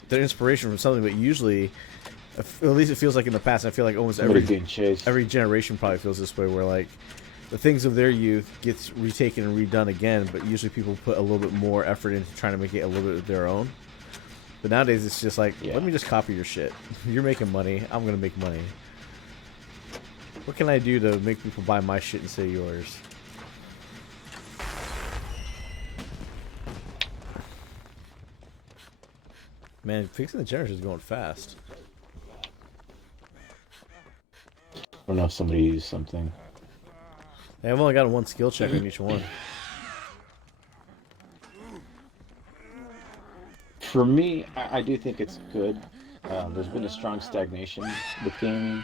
their inspiration from something, but usually, at least it feels like in the past, I feel like almost every generation probably feels this way, where like the things of their youth gets retaken and redone again, but usually people put a little bit more effort into trying to make it a little bit of their own. But nowadays it's just like, let me just copy your shit. You're making money, I'm gonna make money. What can I do to make people buy my shit instead of yours? Man, fixing the generators is going fast. I don't know if somebody used something. Hey, I've only got one skill check on each one. For me, I do think it's good. There's been a strong stagnation with gaming.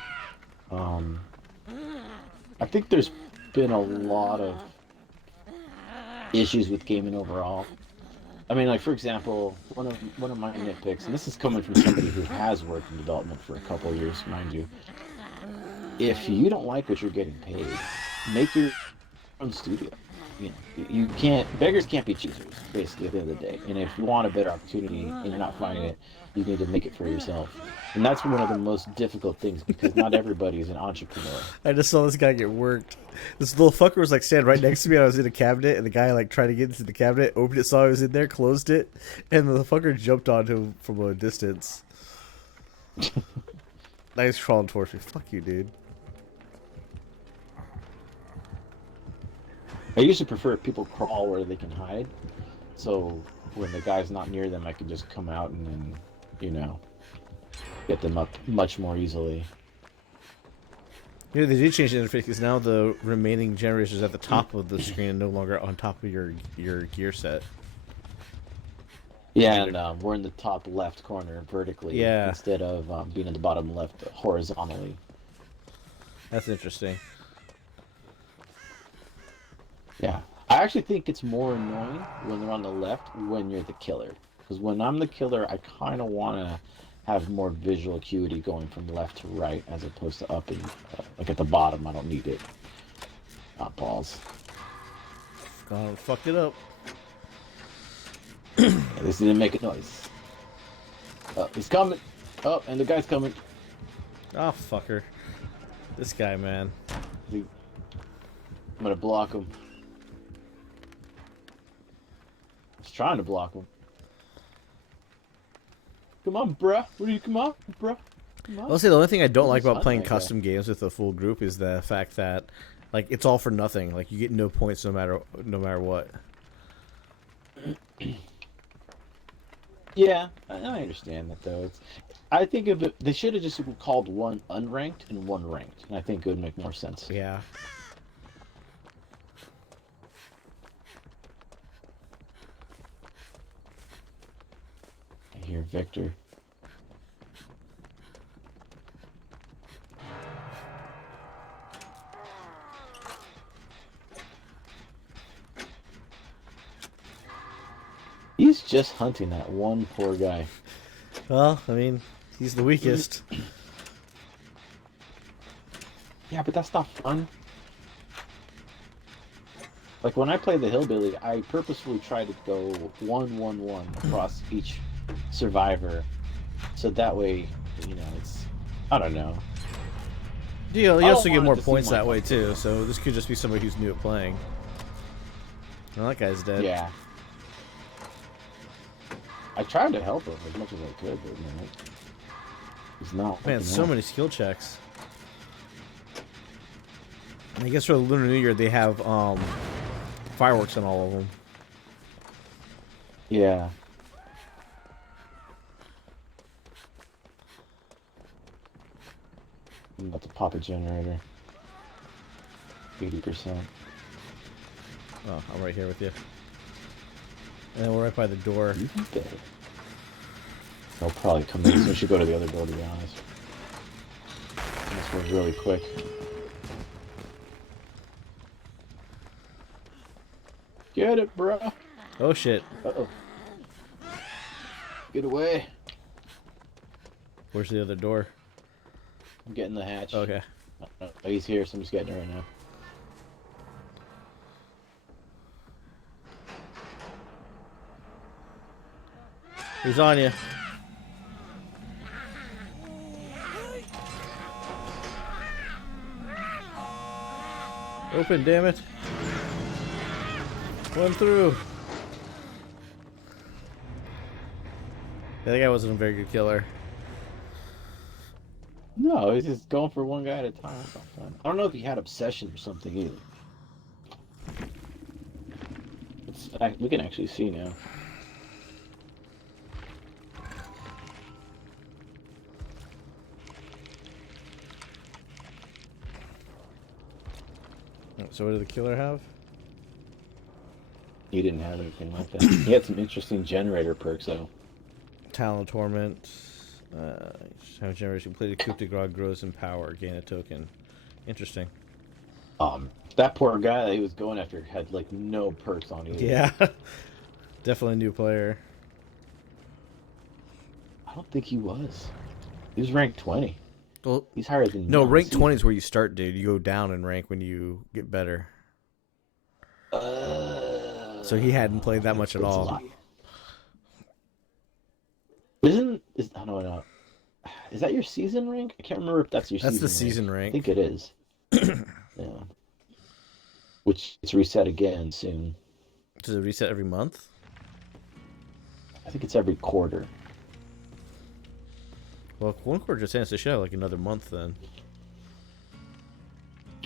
I think there's been a lot of issues with gaming overall. I mean, like, for example, one of my nitpicks, and this is coming from somebody who has worked in development for a couple of years, mind you. If you don't like what you're getting paid, make your own studio. you can't. Beggars can't be choosers, basically, at the end of the day. And if you want a better opportunity and you're not finding it, you need to make it for yourself. And that's one of the most difficult things because not everybody is an entrepreneur. I just saw this guy get worked. This little fucker was like standing right next to me. And I was in a cabinet, and the guy like tried to get into the cabinet, opened it, saw I was in there, closed it, and the fucker jumped onto him from a distance. Now he's crawling towards me. Fuck you, dude. I usually prefer people crawl where they can hide, so when the guy's not near them, I can just come out and then, get them up much more easily. They did change the interface because now the remaining generators at the top of the screen and no longer on top of your gear set. Yeah, and we're in the top left corner vertically instead of being in the bottom left horizontally. That's interesting. Yeah. I actually think it's more annoying when they're on the left when you're the killer. Because when I'm the killer, I kind of want to have more visual acuity going from left to right as opposed to up and like at the bottom. I don't need it. Not balls. God, fucked it up. This didn't make a noise. He's coming. Oh, and the guy's coming. Oh, fucker. This guy, man. I'm gonna block him. I was trying to block him. Come on, bruh. What are you? Come on, bruh. Come on. I'll say the only thing I don't like about playing custom games with a full group is the fact that, like, it's all for nothing. Like, you get no points no matter what. Yeah, I understand that though. I think they should have just called one unranked and one ranked, and I think it would make more sense. Yeah. I hear Victor. He's just hunting that one poor guy. Well, I mean, he's the weakest. Yeah, but that's not fun. Like, when I play the Hillbilly, I purposefully try to go 1-1-1 across each survivor. So that way, it's... I don't know. You also get more points that way, too, so this could just be somebody who's new at playing. Well, that guy's dead. Yeah. I tried to help him as much as I could, but he's not. Man, so many skill checks. I guess for the Lunar New Year, they have fireworks on all of them. Yeah. I'm about to pop a generator. 80%. Oh, I'm right here with you. And then we're right by the door. They'll probably come in, so we should go to the other door, to be honest. This one's really quick. Get it, bruh! Oh, shit. Uh-oh. Get away. Where's the other door? I'm getting the hatch. Okay. Oh, he's here, so I'm just getting it right now. He's on you. Open, damn it. Run through. Yeah, that guy wasn't a very good killer. No, he's just going for one guy at a time. I don't know if he had obsession or something either. We can actually see now. So what did the killer have? He didn't have anything like that. He had some interesting generator perks though. Talon of Torment. How generation completed coup de grace grows in power. Gain a token. Interesting. That poor guy that he was going after had like no perks on either. Yeah. Definitely a new player. I don't think he was. He was ranked 20. Well, he's higher than no, rank 20 is where you start, dude. You go down in rank when you get better. So he hadn't played that much at That's a all. lot. I don't know. Is that your season rank? I can't remember if that's your That's season the season I rank. think it is. Yeah. Which it's reset again soon. Does it reset every month? I think it's every quarter. Well, one quarter just ends, so should have like another month then.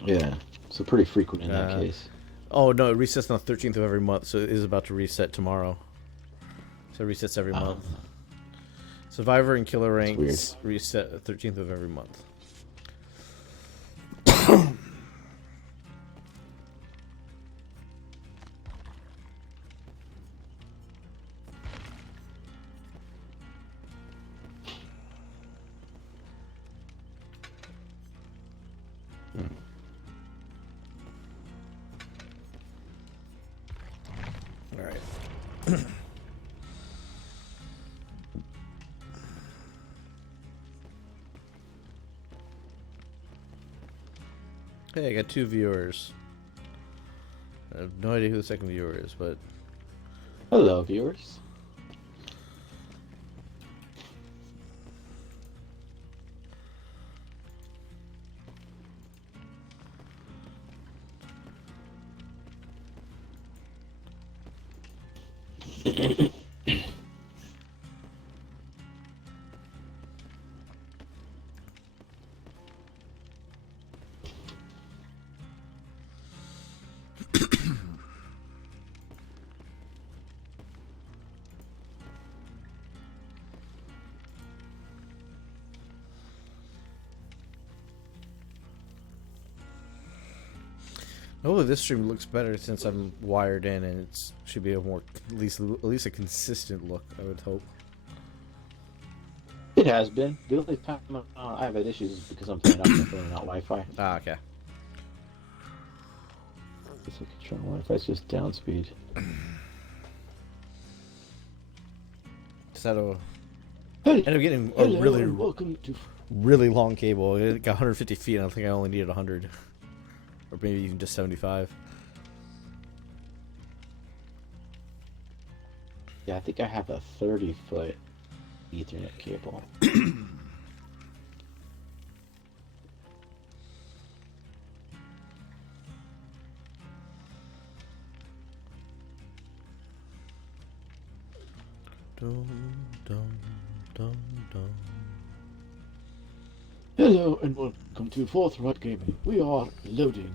Yeah. So pretty frequent in that case. Oh no, it resets on the 13th of every month, so it is about to reset tomorrow. So it resets every month. Survivor and Killer ranks reset the 13th of every month. All right. Hey, I got 2 viewers. I have no idea who the second viewer is, but... Hello, viewers. Hopefully this stream looks better since I'm wired in, and it should be a more at least a consistent look, I would hope. It has been. The only time I've had issues is because I'm playing off my phone, not Wi-Fi. Ah, okay. Guess I could try Wi-Fi. It's just down speed. So ended up getting a really long cable. It got 150 feet, and I think I only needed 100. Or maybe even just 75. Yeah, I think I have a 30-foot Ethernet cable. Dum, dum, dum, dum. Hello and welcome to Forthright Gaming. We are loading.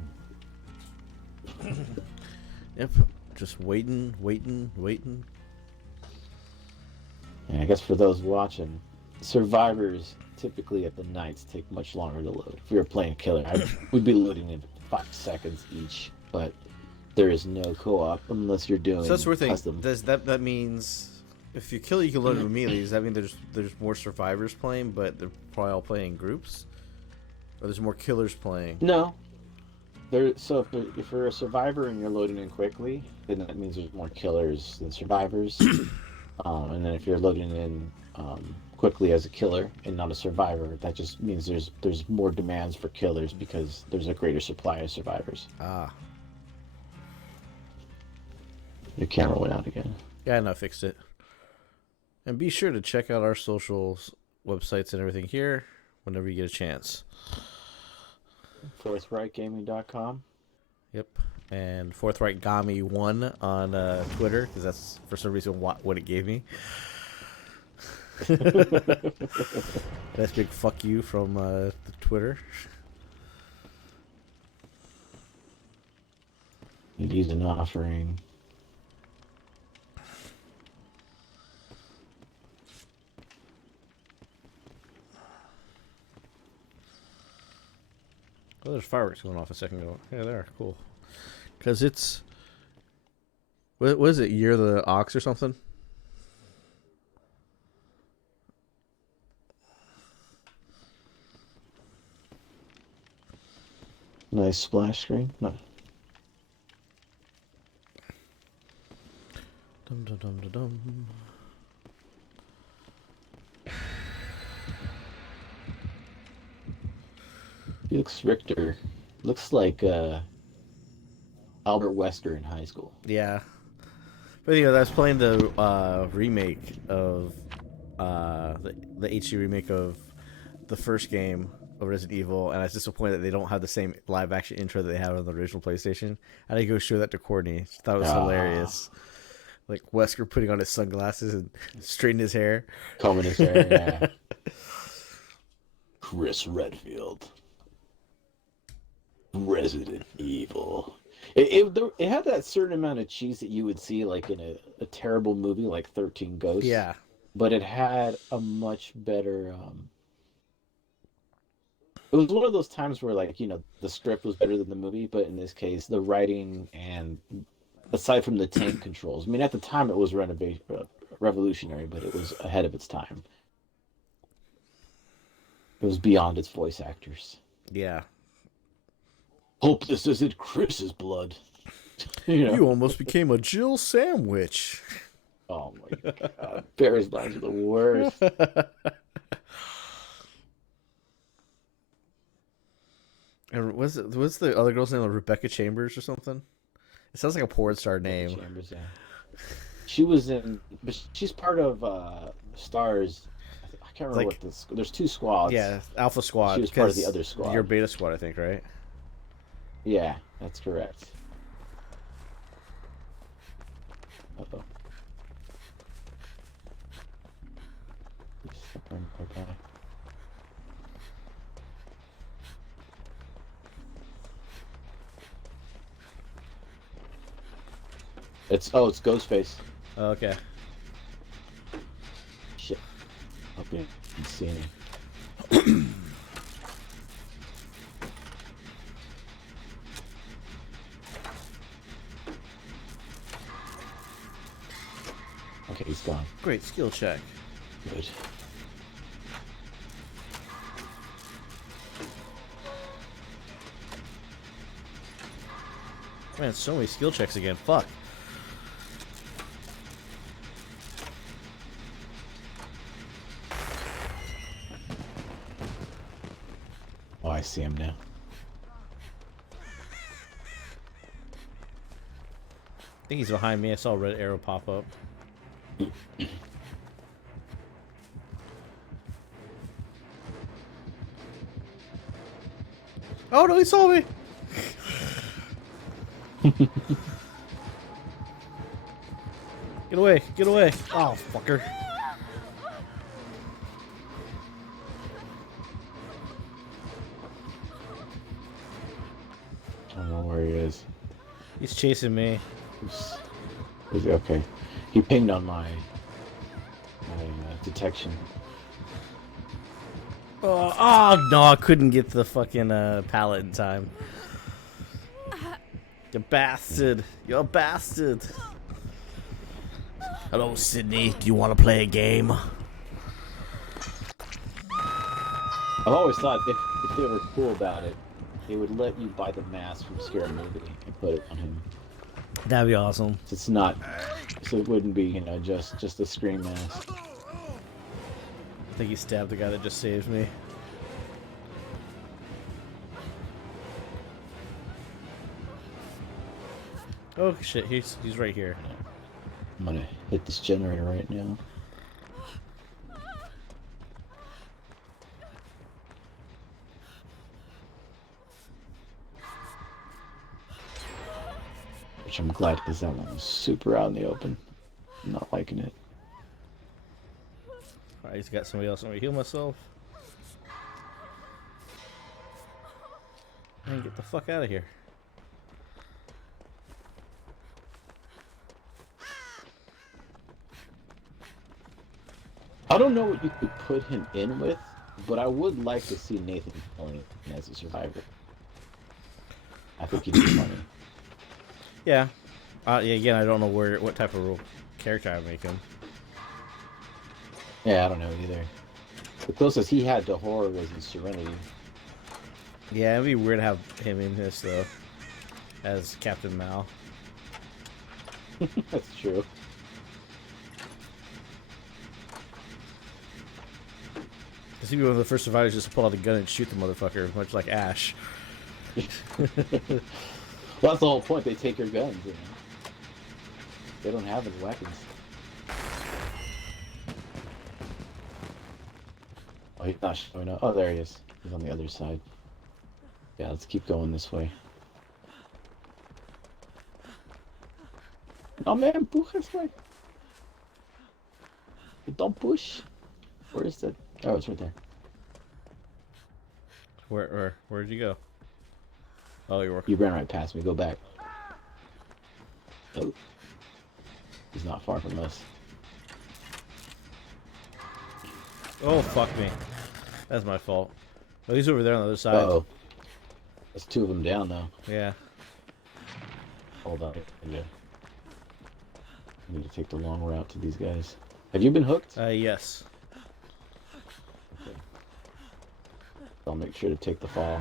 Yep, just waiting. Yeah, I guess for those watching, survivors typically at the nights take much longer to load. If we were playing Killer, we'd be loading in 5 seconds each, but there is no co-op unless you're doing So that's worth custom. Does that means if you kill, you can load it immediately? Does that mean there's more survivors playing, but they're probably all playing in groups, or there's more killers playing? No. So if you're a survivor and you're loading in quickly, then that means there's more killers than survivors. And then if you're loading in quickly as a killer and not a survivor, that just means there's more demands for killers because there's a greater supply of survivors. Ah. Your camera went out again. Yeah, no, I fixed it. And be sure to check out our socials, websites, and everything here whenever you get a chance. ForthrightGaming.com. Yep. And ForthrightGami1 on Twitter, because that's for some reason what it gave me. That's big fuck you from the Twitter. It is an offering. Oh, there's fireworks going off a second ago. Yeah, there, cool. Because it's... What is it, Year of the Ox or something? Nice splash screen. No. Dum dum dum dum dum. Felix Richter looks like Albert Wesker in high school. Yeah. But I was playing the remake of the HD remake of the first game of Resident Evil, and I was disappointed that they don't have the same live action intro that they have on the original PlayStation. I had to go show that to Courtney. She thought it was hilarious. Like Wesker putting on his sunglasses and straightening his hair. Combing his hair, yeah. Chris Redfield. Resident Evil. It had that certain amount of cheese that you would see like in a terrible movie like 13 Ghosts. Yeah. But it had a much better... It was one of those times where, like, you know, the script was better than the movie, but in this case, the writing and aside from the tank controls, I mean, at the time it was revolutionary, but it was ahead of its time. It was beyond its voice actors. Yeah. Hope this isn't Chris's blood. You almost became a Jill sandwich. Oh my god. Barry's lines are the worst. And what's the other girl's name? Rebecca Chambers or something? It sounds like a porn star name. Chambers, yeah. She was in, but she's part of Stars. I can't remember what this. There's two squads. Yeah, Alpha Squad. She was part of the other squad. You're Beta Squad, I think, right? Yeah, that's correct. Uh-oh. Okay. It's Ghostface. Okay. Shit. Hope you can see me. Okay, he's gone. Great skill check. Good. Man, so many skill checks again. Fuck. Oh, I see him now. I think he's behind me. I saw a red arrow pop up. Oh no, he saw me! Get away, get away. Oh, fucker. I don't know where he is. He's chasing me. Is he okay? He pinged on my detection. Oh, no, I couldn't get the fucking pallet in time. You bastard. You're a bastard. Hello, Sydney. Do you want to play a game? I've always thought if they were cool about it, they would let you buy the mask from Scary Movie and put it on him. That'd be awesome. So it's not, so it wouldn't be, you know, just a Scream mask. I think he stabbed the guy that just saved me. Oh shit, he's right here. I'm gonna hit this generator right now. Which I'm glad, because that one was super out in the open. I'm not liking it. Alright, he's got somebody else. I'm gonna heal myself. And get the fuck out of here. I don't know what you could put him in with, but I would like to see Nathan Fillion as a survivor. I think he'd be funny. Yeah. Yeah. Again, I don't know what type of character I would make him. Yeah, I don't know either. The closest he had to horror was in Serenity. Yeah, it'd be weird to have him in this though, as Captain Mal. That's true. Because he'd be one of the first survivors just to pull out a gun and shoot the motherfucker, much like Ash. Well, that's the whole point. They take your guns, you know. They don't have any weapons. Oh, he's not showing up. Oh, there he is. He's on the other side. Yeah, let's keep going this way. Oh man, push this way. Don't push. Where is it? Oh, it's right there. Where'd you go? Oh, you're working. You ran right past me. Go back. Oh. He's not far from us. Oh, fuck me. That's my fault. Oh, he's over there on the other side. Uh-oh. There's two of them down now. Yeah. Hold on. Yeah. I need to take the long route to these guys. Have you been hooked? Yes. Okay. I'll make sure to take the fall.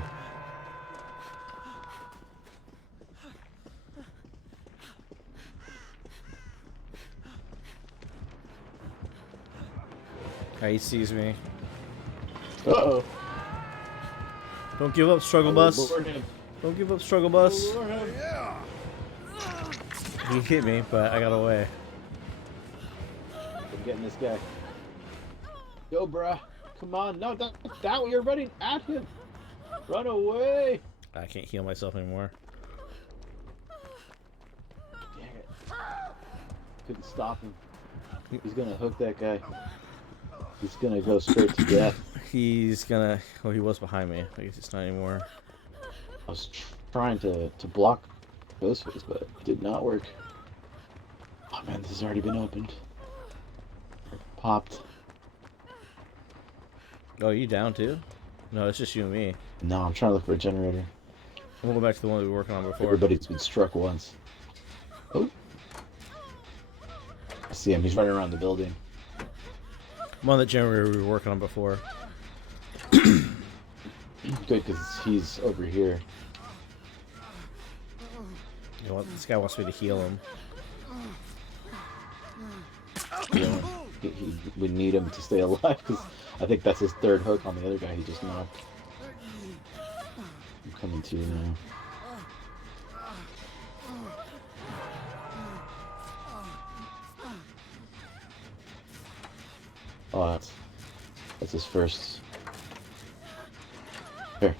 He sees me. Uh-oh. Don't give up, Struggle Bus. Don't give up, Struggle Bus. He hit me, but I got away. I'm getting this guy. Go, bruh. Come on. No, that way. You're running at him. Run away. I can't heal myself anymore. Dang it. Couldn't stop him. He's gonna hook that guy. He's gonna go straight to death. He's gonna... Oh, he was behind me. I guess it's not anymore. I was trying to block Ghostface, but it did not work. Oh man, this has already been opened. Popped. Oh, you down too? No, it's just you and me. No, I'm trying to look for a generator. We'll go back to the one we were working on before. Everybody's been struck once. Oh. I see him. He's running around the building. I'm on the generator we were working on before. Good, because he's over here. You know what? This guy wants me to heal him. Yeah, we need him to stay alive, because I think that's his third hook on the other guy he just knocked. I'm coming to you now. Oh, that's his first. Here,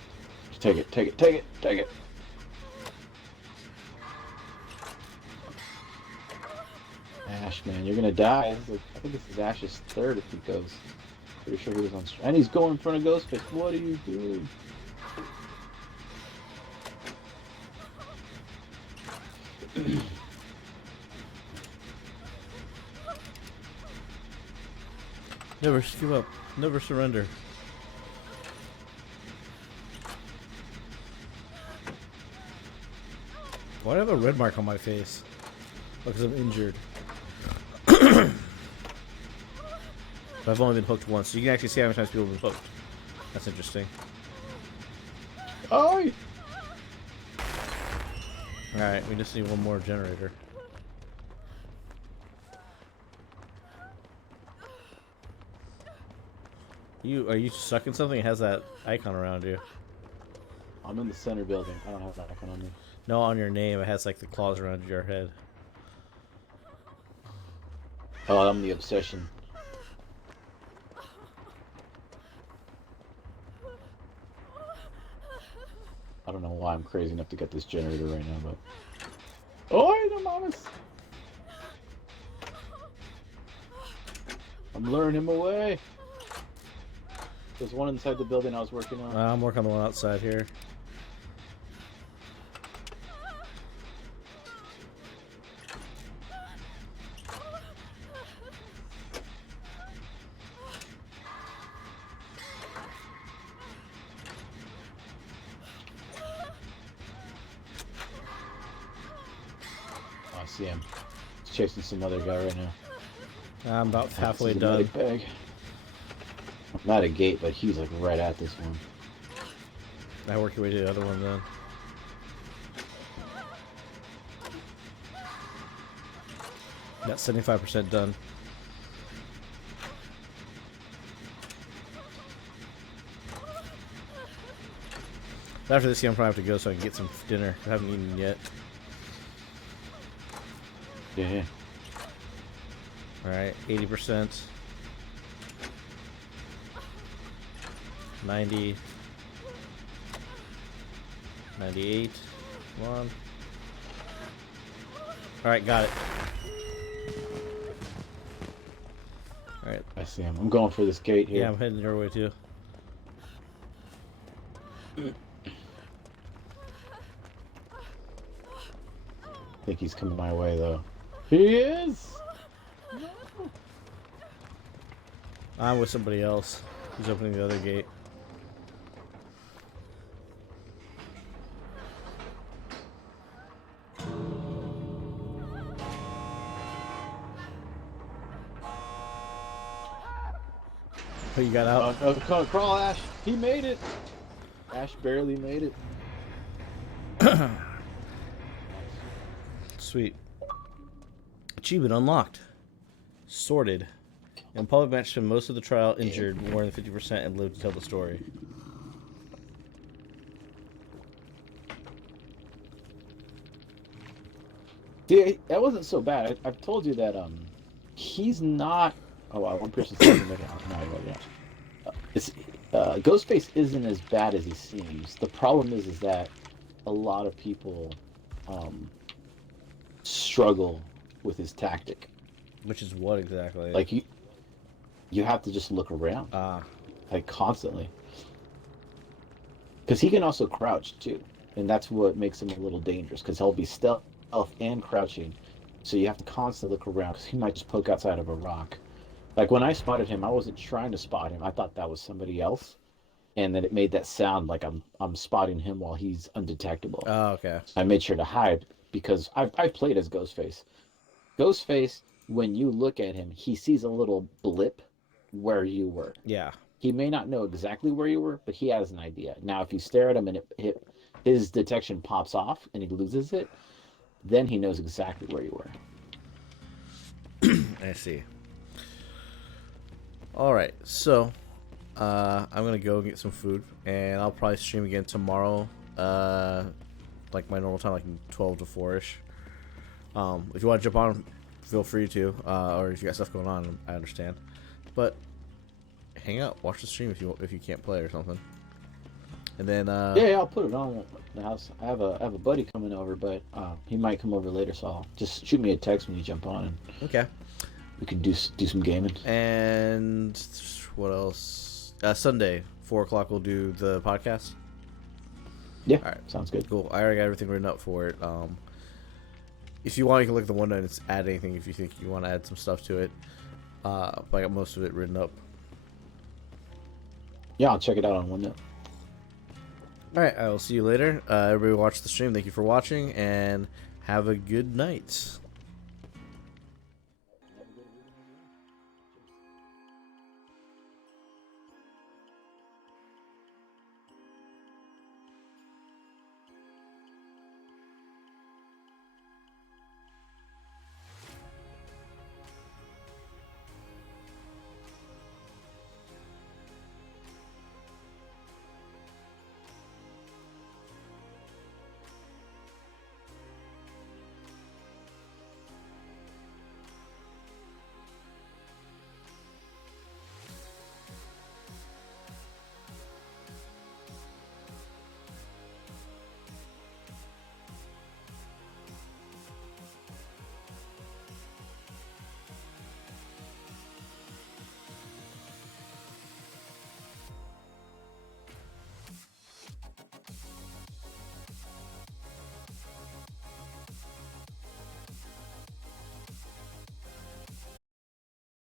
take it, take it, take it, take it. Ash, man, you're gonna die. I think this is Ash's third if he goes. Pretty sure he was on. And he's going in front of Ghostface. What are you doing? Never give up. Never surrender. Why do I have a red mark on my face? Because I'm injured. But I've only been hooked once, so you can actually see how many times people have been hooked. That's interesting. Oh! Alright, we just need one more generator. Are you sucking something? It has that icon around you. I'm in the center building. I don't have that icon on me. No, on your name, it has like the claws around your head. Oh, I'm the obsession. I don't know why I'm crazy enough to get this generator right now, but... Oh, no mamas! I'm luring him away! There's one inside the building I was working on. I'm working on the one outside here. I see him. He's chasing some other guy right now. I'm about halfway This is a done. medic bag. I'm at a gate, but he's like right at this one. I work your way to the other one then. Got 75% done. So after this, I'm probably have to go so I can get some dinner. I haven't eaten yet. Yeah. Alright, 80%. 90. 98. Come on. Alright, got it. Alright. I see him. I'm going for this gate here. Yeah, I'm heading your way too. I think he's coming my way, though. He is! I'm with somebody else. He's opening the other gate. Oh, you got out? Crawl, Ash. He made it. Ash barely made it. Sweet. Achievement unlocked. Sorted. In public match, spent most of the trial injured, more than 50%, and lived to tell the story. See, that wasn't so bad. I've told you that he's not. Oh wow, one person said no, it's Ghostface isn't as bad as he seems. The problem is that a lot of people struggle with his tactic. Which is what exactly? Like you have to just look around, like constantly, because he can also crouch too, and that's what makes him a little dangerous. Because he'll be stealth and crouching, so you have to constantly look around because he might just poke outside of a rock. Like when I spotted him, I wasn't trying to spot him. I thought that was somebody else, and then it made that sound like I'm spotting him while he's undetectable. Oh, okay. I made sure to hide because I've played as Ghostface. Ghostface, when you look at him, he sees a little blip where you were. Yeah. He may not know exactly where you were, but he has an idea. Now, if you stare at him and his detection pops off and he loses it, then he knows exactly where you were. I see. Alright, so I'm gonna go get some food, and I'll probably stream again tomorrow, like my normal time, like 12 to 4-ish. If you want to jump on, feel free to, or if you got stuff going on, I understand. But hang out, watch the stream if you can't play or something. And then yeah, I'll put it on at the house. I have a buddy coming over, but he might come over later, so I'll just shoot me a text when you jump on, and okay, we can do some gaming. And what else? Sunday, 4 o'clock, we'll do the podcast. Yeah, all right, sounds good. Cool. I already got everything written up for it. If you want, you can look at the OneNote and add anything if you think you want to add some stuff to it. But I got most of it written up. Yeah, I'll check it out on OneNote. Alright, I will see you later. Everybody watch the stream. Thank you for watching, and have a good night.